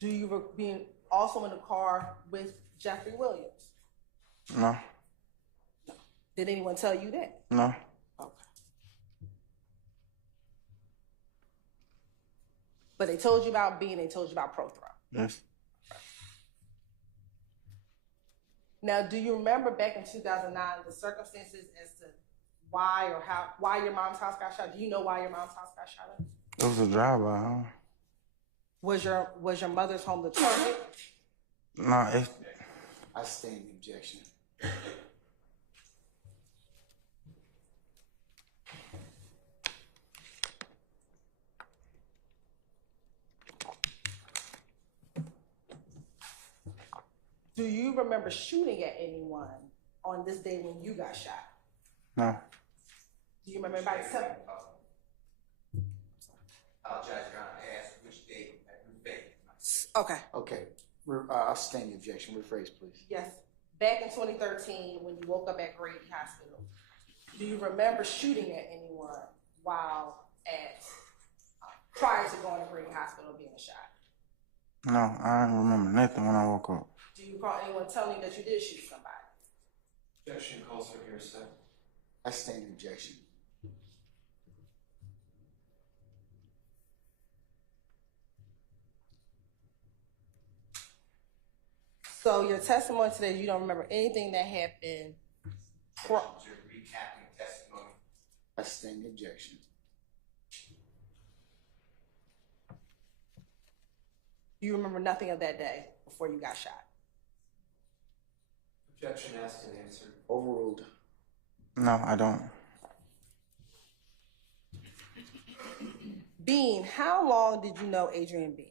Do you being also in the car with Jeffery Williams? No. Did anyone tell you that? No. Okay. But they told you about they told you about Prothero. Yes. Now, do you remember back in 2009 the circumstances as to why your mom's house got shot? Do you know why your mom's house got shot up? It was a drive-by, huh? Was your mother's home the target? No, I stand the objection. Do you remember shooting at anyone on this day when you got shot? no. Do you remember anybody telling? Judge, I asked which date and date. Okay. Okay, I'll stand the objection. Rephrase, please. Yes. Back in 2013, when you woke up at Grady Hospital, do you remember shooting at anyone while prior to going to Grady Hospital being shot? No, I don't remember nothing when I woke up. Do you recall anyone telling you that you did shoot somebody? Objection calls for hearsay. I stand the objection. So your testimony today, you don't remember anything that happened. Recapping testimony. I stand the objection. You remember nothing of that day before you got shot. Objection asked and answered. Overruled. No, I don't. Bean, how long did you know Adrian Bean?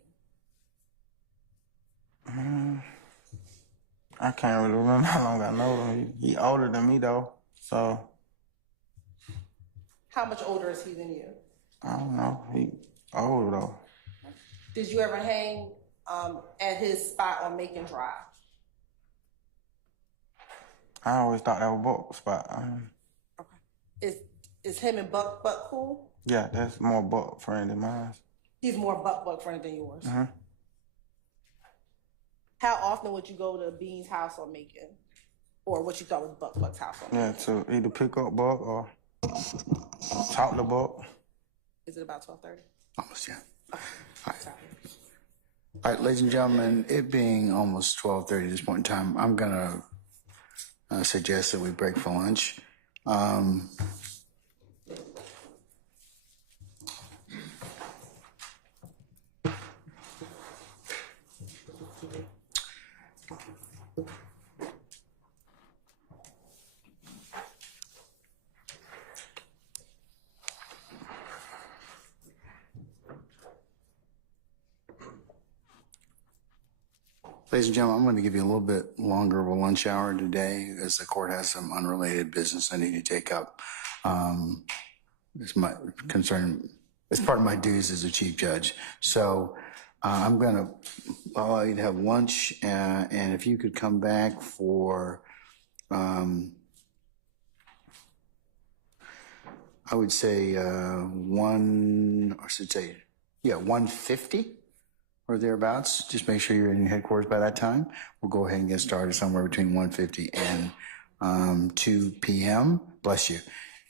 I can't really remember how long I know him. He older than me though, so How much older is he than you? I don't know. He old though. Did you ever hang at his spot on Macon Drive? I always thought that was Buck spot. Okay. Is him and Buck cool? Yeah, that's more Buck friend than mine. He's more Buck friend than yours. Mm-hmm. How often would you go to Bean's house on Macon? Or what you thought was Buck's house on Yeah, Macon? to either pick up Buck or talk to Buck. Is it about 12:30? Almost, yeah. All right, ladies and gentlemen, it being almost 12:30 at this point in time, I'm going to suggest that we break for lunch. Ladies and gentlemen, I'm going to give you a little bit longer of a lunch hour today as the court has some unrelated business I need to take up. It's my concern. It's part of my duties as a chief judge. So I'm going to allow you to have lunch, and if you could come back for, I would say 1:50. Or thereabouts. Just make sure you're in your headquarters by that time. We'll go ahead and get started somewhere between 1:50 and 2 p.m. Bless you.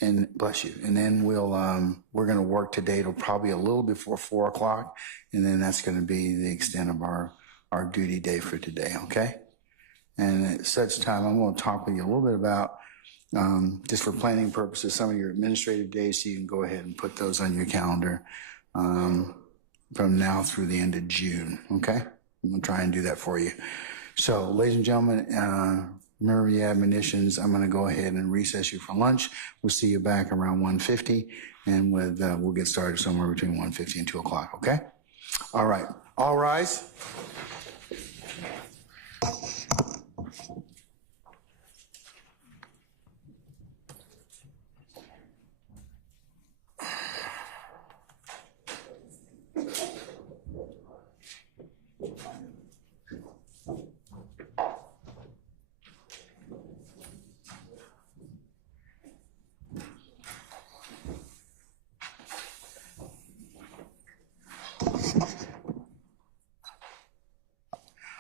And bless you. And then we're going to work today till probably a little before 4 o'clock. And then that's going to be the extent of our duty day for today. Okay. And at such time, I'm going to talk with you a little bit about, just for planning purposes, some of your administrative days, so you can go ahead and put those on your calendar, from now through the end of June. Okay. I'm going to try and do that for you. So, ladies and gentlemen, remember your admonitions. I'm going to go ahead and recess you for lunch. We'll see you back around 1:50, and we'll get started somewhere between 1:50 and 2 o'clock, okay? All right. All rise.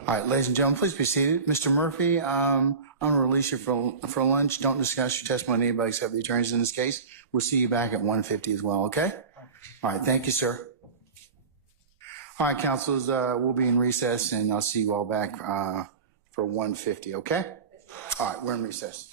All right, ladies and gentlemen, please be seated. Mr. Murphy, I'm going to release you for lunch. Don't discuss your testimony with anybody except the attorneys in this case. We'll see you back at 1:50 as well, okay? All right, thank you, sir. All right, councilors, we'll be in recess, and I'll see you all back for 1:50, okay? All right, we're in recess.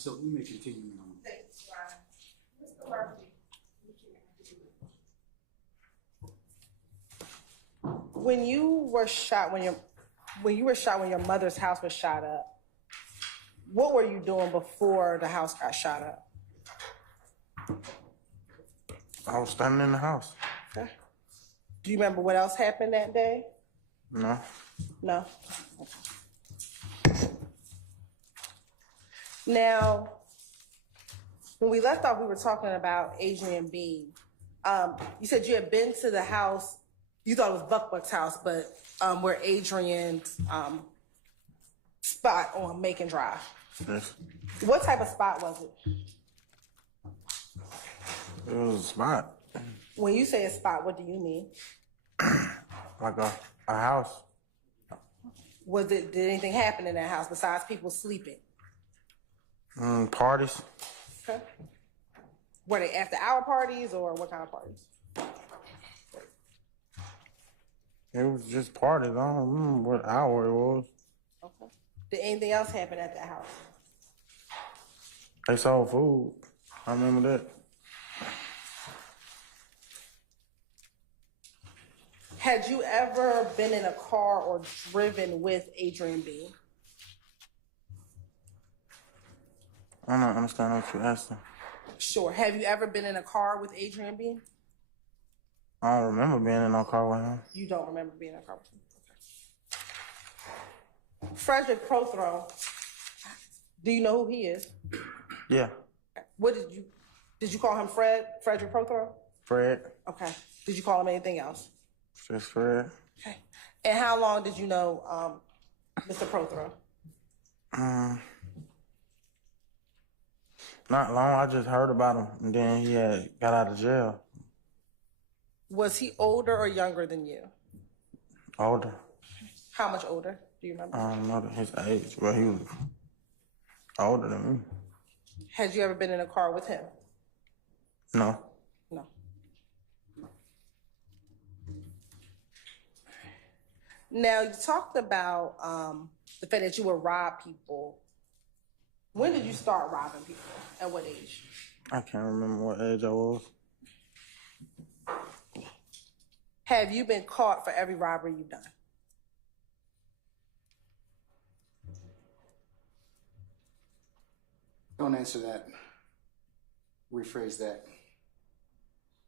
so you may continue. Mr. Murphy. When you were shot, when your mother's house was shot up, what were you doing before the house got shot up? I was standing in the house. Okay. Do you remember what else happened that day? No. No. Now, when we left off, we were talking about Adrian Bean. You said you had been to the house. You thought it was Buck's house, but where Adrian's spot on Macon Drive. Yes. What type of spot was it? It was a spot. When you say a spot, what do you mean? Like a house. Did anything happen in that house besides people sleeping? Parties. Okay. Were they after hour parties or what kind of parties? It was just parties. I don't remember what hour it was. Okay. Did anything else happen at that house? They sold food. I remember that. Had you ever been in a car or driven with Adrian Bean? I don't understand what you're asking. Sure. Have you ever been in a car with Adrian Bean? I don't remember being in no car with him. You don't remember being in a car with him? Okay. Frederick Prothro, do you know who he is? Yeah. What did you call him Frederick Prothro? Fred. Okay. Did you call him anything else? Just Fred. Okay. And how long did you know Mr. Prothro? Not long. I just heard about him, and then he got out of jail. Was he older or younger than you? Older. How much older? Do you remember? I don't know his age, but he was older than me. Had you ever been in a car with him? No. No. Now, you talked about the fact that you would rob people. When did you start robbing people? At what age? I can't remember what age I was. Have you been caught for every robbery you've done? Don't answer that. Rephrase that.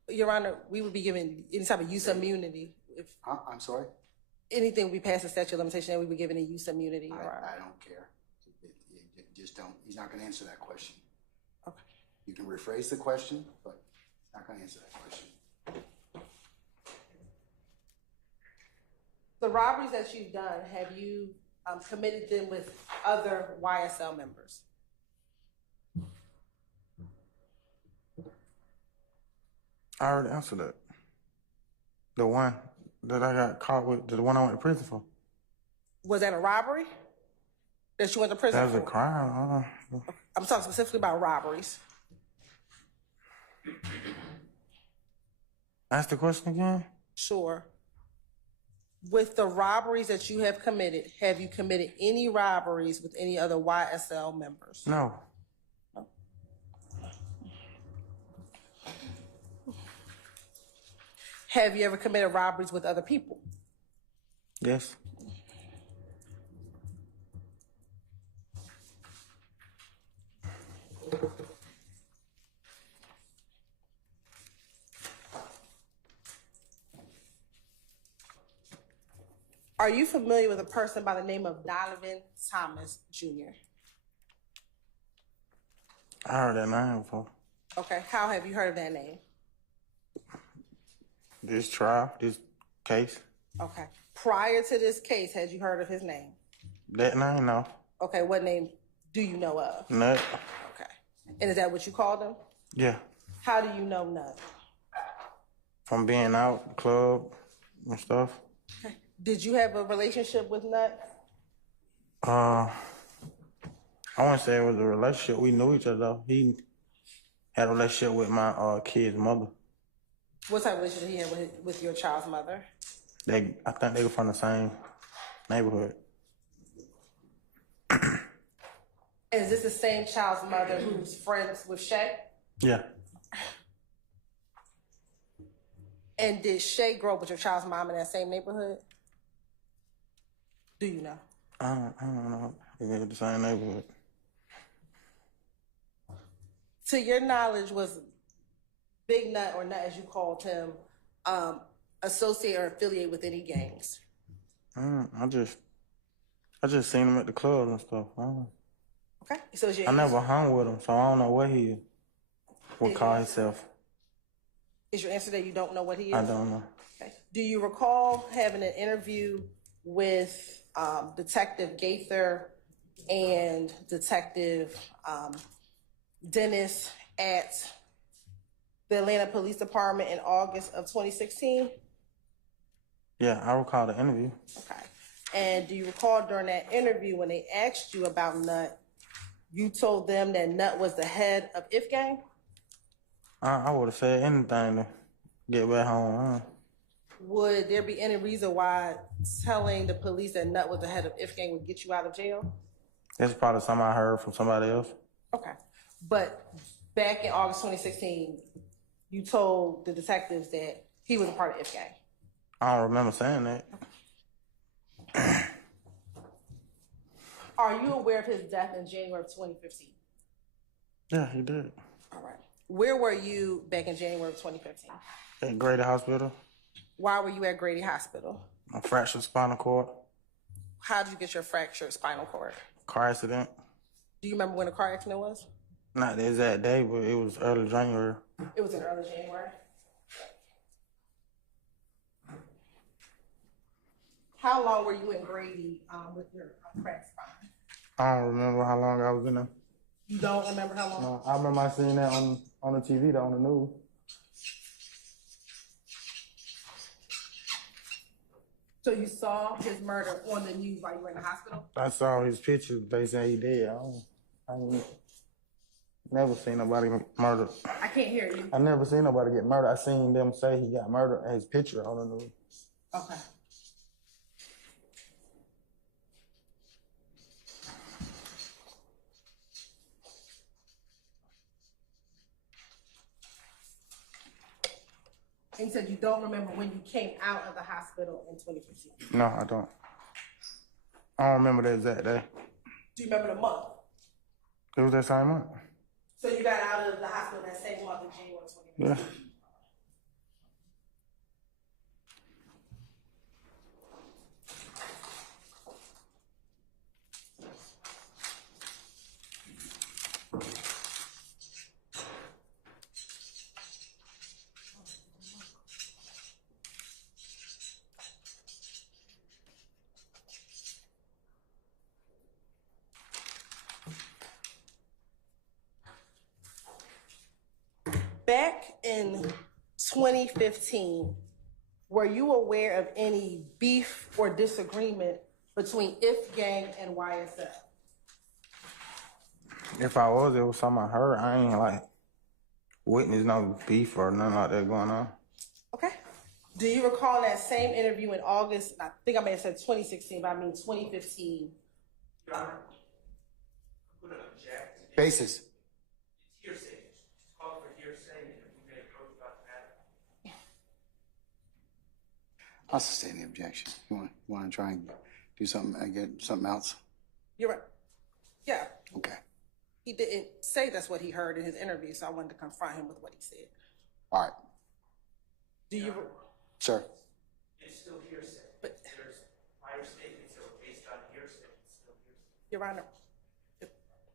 Your Honor, we would be given any type of use of immunity. If I'm sorry? anything we pass the statute of limitation, we would be given a use of immunity, Your Honor. I don't care. Just don't. He's not going to answer that question. Okay. You can rephrase the question, but he's not going to answer that question. The robberies that you've done, have you committed them with other YSL members? I already answered that. The one that I got caught with, the one I went to prison for. Was that a robbery that you went to prison That was for? a crime. I'm talking specifically about robberies. Ask the question again? Sure. With the robberies that you have you committed any robberies with any other YSL members? No. Have you ever committed robberies with other people? Yes. Are you familiar with a person by the name of Donovan Thomas Jr.? I heard that name before. Okay, how have you heard of that name? This trial, this case. Okay. Prior to this case, had you heard of his name? That name, no. Okay, what name do you know of? Nut. Okay. And is that what you called him? Yeah. How do you know Nut? From being out, the club and stuff. Okay. Did you have a relationship with Nut? I wouldn't say it was a relationship. We knew each other, though. He had a relationship with my kid's mother. What type of relationship he had with your child's mother? I think they were from the same neighborhood. Is this the same child's mother who's friends with Shay? Yeah. And did Shay grow up with your child's mom in that same neighborhood? Do you know? I don't know. If they're the same neighborhood. To your knowledge, was Big Nut, or Nut as you called him, associated or affiliated with any gangs? I just seen him at the club and stuff. Okay. So is your I never hung with him, so I don't know what he would call himself. Is your answer that you don't know what he is? I don't know. Okay. Do you recall having an interview with Detective Gaither and Detective Dennis at the Atlanta Police Department in August of 2016? Yeah, I recall the interview. Okay. And do you recall during that interview when they asked you about Nut, you told them that Nut was the head of If Gang? I would have said anything to get back home. Would there be any reason why telling the police that Nut was the head of If Gang would get you out of jail? That's probably something I heard from somebody else. Okay. But back in August 2016, you told the detectives that he was a part of If Gang. I don't remember saying that. Are you aware of his death in January of 2015? Yeah, he did. All right. Where were you back in January of 2015? At Grady Hospital. Why were you at Grady Hospital? A fractured spinal cord. How did you get your fractured spinal cord? Car accident. Do you remember when the car accident was? Not the exact day, but it was early January. It was in early January. How long were you in Grady with your cracked spine? I don't remember how long I was in there. You don't remember how long? No, I remember I seen that on the TV, on the news. So you saw his murder on the news while you were in the hospital? I saw his pictures. They say he did. I ain't never seen nobody murdered. I can't hear you. I never seen nobody get murdered. I seen them say he got murdered and his picture on the news. Okay. And you said you don't remember when you came out of the hospital in 2015. No, I don't. I don't remember the exact day. Do you remember the month? It was that same month. So you got out of the hospital that same month in January 2015? Yeah. Back in 2015, were you aware of any beef or disagreement between If Gang and YSL? If I was, it was something I heard. I ain't witness no beef or nothing like that going on. Okay. Do you recall that same interview in August? I think I may have said 2016, but I mean 2015. Your Honor, I'm going to object. Basis. It's hearsay. It's called for hearsay, and we may approach about the matter. I'll sustain the objection. You want to try and do something again, something else? You're right. Yeah. Okay. He didn't say that's what he heard in his interview, so I wanted to confront him with what he said. All right. Do you, Sir. It's still hearsay. But There's prior statements that were based on hearsay. It's still hearsay. Your Honor, Do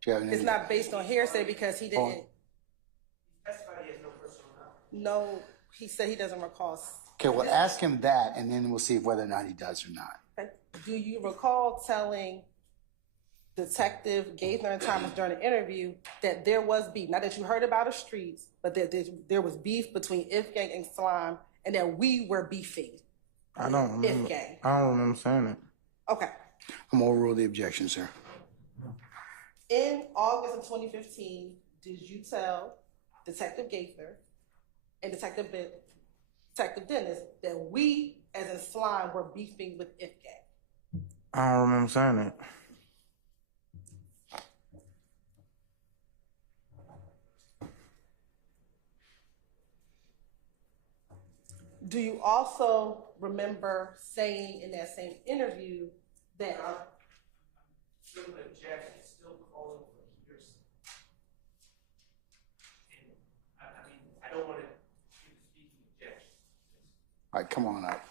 you have any? it's not based on hearsay because he didn't. He testified he has no personal knowledge. No, he said he doesn't recall. Okay, well, ask him that, and then we'll see whether or not he does or not. Okay. Do you recall telling Detective Gaither and Thomas during the interview that there was beef? Not that you heard about the streets, but that there was beef between If Gang and Slime, and that we were beefing. I don't remember. If Gang. I don't remember saying it. Okay. I'm going to overrule the objection, sir. In August of 2015, did you tell Detective Gaither and Detective Dennis that we, as in Slime, were beefing with If Gang? I don't remember saying it. Do you also remember saying in that same interview that Still an objection, still calling for hearsay. And I mean, I don't want to give a speaking objection. All right, come on up.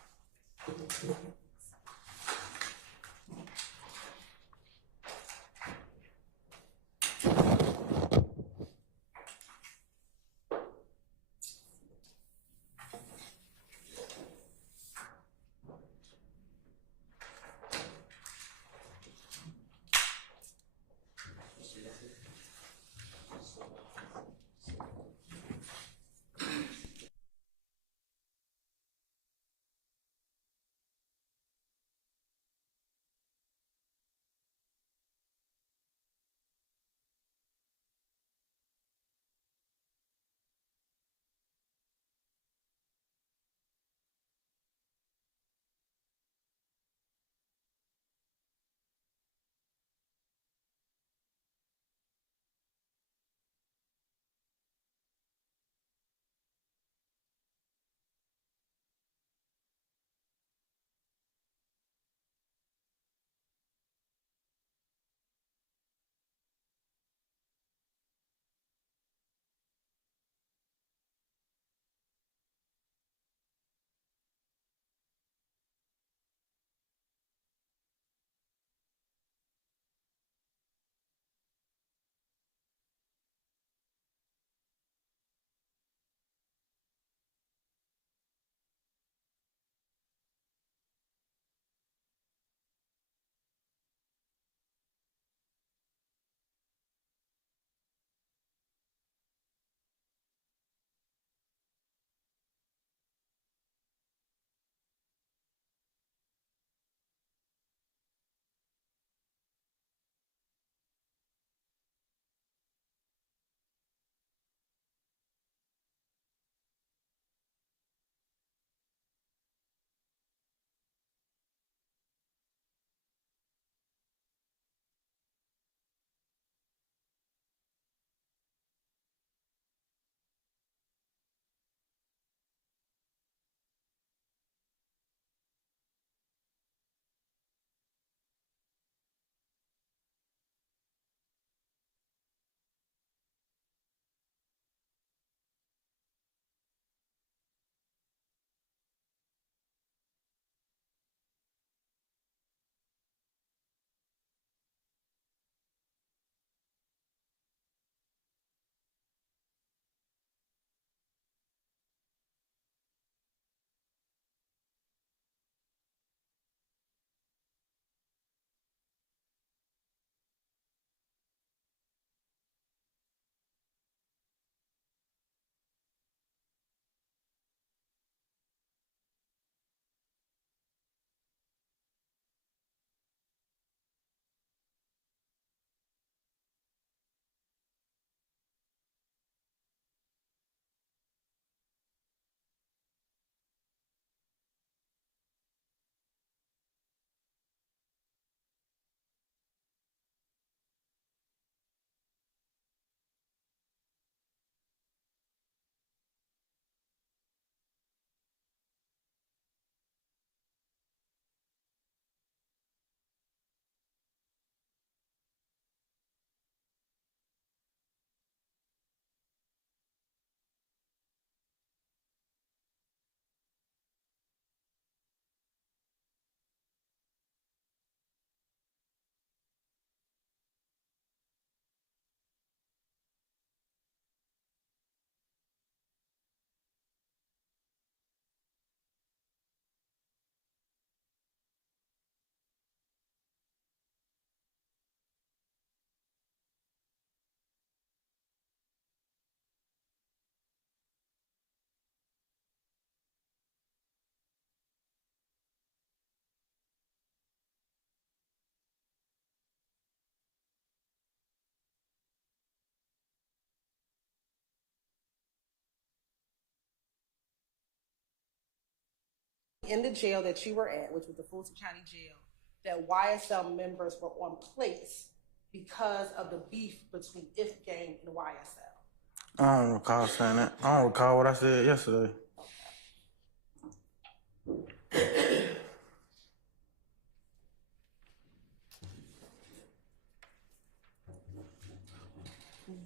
in the jail that you were at, which was the Fulton County Jail, that YSL members were on place because of the beef between If Gang and YSL? I don't recall saying that. I don't recall what I said yesterday.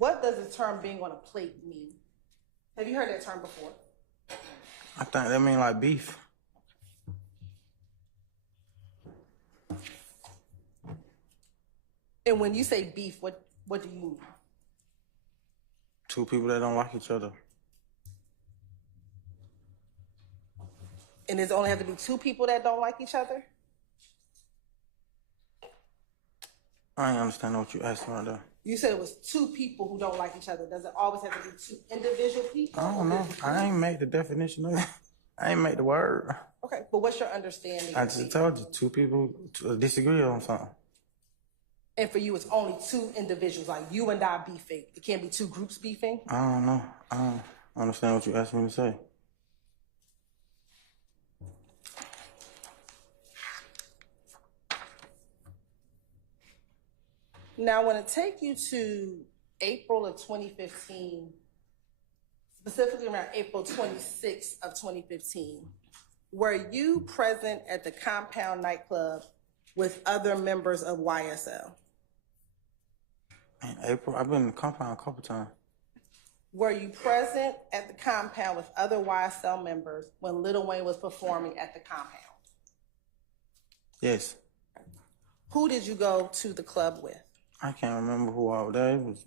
What does the term being on a plate mean? Have you heard that term before? I think that mean like beef. And when you say beef, what do you mean? Two people that don't like each other. And does it only have to be two people that don't like each other? I ain't understand what you asked me right there. You said it was two people who don't like each other. Does it always have to be two individual people? I don't know. I ain't make the definition of it. I ain't make the word. Okay, but what's your understanding? I just told you, two people disagree on something. And for you, it's only two individuals, like you and I beefing. It can't be two groups beefing? I don't know. I don't understand what you asked me to say. Now, I want to take you to April of 2015, specifically around April 26th of 2015. Were you present at the Compound nightclub with other members of YSL? In April, I've been in the compound a couple times. Were you present at the Compound with other YSL members when Lil Wayne was performing at the Compound? Yes. Who did you go to the club with? I can't remember who I was there. It was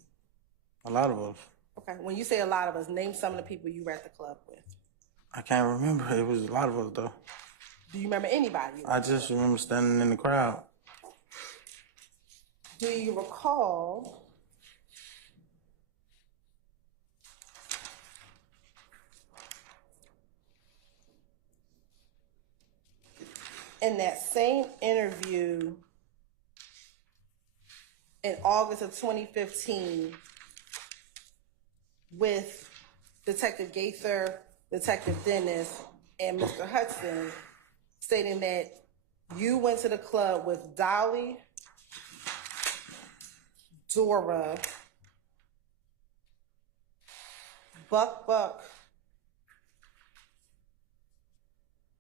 a lot of us. Okay, when you say a lot of us, name some of the people you were at the club with. I can't remember. It was a lot of us, though. Do you remember anybody? I just remember standing in the crowd. Do you recall in that same interview in August of 2015 with Detective Gaither, Detective Dennis, and Mr. Hudson, stating that you went to the club with Dolly, Dora, Buck,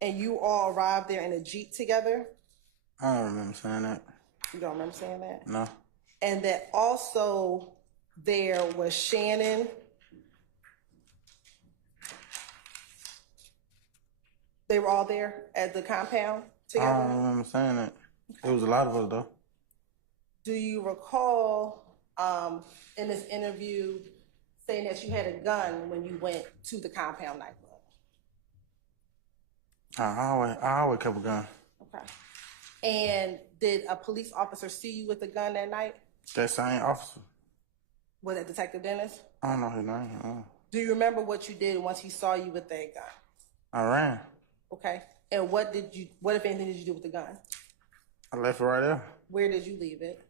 and you all arrived there in a Jeep together? I don't remember saying that. You don't remember saying that? No. And that also there was Shannon, they were all there at the Compound together? I don't remember saying that. It was a lot of us, though. Do you recall in this interview saying that you had a gun when you went to the Compound nightclub? I always kept a gun. Okay. And did a police officer see you with a gun that night? That same officer. Was it Detective Dennis? I don't know his name. Do you remember what you did once he saw you with that gun? I ran. Okay. And what if anything did you do with the gun? I left it right there. Where did you leave it?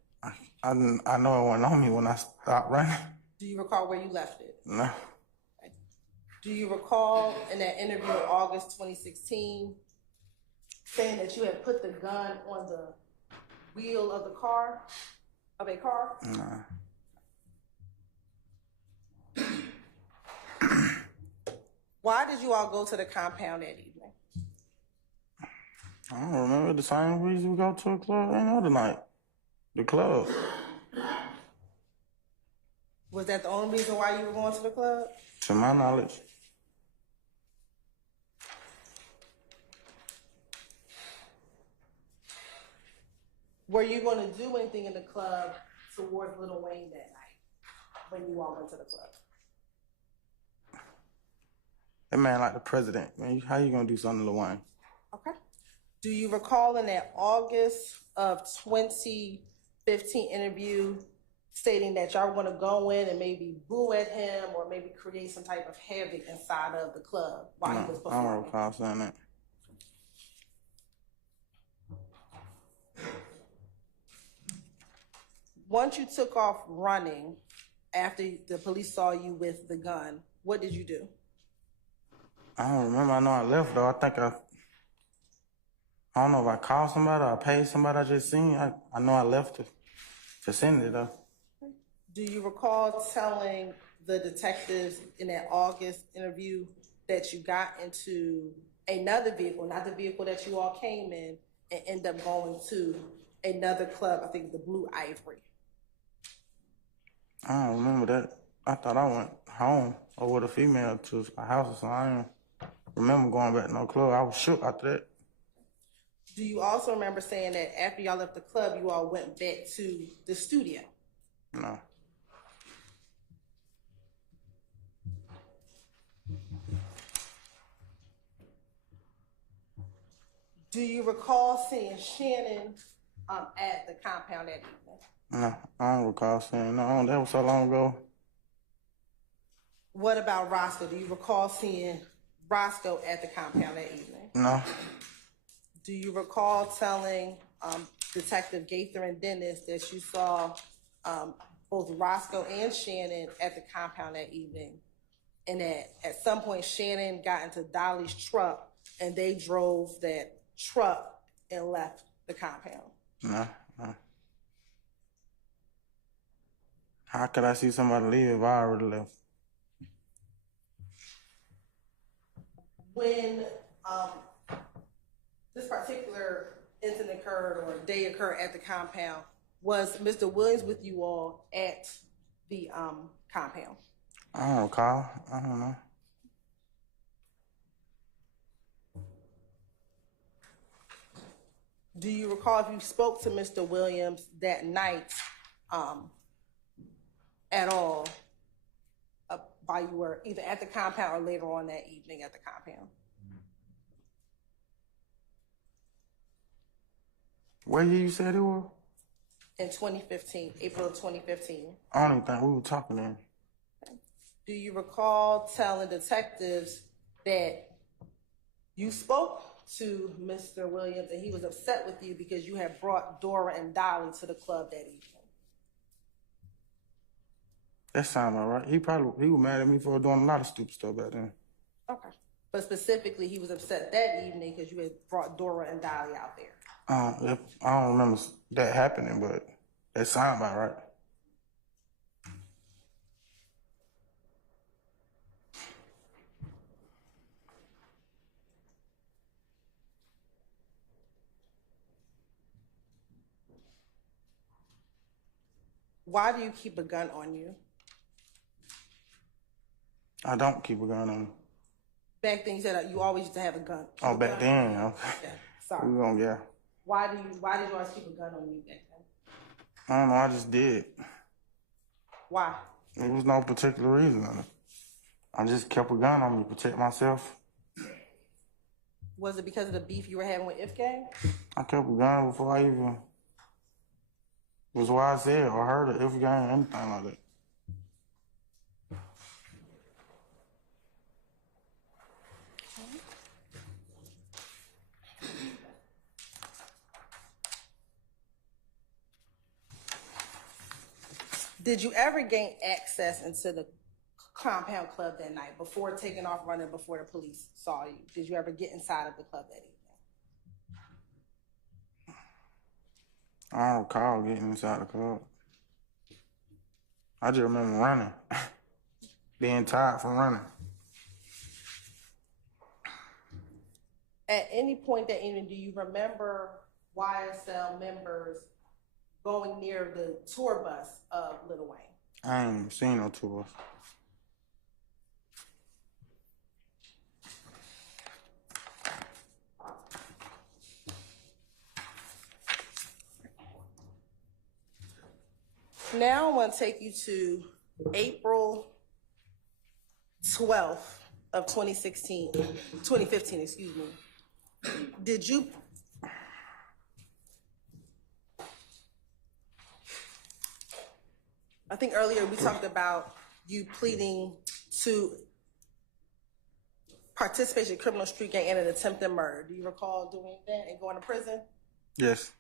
I know it went on me when I stopped running. Do you recall where you left it? No. Okay. Do you recall in that interview in August 2016 saying that you had put the gun on the wheel of a car? No. Why did you all go to the Compound that evening? I don't remember. The same reason we go to a club any other night. The club. Was that the only reason why you were going to the club? To my knowledge. Were you going to do anything in the club towards Lil Wayne that night when you all went to the club? That man like the president. Man, how you gonna do something to Lil Wayne? Okay. Do you recall in that August of 2015 interview stating that y'all were going to go in and maybe boo at him or maybe create some type of havoc inside of the club while he was I performing? don't recall saying that. Once you took off running after the police saw you with the gun, what did you do? I don't remember. I know I left, though. I don't know if I called somebody or I paid somebody I just seen. I know I left the vicinity, though. Do you recall telling the detectives in that August interview that you got into another vehicle, not the vehicle that you all came in, and end up going to another club, I think the Blue Ivory? I don't remember that. I thought I went home or with a female to a house or something. I don't remember going back to no club. I was shook after that. Do you also remember saying that after y'all left the club, you all went back to the studio? No. Do you recall seeing Shannon at the compound that evening? No, I don't recall saying no. That was so long ago. What about Roscoe? Do you recall seeing Roscoe at the compound that evening? No. Do you recall telling Detective Gaither and Dennis that you saw both Roscoe and Shannon at the compound that evening, and that at some point Shannon got into Dolly's truck and they drove that truck and left the compound? No. How could I see somebody leave if I already left? When this particular incident occurred or day occurred at the compound, was Mr. Williams with you all at the compound? I don't recall. I don't know. Do you recall if you spoke to Mr. Williams that night at all while you were either at the compound or later on that evening at the compound? What year you said it was? In 2015, April of 2015. I don't even think we were talking then. Do you recall telling detectives that you spoke to Mr. Williams and he was upset with you because you had brought Dora and Dolly to the club that evening? That sounds all right. He was mad at me for doing a lot of stupid stuff back then. Okay. But specifically, he was upset that evening because you had brought Dora and Dolly out there. I don't remember that happening, but that sounds about right. Why do you keep a gun on you? I don't keep a gun on me. Back then you said you always used to have a gun. Oh, back then, okay. Yeah, sorry. We gonna get. Why did you always keep a gun on you back then? I don't know. I just did. Why? There was no particular reason. I just kept a gun on me to protect myself. Was it because of the beef you were having with Ifgang? I kept a gun before I even was what I said or heard of Ifgang or anything like that. Did you ever gain access into the compound club that night before taking off running before the police saw you? Did you ever get inside of the club that evening? I don't recall getting inside the club. I just remember running, being tired from running. At any point that evening, do you remember YSL members going near the tour bus of Lil Wayne? I ain't even seen no tours. Now I want to take you to April 12th of 2015, excuse me. Did you, I think earlier we talked about you pleading to participation in criminal street gang and an attempted murder. Do you recall doing that and going to prison? Yes.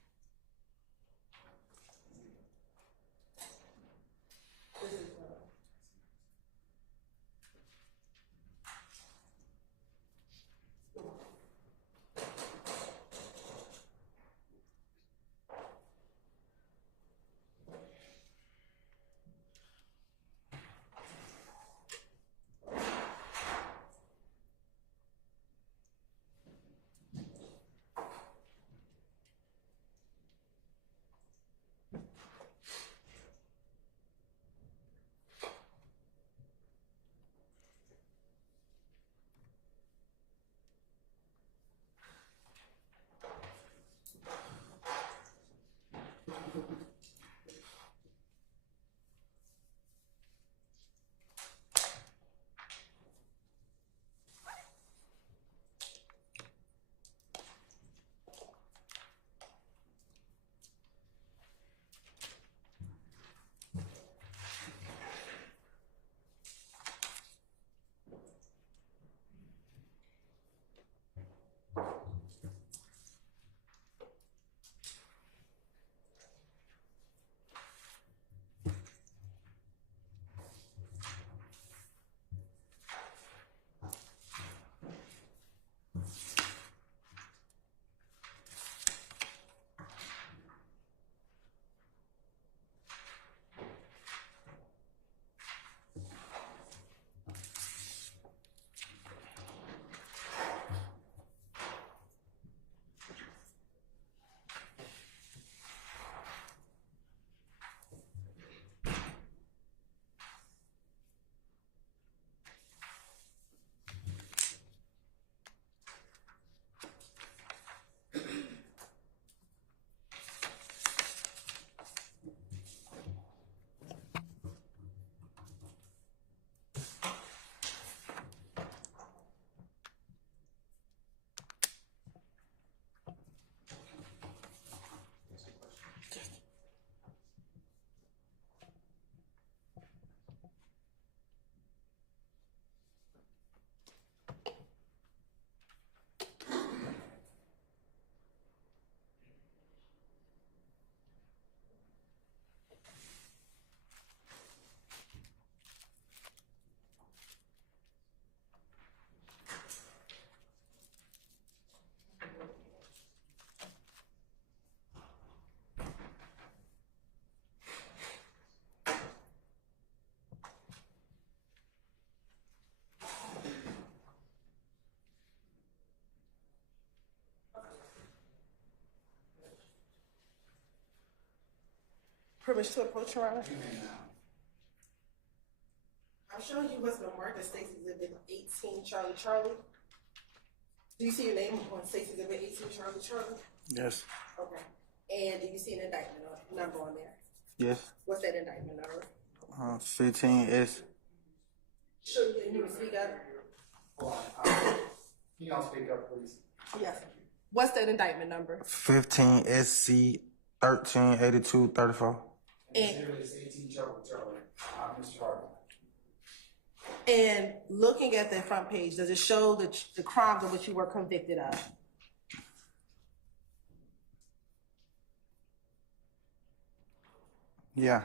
Privilege to approach, Your Honor. I'm showing you what's been marked as State's Exhibit 18, Charlie Charlie. Do you see your name on State's Exhibit 18, Charlie Charlie? Yes. Okay. And do you see an indictment number on there? Yes. What's that indictment number? 15S. Sure, you didn't even speak up. Hold on. You don't speak up, please. Yes. What's that indictment number? 15SC 138234. And It's 18 Charlie. Mr. Harden. And looking at the front page, does it show the crimes of which you were convicted of? Yeah.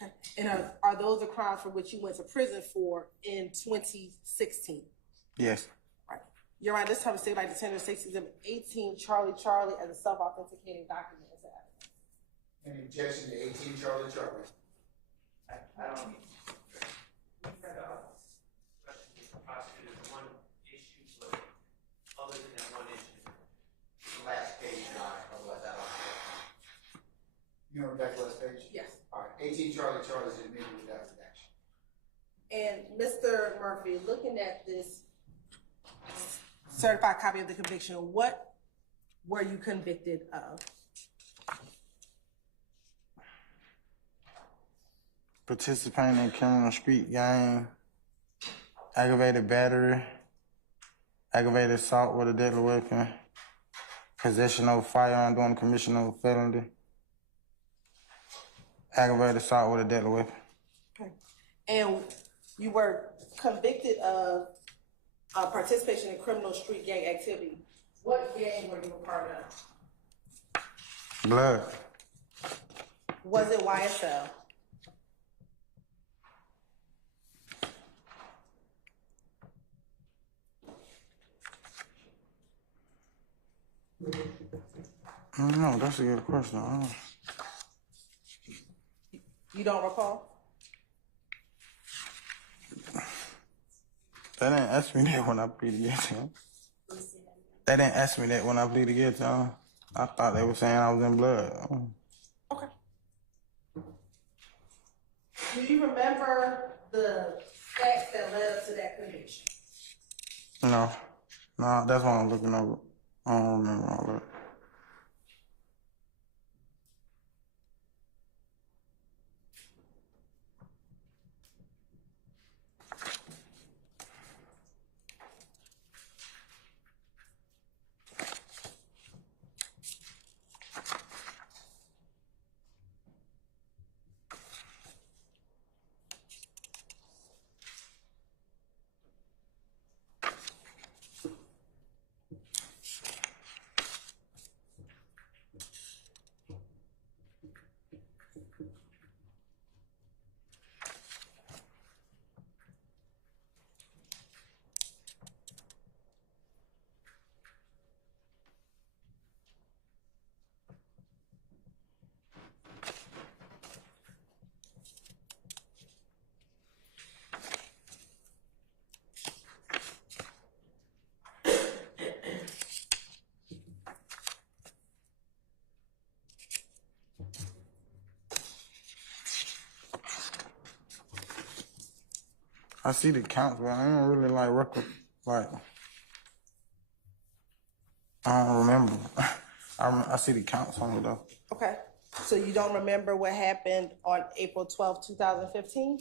Okay. And are those the crimes for which you went to prison for in 2016? Yes. Right. Your Honor, this time the state would like to tender State's Exhibit 18, Charlie Charlie, as a self-authenticating document. Any objection to 18 Charlie Charlie? I don't. One issue, but other than that one issue. The last page, otherwise I don't. You know that last page? Yes. All right, 18 Charlie Charlie is admitted without redaction. And Mr. Murphy, looking at this certified copy of the conviction, what were you convicted of? Participating in criminal street gang, aggravated battery, aggravated assault with a deadly weapon, possession of a firearm during commission of a felony, aggravated assault with a deadly weapon. Okay. And you were convicted of participation in criminal street gang activity. What gang were you a part of? Blood. Was it YSL? I don't know, that's a good question. I don't know. You don't recall? They didn't ask me that when I pleaded guilty. They didn't ask me that when I pleaded guilty. I thought they were saying I was in blood. Okay. Do you remember the facts that led up to that conviction? No, that's what I'm looking over. I don't remember all that. I see the counts, but I don't really I don't remember. I see the counts on it though. Okay. So you don't remember what happened on April 12, 2015?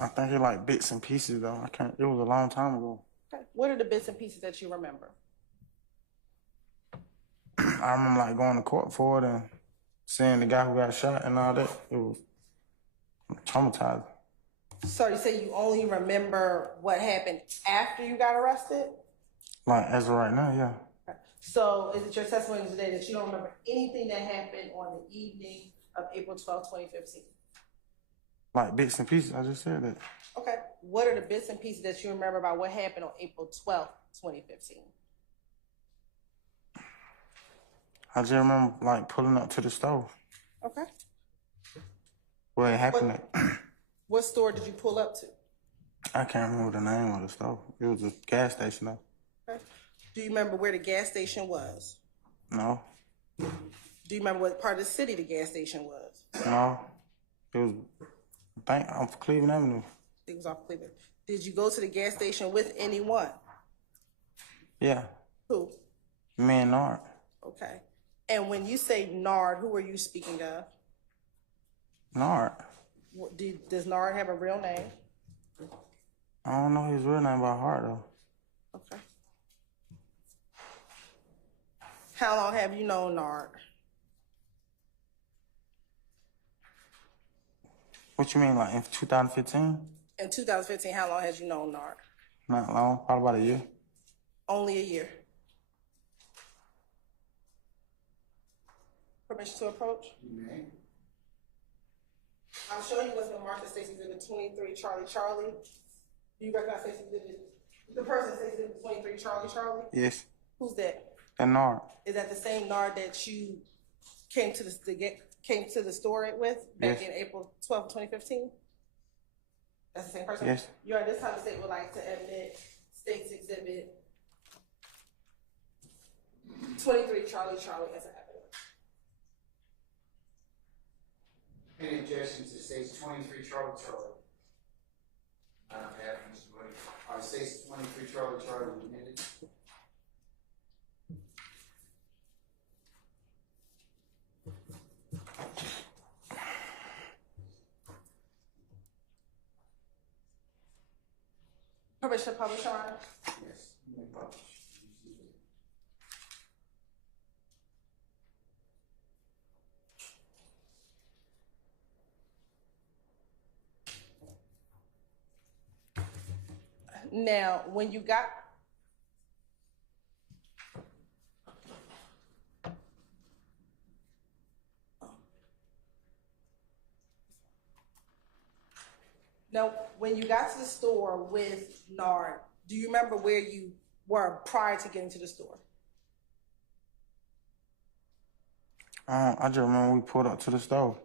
I think it's like bits and pieces though. It was a long time ago. Okay. What are the bits and pieces that you remember? I remember like going to court for it and seeing the guy who got shot and all that. It was traumatizing. So you say you only remember what happened after you got arrested? Like as of right now, yeah. Okay. So is it your testimony today that you don't remember anything that happened on the evening of April 12, 2015? Like bits and pieces, I just said that. Okay. What are the bits and pieces that you remember about what happened on April 12, 2015? I just remember like pulling up to the stove. Okay. What happened? What store did you pull up to? I can't remember the name of the store. It was a gas station though. Okay. Do you remember where the gas station was? No. Do you remember what part of the city the gas station was? No. It was, I think, off Cleveland Avenue. It was off Cleveland. Did you go to the gas station with anyone? Yeah. Who? Me and Nard. Okay. And when you say Nard, who are you speaking of? Nard. Does Nard have a real name? I don't know his real name by heart though. Okay. How long have you known Nard? What you mean, like in 2015? In 2015, how long has you known Nard? Not long, probably about a year. Only a year. Permission to approach? You may. I'm showing you what's been marked as Stacey Exhibit 23 Charlie. Do you recognize Stacey Exhibit? The person Stacey Exhibit 23 Charlie? Yes. Who's that? And Nard. Is that the same Nard that you came to the store with back Yes. in April 12, 2015? That's the same person? Yes. You at this time the state would like to admit State's Exhibit 23 Charlie as an evidence. Any objections to State's 23 Charlie? All right, State's 23 Charlie admitted. Permission to publish, Your Honor? Yes, you may publish. Now, when you got to the store with Nard, do you remember where you were prior to getting to the store? I just remember we pulled up to the store.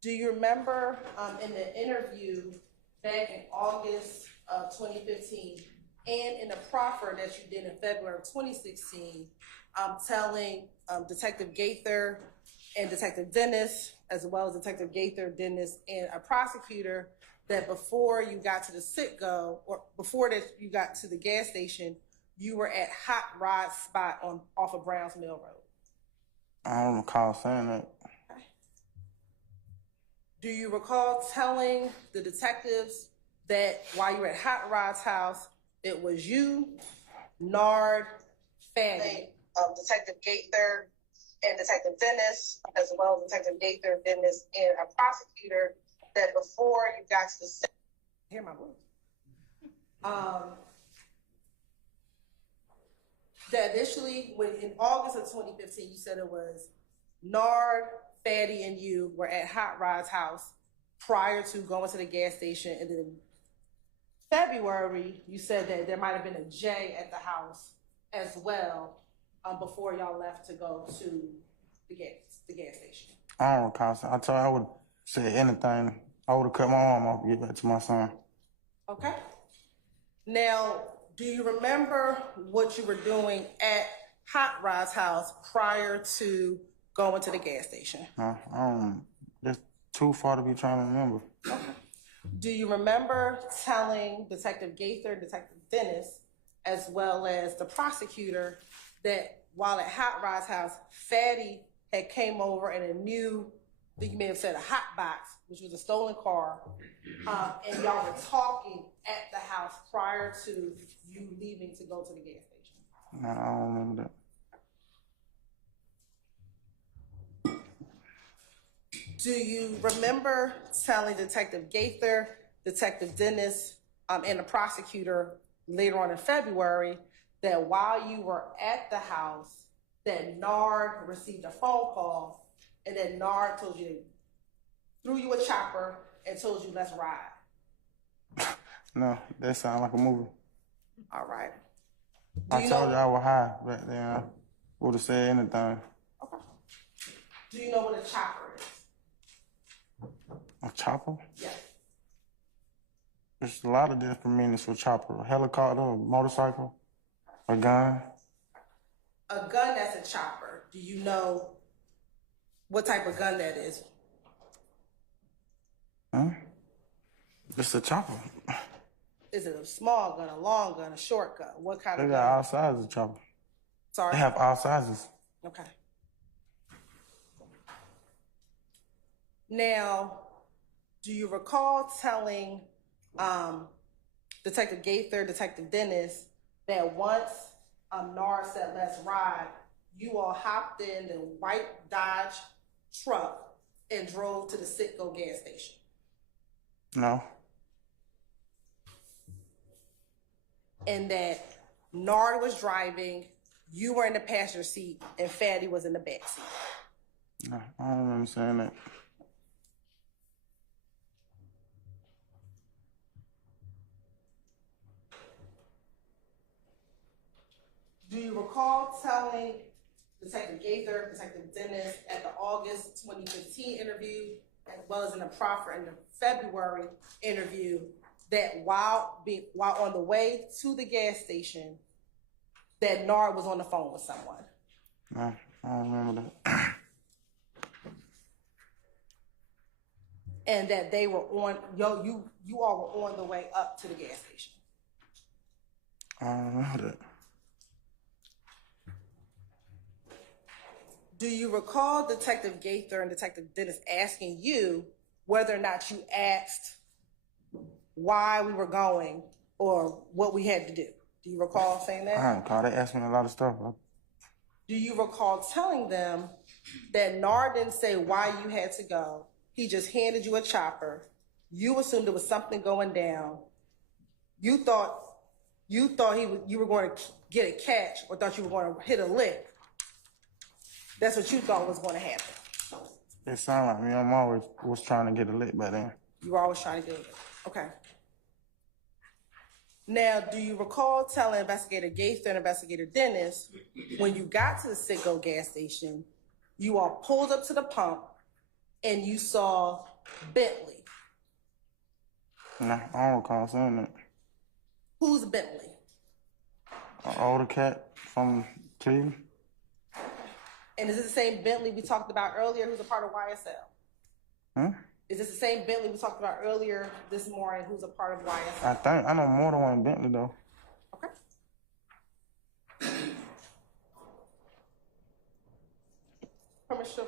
Do you remember in the interview back in August of 2015 and in the proffer that you did in February of 2016, telling Detective Gaither and Detective Dennis, as well as Detective Gaither, Dennis, and a prosecutor, that before you got to the sit-go, or before that you got to the gas station, you were at Hot Rod Spot off of Browns Mill Road? I don't recall saying that. Okay. Do you recall telling the detectives that while you were at Hot Rod's house, it was you, Nard, Fanny, Detective Gaither, and Detective Dennis, as well as Detective Gaither, Dennis, and a prosecutor, that before you got to the hear my voice, that initially, when in August of 2015, you said it was Nard, Fatty, and you were at Hot Rod's house prior to going to the gas station, and then in February, you said that there might have been a J at the house as well before y'all left to go to the gas station. I don't recall. I told her I would say anything. I would have cut my arm off to get back to my son. Okay. Now, do you remember what you were doing at Hot Rod's house prior to going to the gas station? That's too far to be trying to remember. Okay. Do you remember telling Detective Gaither, Detective Dennis, as well as the prosecutor, that while at Hot Rod's house, Fatty had came over in a new, I think you may have said a hot box, which was a stolen car, and y'all were talking at the house prior to you leaving to go to the gas station? No, I don't remember that. Do you remember telling Detective Gaither, Detective Dennis, and the prosecutor later on in February that while you were at the house, that Nard received a phone call and that Nard told you, threw you a chopper and told you, let's ride? No, that sounds like a movie. All right. I told you I was high back then. I would have said anything. Okay. Do you know what a chopper is? A chopper? Yeah. There's a lot of different meanings for chopper. A helicopter, a motorcycle, a gun. A gun that's a chopper. Do you know what type of gun that is? Huh? It's a chopper. Is it a small gun, a long gun, a short gun? What kind They of got gun? all sizes of chopper. Sorry? They have all sizes. Okay. Now, do you recall telling Detective Gaither, Detective Dennis, that once NAR said let's ride, you all hopped in the white Dodge truck and drove to the Citgo gas station? No. And that Nard was driving, you were in the passenger seat, and Fatty was in the back seat? No, I don't remember saying that. Do you recall telling Detective Gaither, Detective Dennis at the August 2015 interview, as well as in the proffer in the February interview, that while on the way to the gas station, that Nard was on the phone with someone? No, I don't remember that. And that they were on, you all were on the way up to the gas station? I don't remember that. Do you recall Detective Gaither and Detective Dennis asking you whether or not you asked why we were going or what we had to do? Do you recall saying that? I don't recall. They asked me a lot of stuff. Do you recall telling them that Nard didn't say why you had to go? He just handed you a chopper. You assumed there was something going down. You thought you were going to get a catch, or thought you were going to hit a lick. That's what you thought was going to happen. It sounded like me. I'm always was trying to get a lick by then. You were always trying to get a lick. Okay. Now, do you recall telling Investigator Gaither and Investigator Dennis, when you got to the Citgo gas station, you all pulled up to the pump and you saw Bentley? No, I don't recall saying that. Who's Bentley? An older cat from Cleveland. And is it the same Bentley we talked about earlier who's a part of YSL? Huh? Is this the same Bentley we talked about earlier this morning who's a part of YSL? I know more than one Bentley though. Okay. Permission,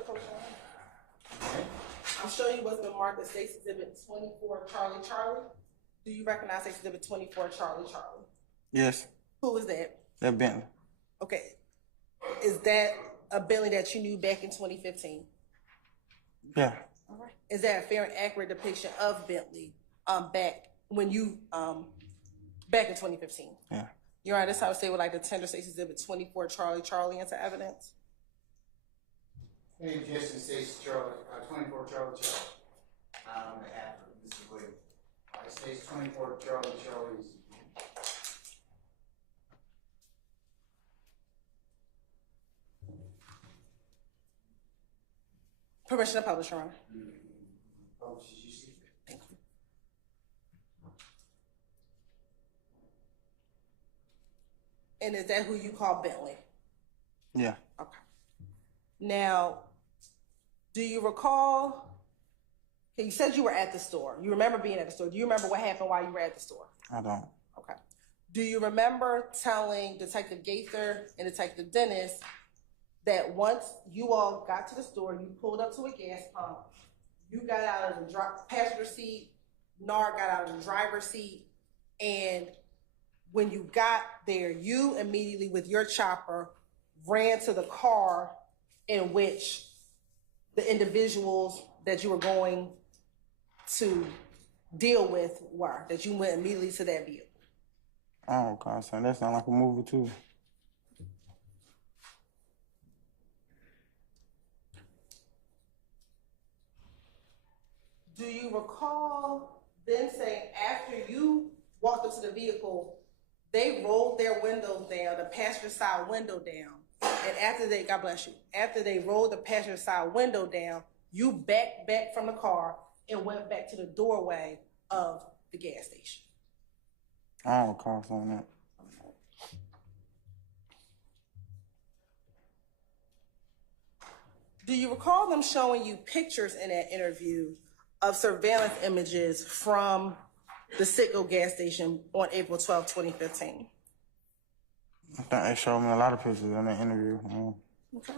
I'm showing you what's been marked as State's Exhibit 24 Charlie Charlie. Do you recognize State's Exhibit 24 Charlie Charlie? Yes. Who is that? That Bentley. Okay. Is that a Bentley that you knew back in 2015? Yeah. All right. Is that a fair and accurate depiction of Bentley back when you back in 2015? Yeah. You're right. That's how I say with like the tender State's Exhibit 24 Charlie Charlie into evidence. Hey, Justin Stacy Charlie, 24 Charlie Charlie. On behalf of Mr. Williams. Stacy 24 Charlie Charlie's. Permission to publish, Your Honor. Publish as you see fit. Thank you. And is that who you call Bentley? Yeah. Okay. Now, do you recall, you said you were at the store. You remember being at the store. Do you remember what happened while you were at the store? I don't. Okay. Do you remember telling Detective Gaither and Detective Dennis that once you all got to the store, you pulled up to a gas pump, you got out of the passenger seat, Nard got out of the driver's seat, and when you got there, you immediately with your chopper ran to the car in which the individuals that you were going to deal with were, that you went immediately to that vehicle? I don't recall saying that. Sound like a movie too. Do you recall them saying after you walked up to the vehicle, they rolled their windows down, the passenger side window down, and after they, God bless you, after they rolled the passenger side window down, you backed back from the car and went back to the doorway of the gas station. I don't recall saying that. Do you recall them showing you pictures in that interview of surveillance images from the Citgo gas station on April 12, 2015? I think they showed me a lot of pictures in that interview. Okay.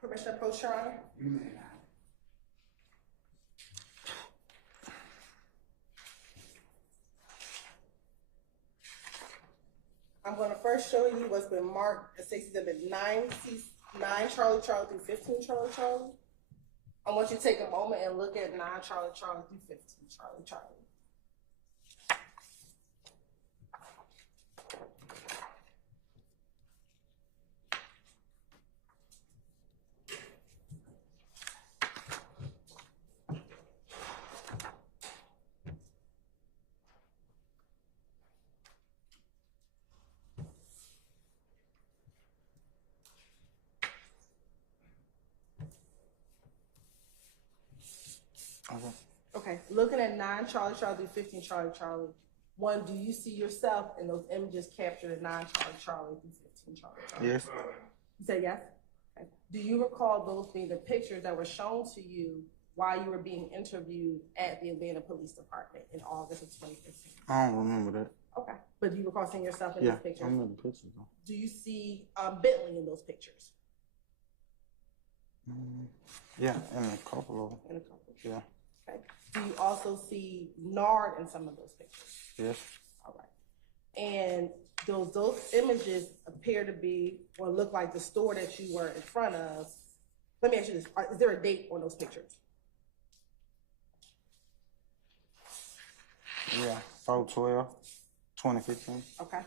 Permission to approach, Your Honor? You may not. I'm going to first show you what's been marked as Exhibit 9 Charlie Charlie through 15 Charlie Charlie. I want you to take a moment and look at 9 Charlie Charlie through 15 Charlie Charlie. Okay, looking at 9 Charlie Charlie through 15 Charlie Charlie. One, do you see yourself in those images captured at 9 Charlie Charlie through 15 Charlie Charlie? Yes. You say yes? Okay. Do you recall those being the pictures that were shown to you while you were being interviewed at the Atlanta Police Department in August of 2015? I don't remember that. Okay, but do you recall seeing yourself in Yeah, those pictures? I remember the pictures though. Do you see Bentley in those pictures? Yeah, and a couple of them. In a couple. Yeah. Okay. Do you also see Nard in some of those pictures? Yes. All right. And those images appear to be or look like the store that you were in front of. Let me ask you this. Is there a date on those pictures? Yeah, 4/12/2015. Okay.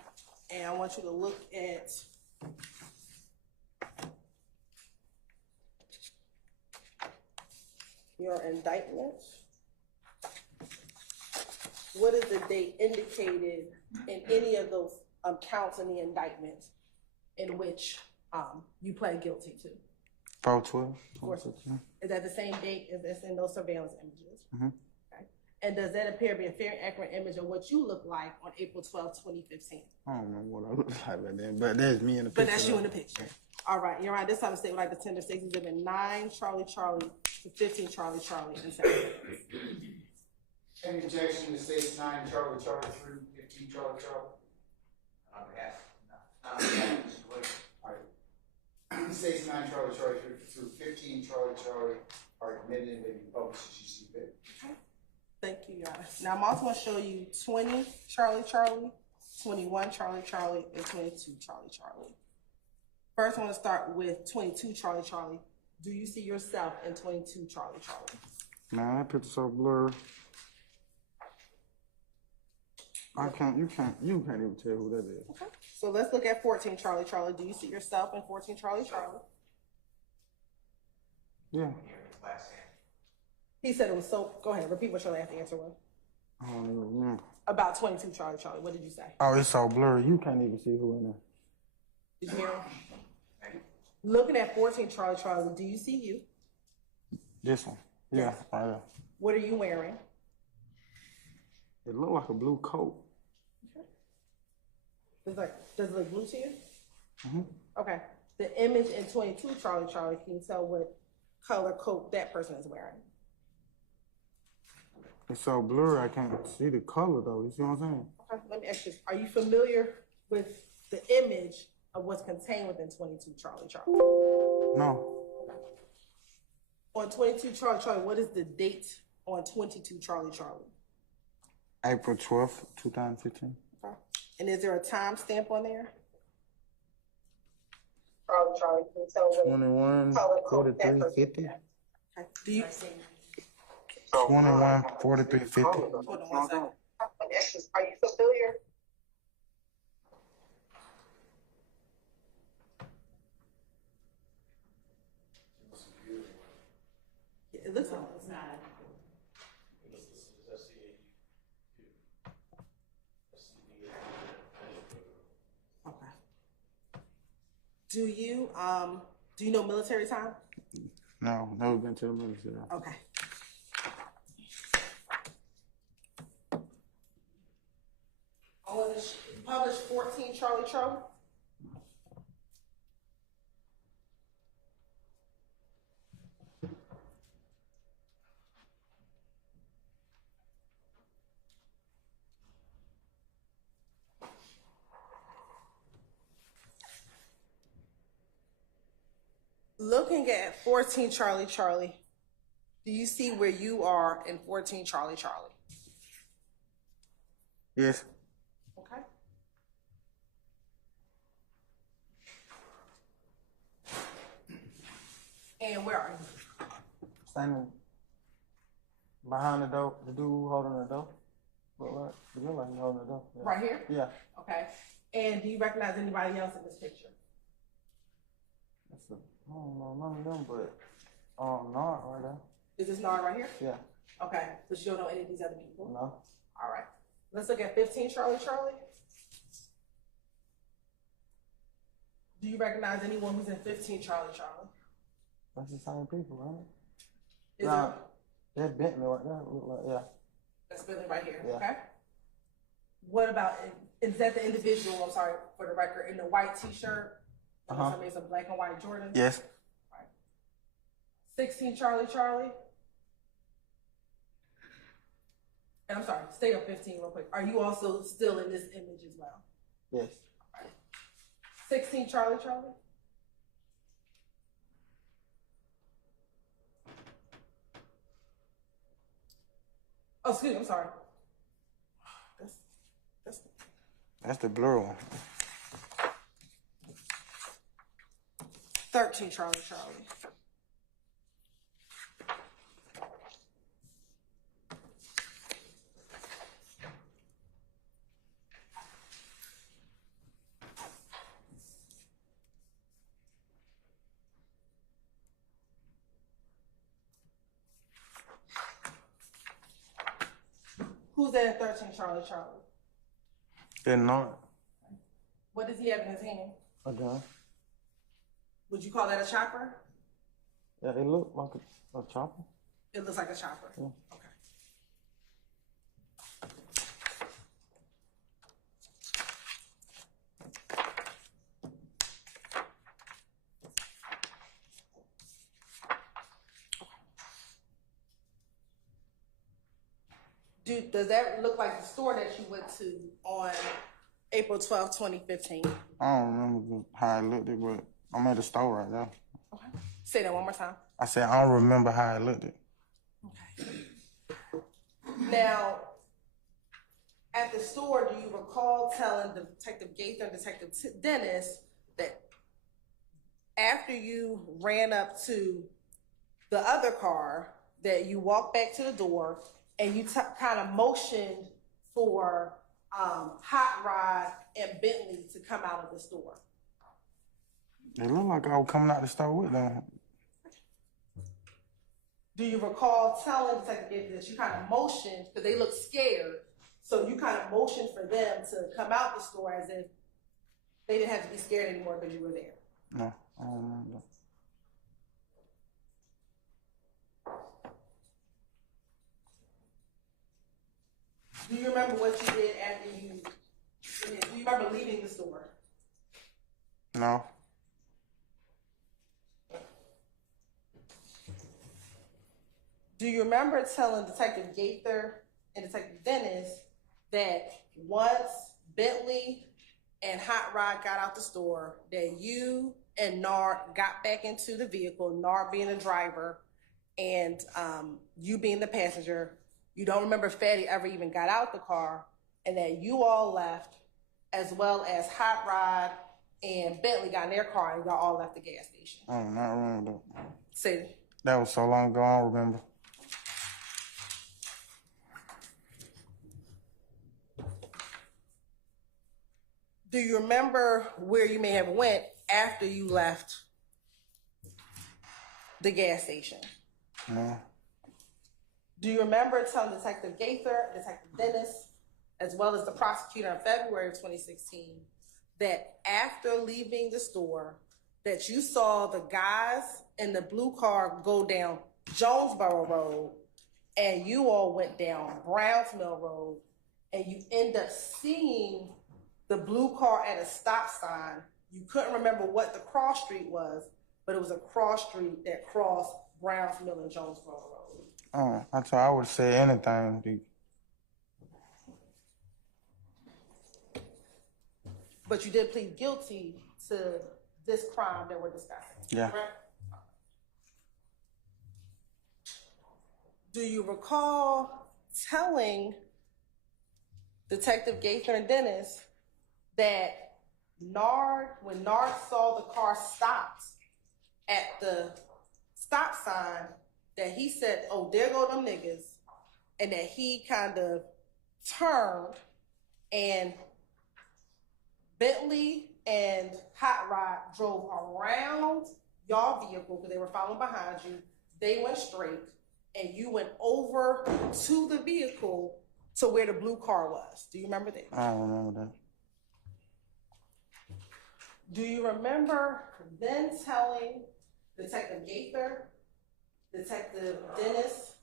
And I want you to look at your indictment. What is the date indicated in any of those counts in the indictment in which you pled guilty to? 4/12/2015. Is that the same date as that's in those surveillance images? Mm-hmm. Okay. And does that appear to be a fair and accurate image of what you look like on April 12, 2015? I don't remember what I look like back then, but that's me in the picture. But that's you in the picture. All right, you're right. This time the state would like to tender State's Exhibit 9 Charlie Charlie to 15 Charlie Charlie and 7. Any objection to states 9 Charlie Charlie through 15 Charlie Charlie? All right. States 9 Charlie Charlie through 15 Charlie Charlie are admitted and may be published as you see fit. Okay. Thank you, Your Honor. Now I'm also going to show you 20 Charlie Charlie, 21 Charlie Charlie, and 22 Charlie Charlie. First, I want to start with 22 Charlie Charlie. Do you see yourself in 22 Charlie Charlie? Man, that picture's so blurry. You can't even tell who that is. Okay. So let's look at 14 Charlie Charlie. Do you see yourself in 14 Charlie Charlie? Yeah. He said it was so, go ahead, repeat what your last answer was. I don't even remember. About 22 Charlie Charlie. What did you say? Oh, it's so blurry. You can't even see who in there. Did you hear him? Looking at 14 Charlie Charlie, do you see you? This one. Yeah, right there. What are you wearing? It looked like a blue coat. Does it look blue to you? Mm-hmm. Okay. The image in 22 Charlie Charlie, can you tell what color coat that person is wearing? It's so blurry, I can't see the color, though. You see what I'm saying? Okay, let me ask you this. Are you familiar with the image of what's contained within 22 Charlie Charlie? No. On 22 Charlie Charlie, what is the date on 22 Charlie Charlie? April 12th, 2015. Okay. And is there a time stamp on there? Charlie Charlie, can you tell what 21, color code 43, that 50. Okay. Do you? 21, 43, 50. Hold on 1 second. Are you familiar? It looks like it's not. Okay. Do you know military time? No, never been to the military. Okay. Published 14 Charlie Charlie. Looking at 14 Charlie Charlie, do you see where you are in 14 Charlie Charlie? Yes. Okay. And where are you? Standing behind the door, the dude holding the door. What? You look like he's holding the door. Yeah. Right here? Yeah. Okay. And do you recognize anybody else in this picture? I don't know none of them, but Nard right there. Is this Nard right here? Yeah. Okay. But you don't know any of these other people? No. All right. Let's look at 15 Charlie Charlie. Do you recognize anyone who's in 15 Charlie Charlie? That's the same people, right? Is nah, it? That's Bentley right there. Look like, yeah. That's Billy right here. Yeah. Okay. What about, is that the individual, I'm sorry for the record, in the white t-shirt? Somebody some black and white Jordan? Yes. Right. 16 Charlie Charlie. And I'm sorry, stay on 15 real quick. Are you also still in this image as well? Yes. Right. 16 Charlie Charlie. Oh, excuse me, I'm sorry. That's the blue one. 13 Charlie Charlie. Who's that at 13 Charlie Charlie? They're not. What does he have in his hand? A gun. Would you call that a chopper? Yeah, it looked like a chopper. It looks like a chopper. Yeah. Okay. Does that look like the store that you went to on April 12, 2015? I don't remember how it looked, but I'm at the store right now. Okay. Say that one more time. I said I don't remember how it looked. Okay. Now, at the store, do you recall telling Detective Gaither and Detective Dennis that after you ran up to the other car, that you walked back to the door and you kind of motioned for Hot Rod and Bentley to come out of the store? It looked like I was coming out the store with them. Do you recall telling Detective Gaither that you kind of motioned, because they looked scared, so you kind of motioned for them to come out the store as if they didn't have to be scared anymore because you were there? No, I don't remember. Do you remember what you did after do you remember leaving the store? No. Do you remember telling Detective Gaither and Detective Dennis that once Bentley and Hot Rod got out the store, that you and Nard got back into the vehicle, Nard being the driver and you being the passenger? You don't remember Fatty ever even got out the car, and that you all left, as well as Hot Rod and Bentley got in their car and y'all all left the gas station? I do not remember that. Say, That was so long ago, I don't remember. do you remember where you may have went after you left the gas station? No. Do you remember telling Detective Gaither, Detective Dennis, as well as the prosecutor in February of 2016, that after leaving the store, that you saw the guys in the blue car go down Jonesboro Road, and you all went down Browns Mill Road, and you end up seeing the blue car at a stop sign? You couldn't remember what the cross street was, but it was a cross street that crossed Browns Mill and Jonesboro Road. Oh, I thought I would say anything, dude. But you did plead guilty to this crime that we're discussing. Yeah. Correct? Do you recall telling Detective Gaither and Dennis that when Nard saw the car stopped at the stop sign, that he said, "Oh, there go them niggas," and that he kind of turned, and Bentley and Hot Rod drove around y'all vehicle because they were following behind you. They went straight, and you went over to the vehicle to where the blue car was. Do you remember that? I don't remember that. Do you remember then telling Detective Gaither, Detective Dennis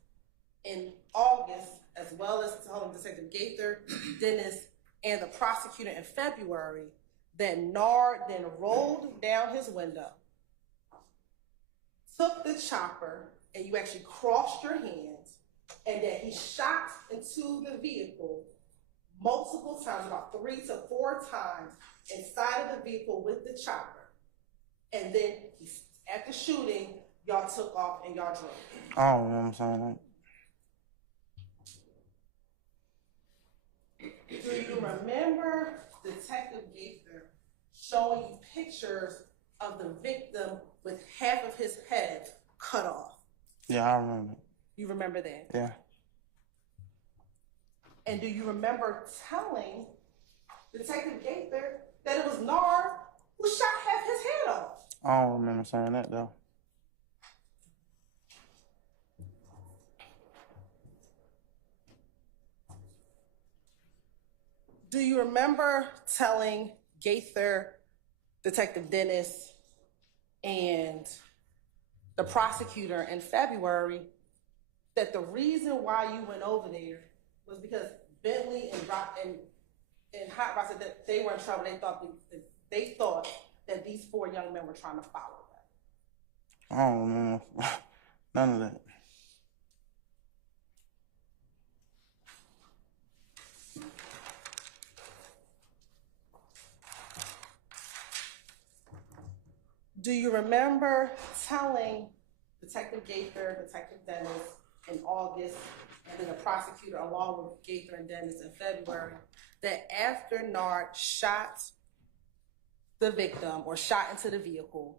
in August, as well as telling Detective Gaither, Dennis, and the prosecutor in February, that Nard then rolled down his window, took the chopper, and you actually crossed your hands, and that he shot into the vehicle multiple times, about 3 to 4 times, inside of the vehicle with the chopper. And then after shooting, y'all took off and y'all drove. I don't remember saying that. Do you remember Detective Gaither showing you pictures of the victim with half of his head cut off? Yeah, I remember. You remember that? Yeah. And do you remember telling Detective Gaither that it was Nard who shot half his head off? I don't remember saying that, though. Do you remember telling Gaither, Detective Dennis, and the prosecutor in February that the reason why you went over there was because Bentley and Hot Rod said that they were in trouble? They thought that these 4 young men were trying to follow them. I don't remember none of that. Do you remember telling Detective Gaither, Detective Dennis in August, and then the prosecutor along with Gaither and Dennis in February, that after Nard shot the victim or shot into the vehicle,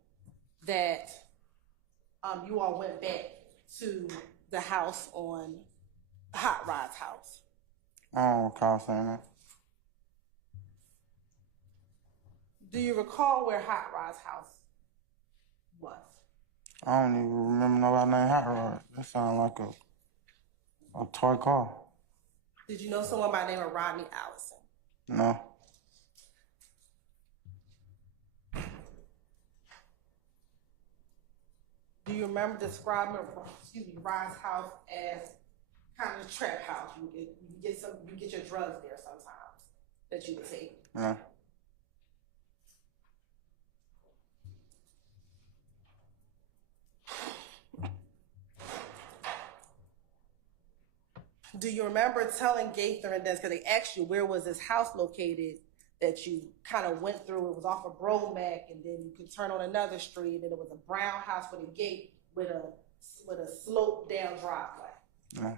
that you all went back to the house on Hot Rod's house? I don't recall saying that. Do you recall where Hot Rod's house was? I don't even remember nobody named Hot Rod. That sounds like a toy car. Did you know someone by the name of Rodney Allison? No. Do you remember describing, Rod's house as kind of a trap house? You get your drugs there sometimes that you would take. No. Do you remember telling Gaither and Dennis, because they asked you where was this house located, that you kind of went through? It was off of Bromack, and then you could turn on another street, and it was a brown house with a gate with a sloped down driveway. No.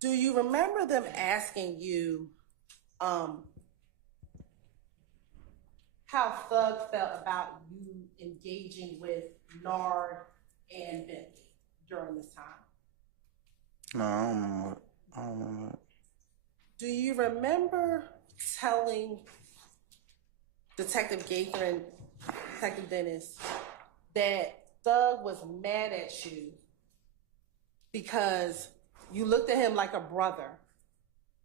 Do you remember them asking you how Thug felt about you engaging with Nard and Bentley during this time? No, I don't remember. I don't remember it. Do you remember telling Detective Gaither and Detective Dennis that Thug was mad at you because you looked at him like a brother,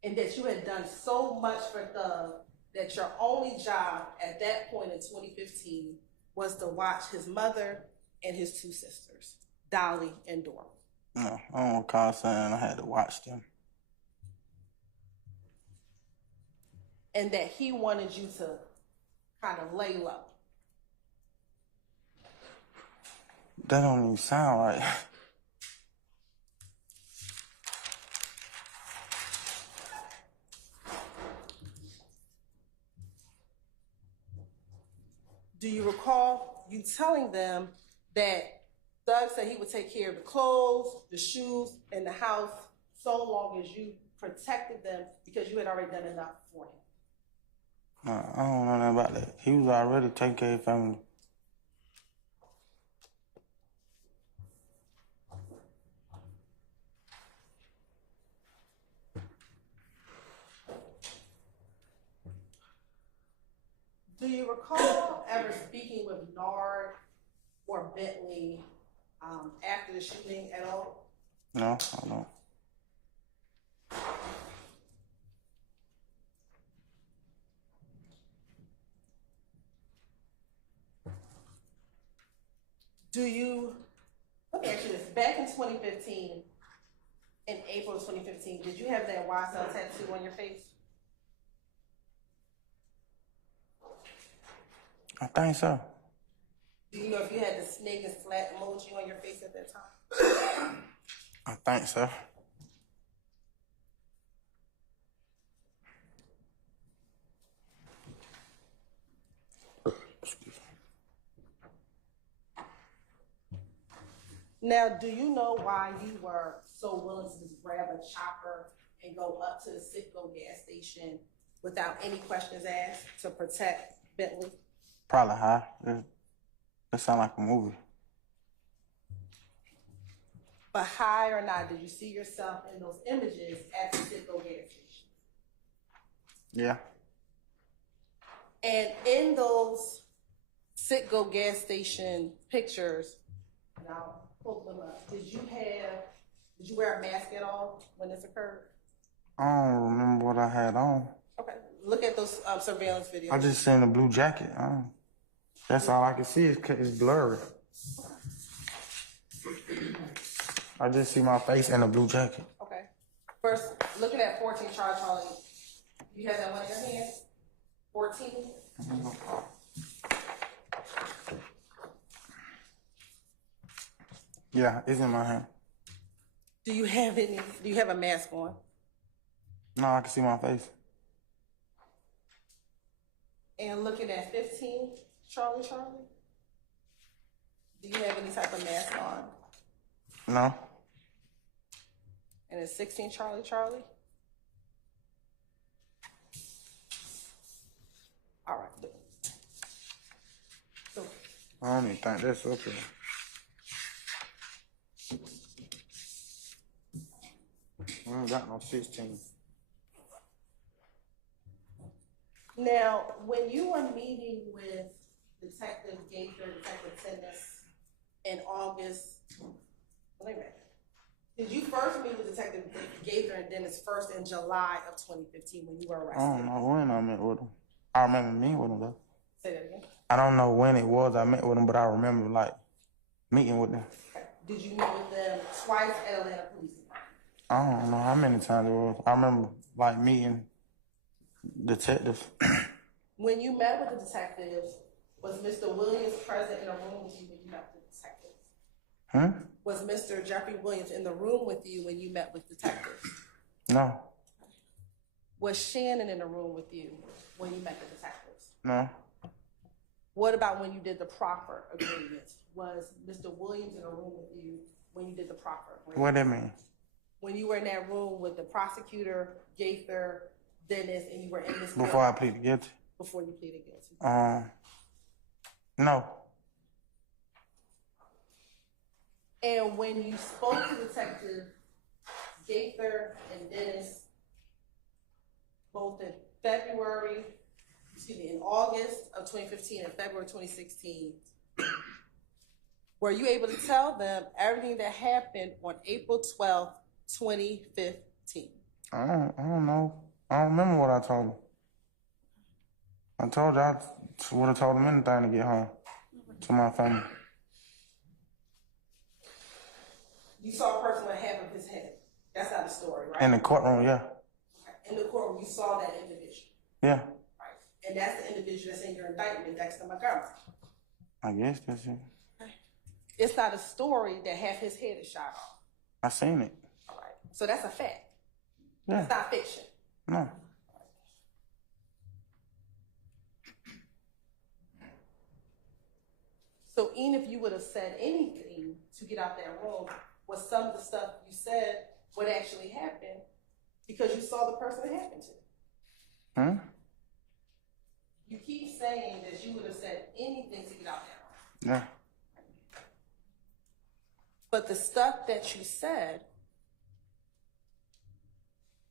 and that you had done so much for Thug that your only job at that point in 2015 was to watch his mother and his two sisters, Dolly and Dora? No, I don't recall saying I had to watch them. And that he wanted you to kind of lay low. That don't even sound right. Do you recall you telling them that Thug said he would take care of the clothes, the shoes, and the house so long as you protected them because you had already done enough for him? I don't know nothing about that. He was already taking care of his family. Do you recall ever speaking with Nard or Bentley after the shooting at all? No, I don't. Let me ask you this, back in 2015, in April of 2015, did you have that YSL tattoo on your face? I think so. Do you know if you had the snake and slat emoji on your face at that time? I think so. Now, do you know why you were so willing to just grab a chopper and go up to the Citgo gas station without any questions asked to protect Bentley? Probably high. It sound like a movie. But high or not, did you see yourself in those images at the Citgo gas station? Yeah. And in those Citgo gas station pictures, and I'll pull them up, did you wear a mask at all when this occurred? I don't remember what I had on. Okay, look at those surveillance videos. I just seen a blue jacket. That's all I can see. It's blurry. I just see my face in a blue jacket. Okay. First, looking at 14 Charlie. You have that one in your hand? 14? Yeah, it's in my hand. Do you have a mask on? No, I can see my face. And looking at 15 Charlie. Do you have any type of mask on? No. And it's 16 Charlie. All right. So, I don't even think that's up here. I ain't got no 16. Now, when you were meeting with Detective Gaither, Detective Tennis in August, wait a minute. Did you first meet with Detective Gaither and Dennis first in July of 2015 when you were arrested? I don't know when I met with him. I remember meeting with him though. Say that again. I don't know when it was I met with him, but I remember like meeting with them. Did you meet with them twice at Atlanta Police Department? I don't know how many times it was. I remember like meeting detectives. When you met with the detectives, was Mr. Williams present in a room with you when you met with the detectives? Was Mr. Jeffery Williams in the room with you when you met with detectives? No. Was Shannon in the room with you when you met the detectives? No. What about when you did the proffer agreement? Was Mr. Williams in a room with you when you did the proffer agreement? What that mean? When you were in that room with the prosecutor, Gaither, Dennis, and you were in this Before room, I pleaded guilty? before you pleaded guilty. No. And when you spoke to Detective Gaither and Dennis, both in in August of 2015 and February 2016, were you able to tell them everything that happened on April 12th, 2015? I don't know. I don't remember what I told him. I told you I would have told him anything to get home to my family. You saw a person with half of his head. That's not a story, right? In the courtroom, yeah. In the courtroom, you saw that individual. Yeah. Right. And that's the individual that's in your indictment, Dexter Montgomery. I guess that's it. It's not a story that half his head is shot off. I seen it. All right. So that's a fact. Yeah. It's not fiction. No. So even if you would have said anything to get out that room, was some of the stuff you said what actually happened because you saw the person it happened to? You keep saying that you would have said anything to get out that room. Yeah. But the stuff that you said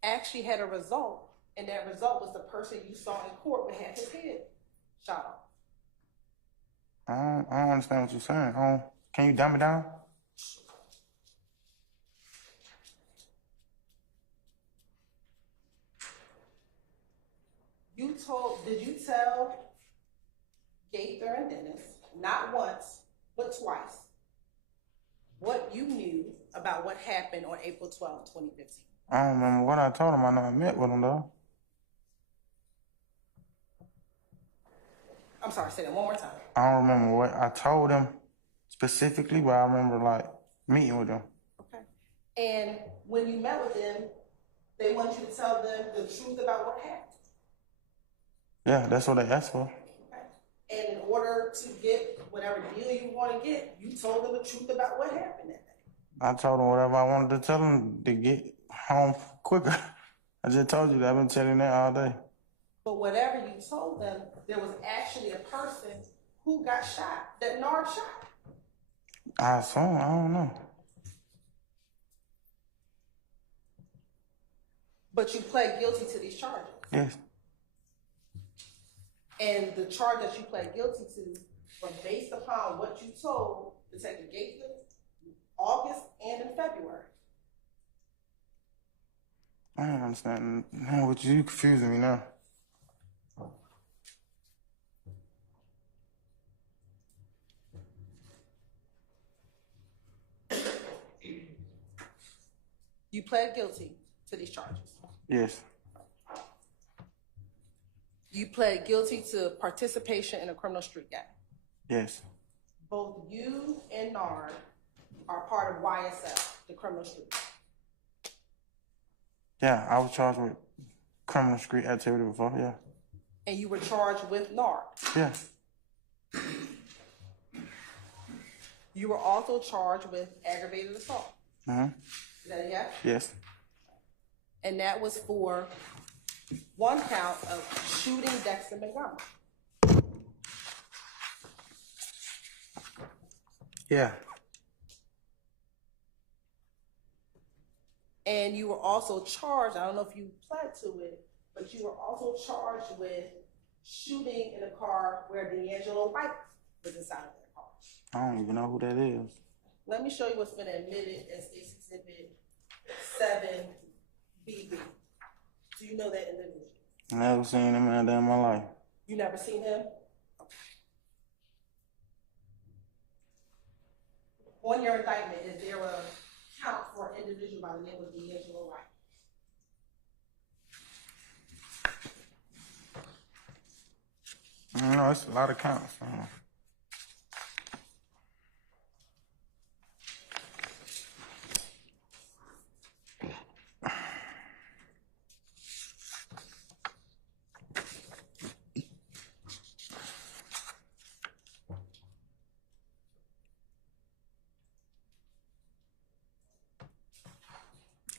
actually had a result, and that result was the person you saw in court would have his head shot off. I don't understand what you're saying. Can you dumb it down? Did you tell Gaither and Dennis, not once, but twice, what you knew about what happened on April 12, 2015? I don't remember what I told him. I know I met with him though. I'm sorry, say that one more time. I don't remember what I told him specifically, but I remember like meeting with him. Okay. And when you met with them, they want you to tell them the truth about what happened. Yeah, that's what they asked for. Okay. And in order to get whatever deal you want to get, you told them the truth about what happened that day. I told him whatever I wanted to tell him to get home quicker. I just told you that. I've been telling that all day. But whatever you told them, there was actually a person who got shot, that Nard shot. I assume, I don't know. But you pled guilty to these charges. Yes. And the charge that you pled guilty to was based upon what you told Detective Gaither in August and in February. I don't understand. Man, what you confusing me now. You pled guilty to these charges. Yes. You pled guilty to participation in a criminal street gang. Yes. Both you and Nard are part of YSL, the criminal street gang. Yeah, I was charged with criminal street activity before, yeah. And you were charged with Nard. Yeah. You were also charged with aggravated assault. Mm-hmm. Is that a yes? Yes. And that was for one count of shooting Dexter Montgomery. Yeah. And you were also charged, I don't know if you pled to it, but you were also charged with shooting in a car where D'Angelo White was inside of that car. I don't even know who that is. Let me show you what's been admitted as State's Exhibit 7BB. Do you know that individual? Never seen him in a day in my life. You never seen him? On your indictment, is there a count for an individual by the name of D'Angelo White? No, it's a lot of counts.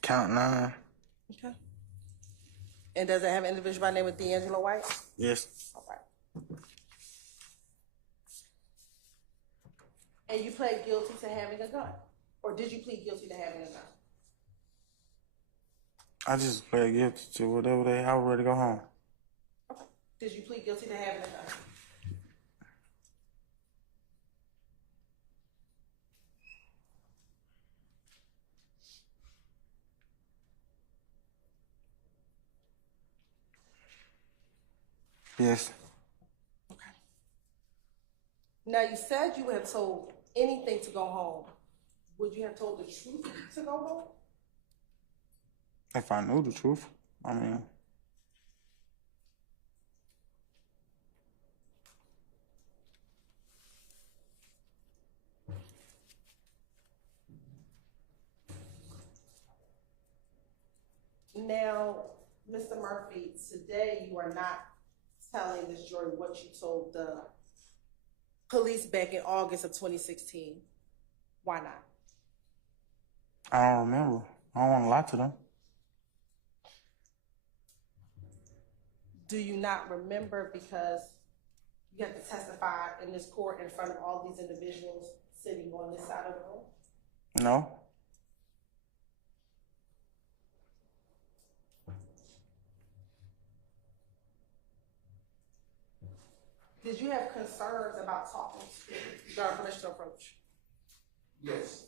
Count 9. Okay. And does it have an individual by the name of D'Angelo White? Yes. All right. And you pled guilty to having a gun? Or did you plead guilty to having a gun? I just pled guilty to whatever they. I was ready to go home. Okay. Did you plead guilty to having a gun? Yes. Okay. Now you said you had told anything to go home. Would you have told the truth to go home? If I knew the truth, I mean. Now, Mr. Murphy, today you are not telling this jury what you told the police back in August of 2016. Why not? I don't remember. I don't want to lie to them. Do you not remember because you have to testify in this court in front of all these individuals sitting on this side of the room? No. Did you have concerns about talking during permission to approach? Yes.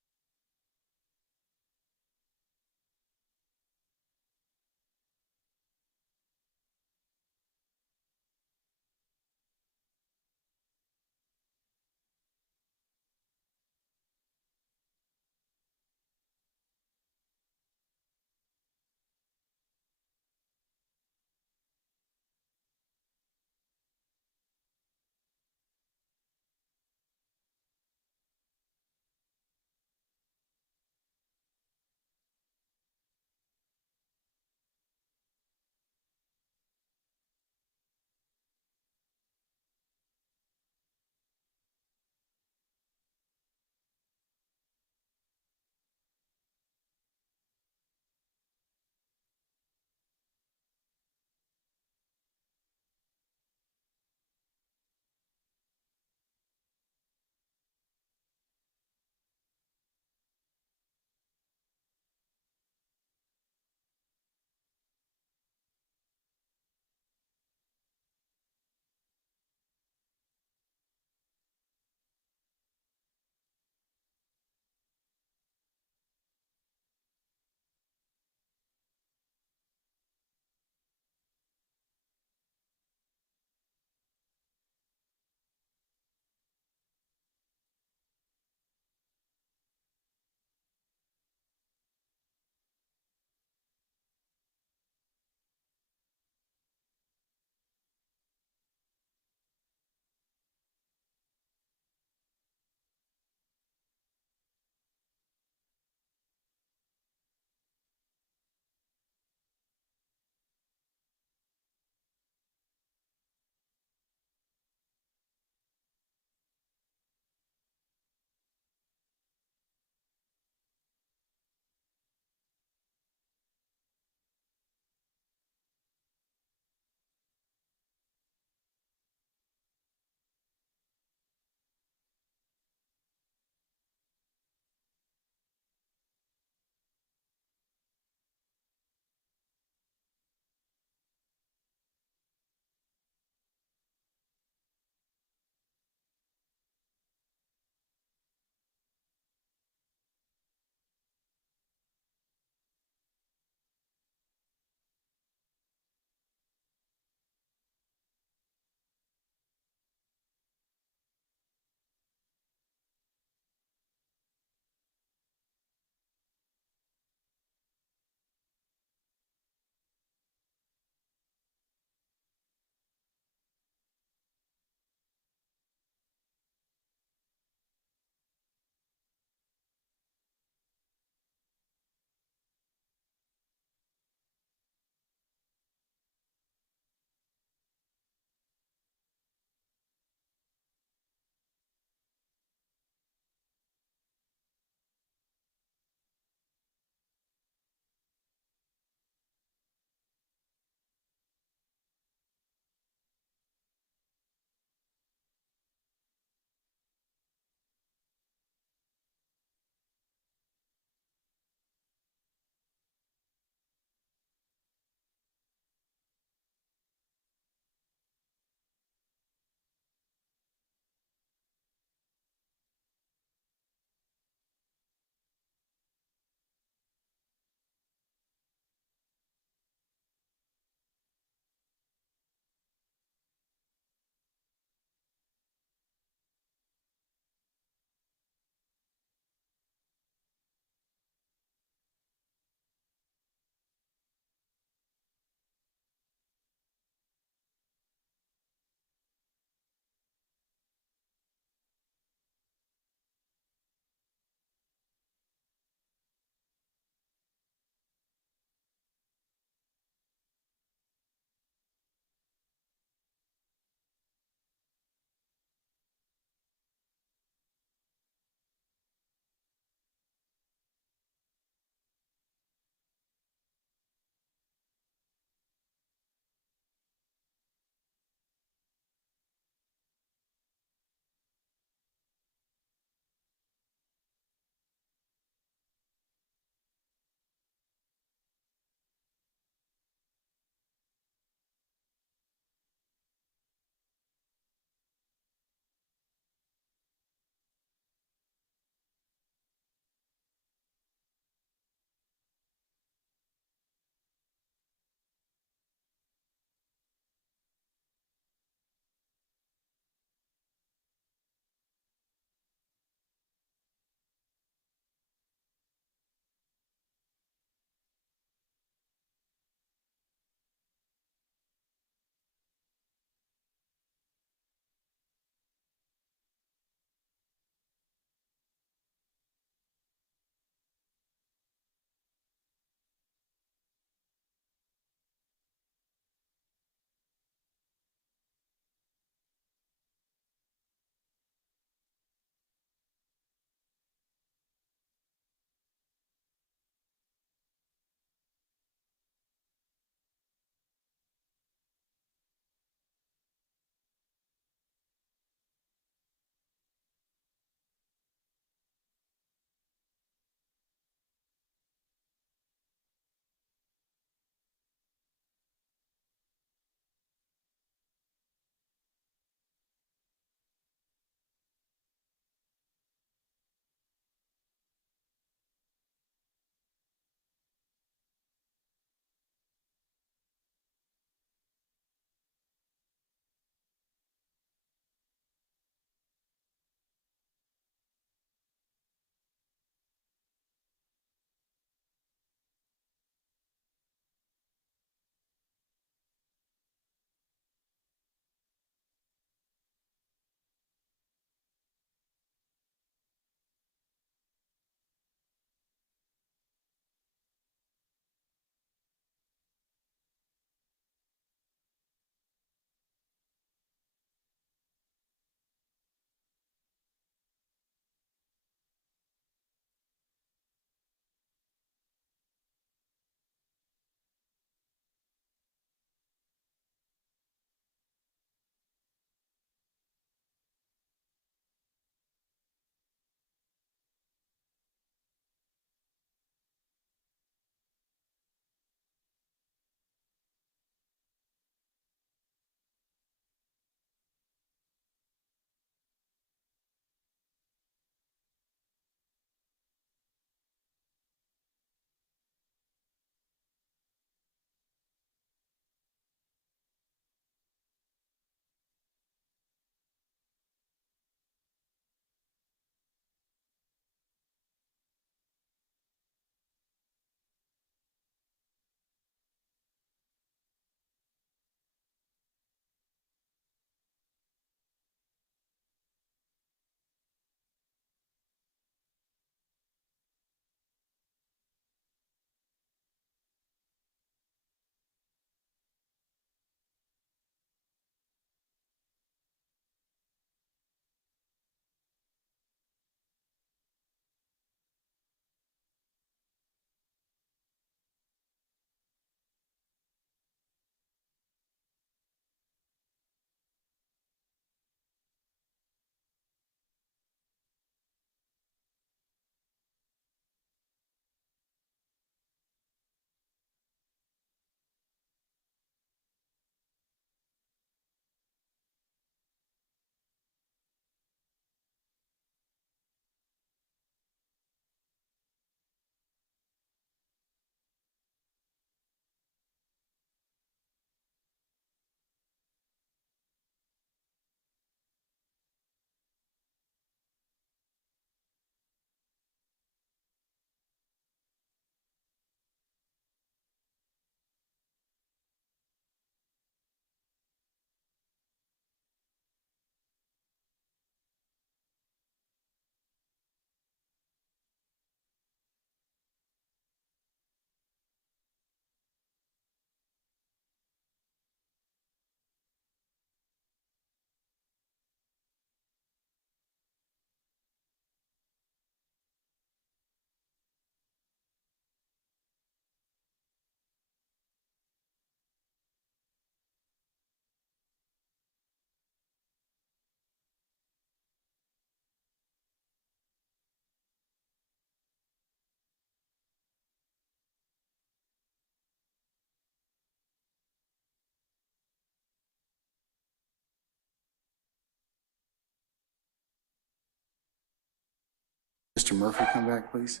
Mr. Murphy come back, please?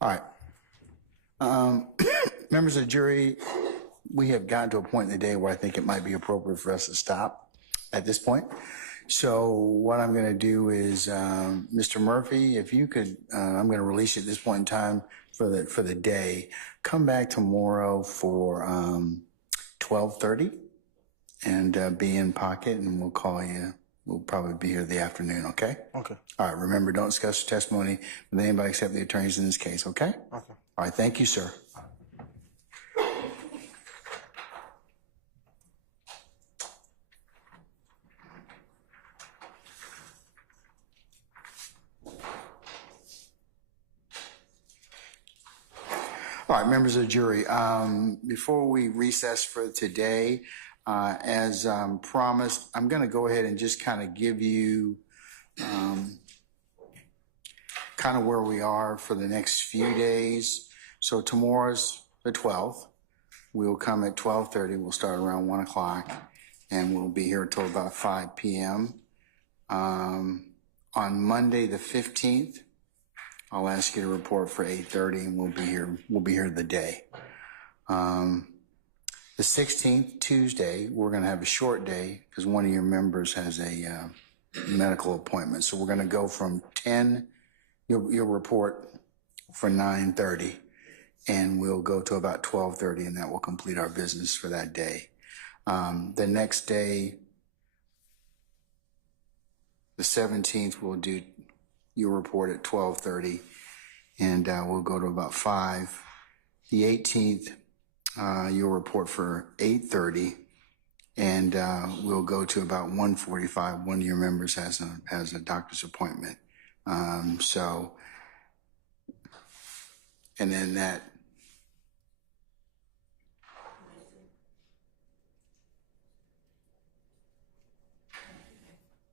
All right. Members of the jury, we have gotten to a point in the day where I think it might be appropriate for us to stop at this point. So what I'm going to do is, Mr. Murphy, if you could, I'm going to release you at this point in time for the day. Come back tomorrow for 12:30 and be in pocket, and we'll call you. We'll probably be here the afternoon, okay? Okay. All right, remember, don't discuss your testimony with anybody except the attorneys in this case, okay? Okay. All right, thank you, sir. All right, members of the jury, before we recess for today, as promised, I'm going to go ahead and just kind of give you kind of where we are for the next few days. So tomorrow's the 12th. We'll come at 12:30. We'll start around 1 o'clock, and we'll be here until about 5 p.m. On Monday the 15th, I'll ask you to report for 8:30, and we'll be here. We'll be here the day. The 16th, Tuesday, we're going to have a short day because one of your members has a medical appointment. So we're going to go from 10. You'll report for 9:30, and we'll go to about 12:30, and that will complete our business for that day. The next day, the 17th, you'll report at 12:30, and we'll go to about 5. The 18th, you'll report for 8:30, and we'll go to about 1:45. One of your members has a doctor's appointment. And then that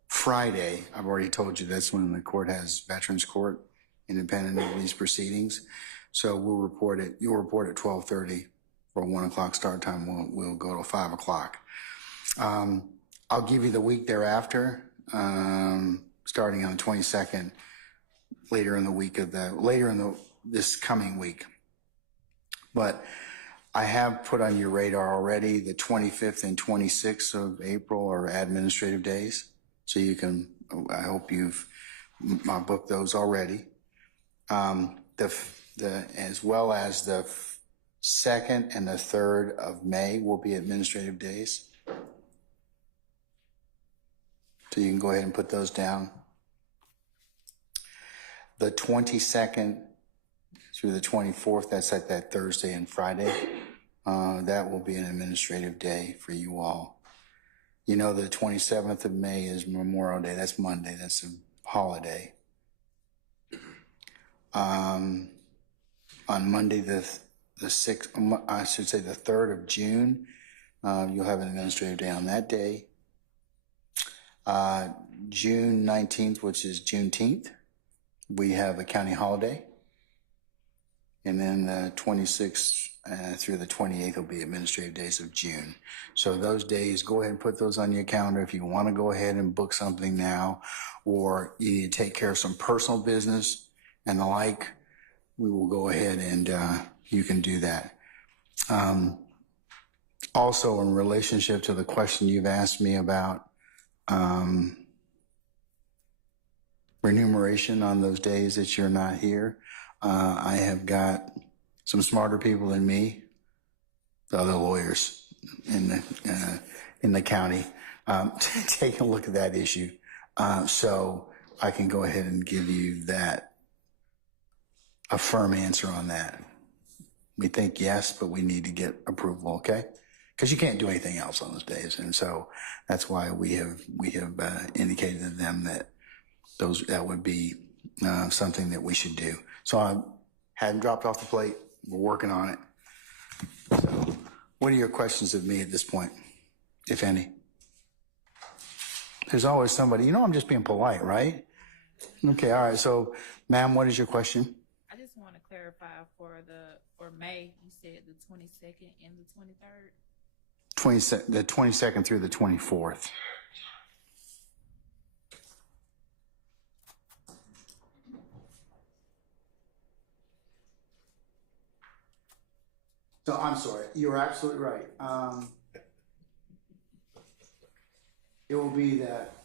Friday, I've already told you that's when the court has Veterans Court, independent of these proceedings. So you'll report at 12:30 for a 1 o'clock start time. We'll go to 5 o'clock. I'll give you the week thereafter, starting on the 22nd, this coming week. But I have put on your radar already the 25th and 26th of April are administrative days. So you can, I hope you've booked those already. As well as the 2nd and the 3rd of May will be administrative days. So you can go ahead and put those down. The 22nd through the 24th, that's like that Thursday and Friday. That will be an administrative day for you all. You know, the 27th of May is Memorial Day. That's Monday. That's a holiday. On Monday, the 6th, I should say the 3rd of June, you'll have an administrative day on that day. June 19th, which is Juneteenth, we have a county holiday. And then the 26th through the 28th will be administrative days of June. So those days, go ahead and put those on your calendar if you want to go ahead and book something now, or you need to take care of some personal business and the like. We will go ahead and you can do that. Also, in relationship to the question you've asked me about remuneration on those days that you're not here, I have got some smarter people than me, the other lawyers in the county, taking a look at that issue. So I can go ahead and give you a firm answer on that. We think yes, but we need to get approval, okay? Because you can't do anything else on those days. And so that's why we have indicated to them that that would be something that we should do. So I hadn't dropped off the plate. We're working on it. So what are your questions of me at this point, if any? There's always somebody. You know, I'm just being polite, right? Okay, all right. So, ma'am, what is your question? I just want to clarify for May, you said the 22nd and the 23rd? The 22nd through the 24th. So I'm sorry, you're absolutely right. It will be that.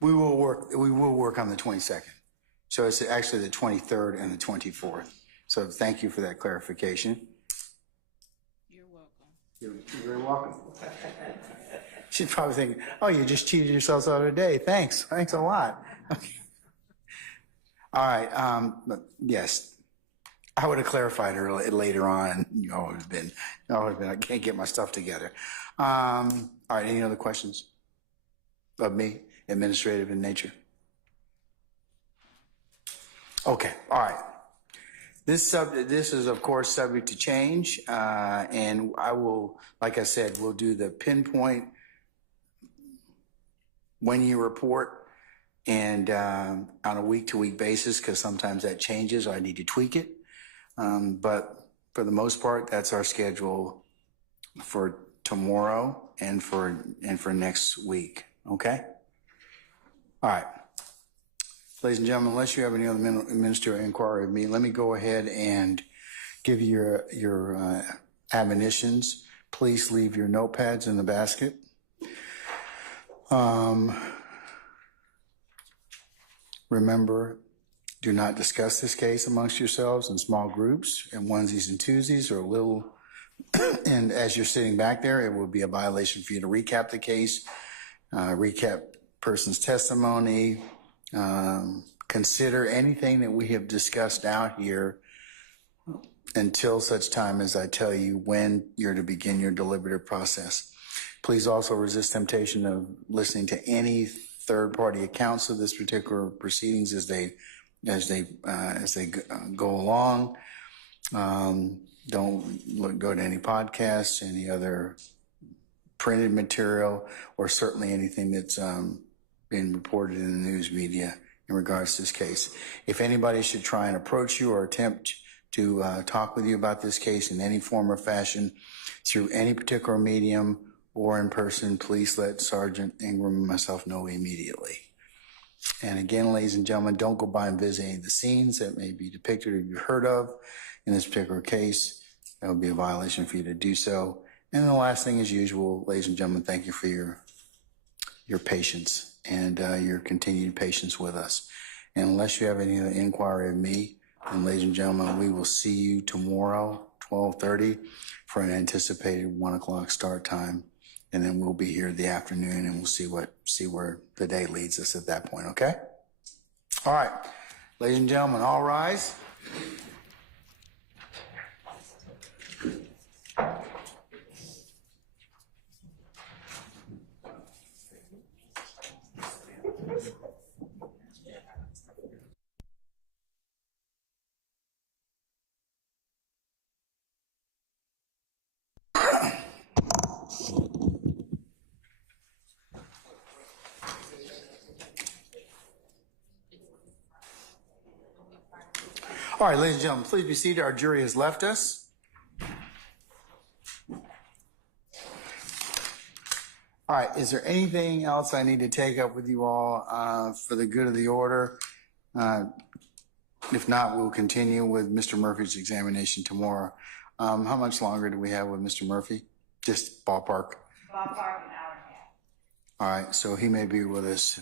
We will work on the 22nd. So it's actually the 23rd and the 24th. So thank you for that clarification. You're welcome. You're very welcome. She's probably thinking, oh, you just cheated yourselves out of the day. Thanks a lot. Okay. All right, but yes, I would have clarified it later on. I would have been, I can't get my stuff together. All right, any other questions of me, administrative in nature? Okay, all right. This is of course subject to change, and I will, like I said, we'll do the pinpoint when-year report and on a week-to-week basis, because sometimes that changes. I need to tweak it, but for the most part, that's our schedule for tomorrow and for next week. Okay. All right. Ladies and gentlemen, unless you have any other ministerial inquiry of me, let me go ahead and give you your admonitions. Please leave your notepads in the basket. Remember, do not discuss this case amongst yourselves in small groups and onesies and twosies or little. And as you're sitting back there, it will be a violation for you to recap the case, recap person's testimony, consider anything that we have discussed out here until such time as I tell you when you're to begin your deliberative process. Please also resist temptation of listening to any third-party accounts of this particular proceedings as they go along. Don't go to any podcasts, any other printed material, or certainly anything that's been reported in the news media in regards to this case. If anybody should try and approach you or attempt to talk with you about this case in any form or fashion through any particular medium or in person, please let Sergeant Ingram and myself know immediately. And again, ladies and gentlemen, don't go by and visit any of the scenes that may be depicted or you've heard of in this particular case. That would be a violation for you to do so. And the last thing, as usual, ladies and gentlemen, thank you for your patience and your continued patience with us. And unless you have any other inquiry of me, then ladies and gentlemen, we will see you tomorrow, 12:30, for an anticipated 1 o'clock start time. And then we'll be here the afternoon and we'll see where the day leads us at that point, okay? All right, ladies and gentlemen, all rise. All right, ladies and gentlemen, please be seated. Our jury has left us. All right, is there anything else I need to take up with you all for the good of the order? If not, we'll continue with Mr. Murphy's examination tomorrow. How much longer do we have with Mr. Murphy? Just ballpark? Ballpark, an hour and a half. All right, so he may be with us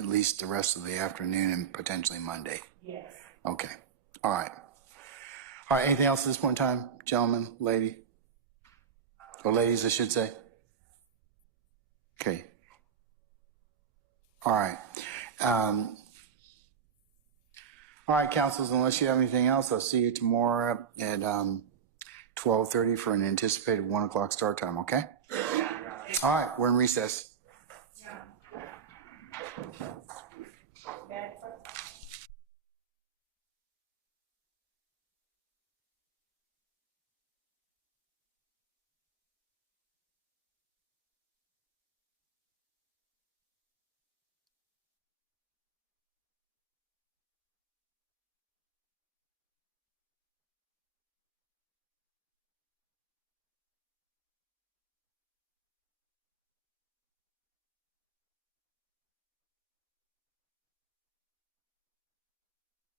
at least the rest of the afternoon and potentially Monday. Yes. Okay. All right. All right, anything else at this point in time, gentlemen, lady? Or ladies, I should say. Okay. All right. All right, counsels, unless you have anything else, I'll see you tomorrow at 12:30 for an anticipated 1 o'clock start time, okay? All right, we're in recess.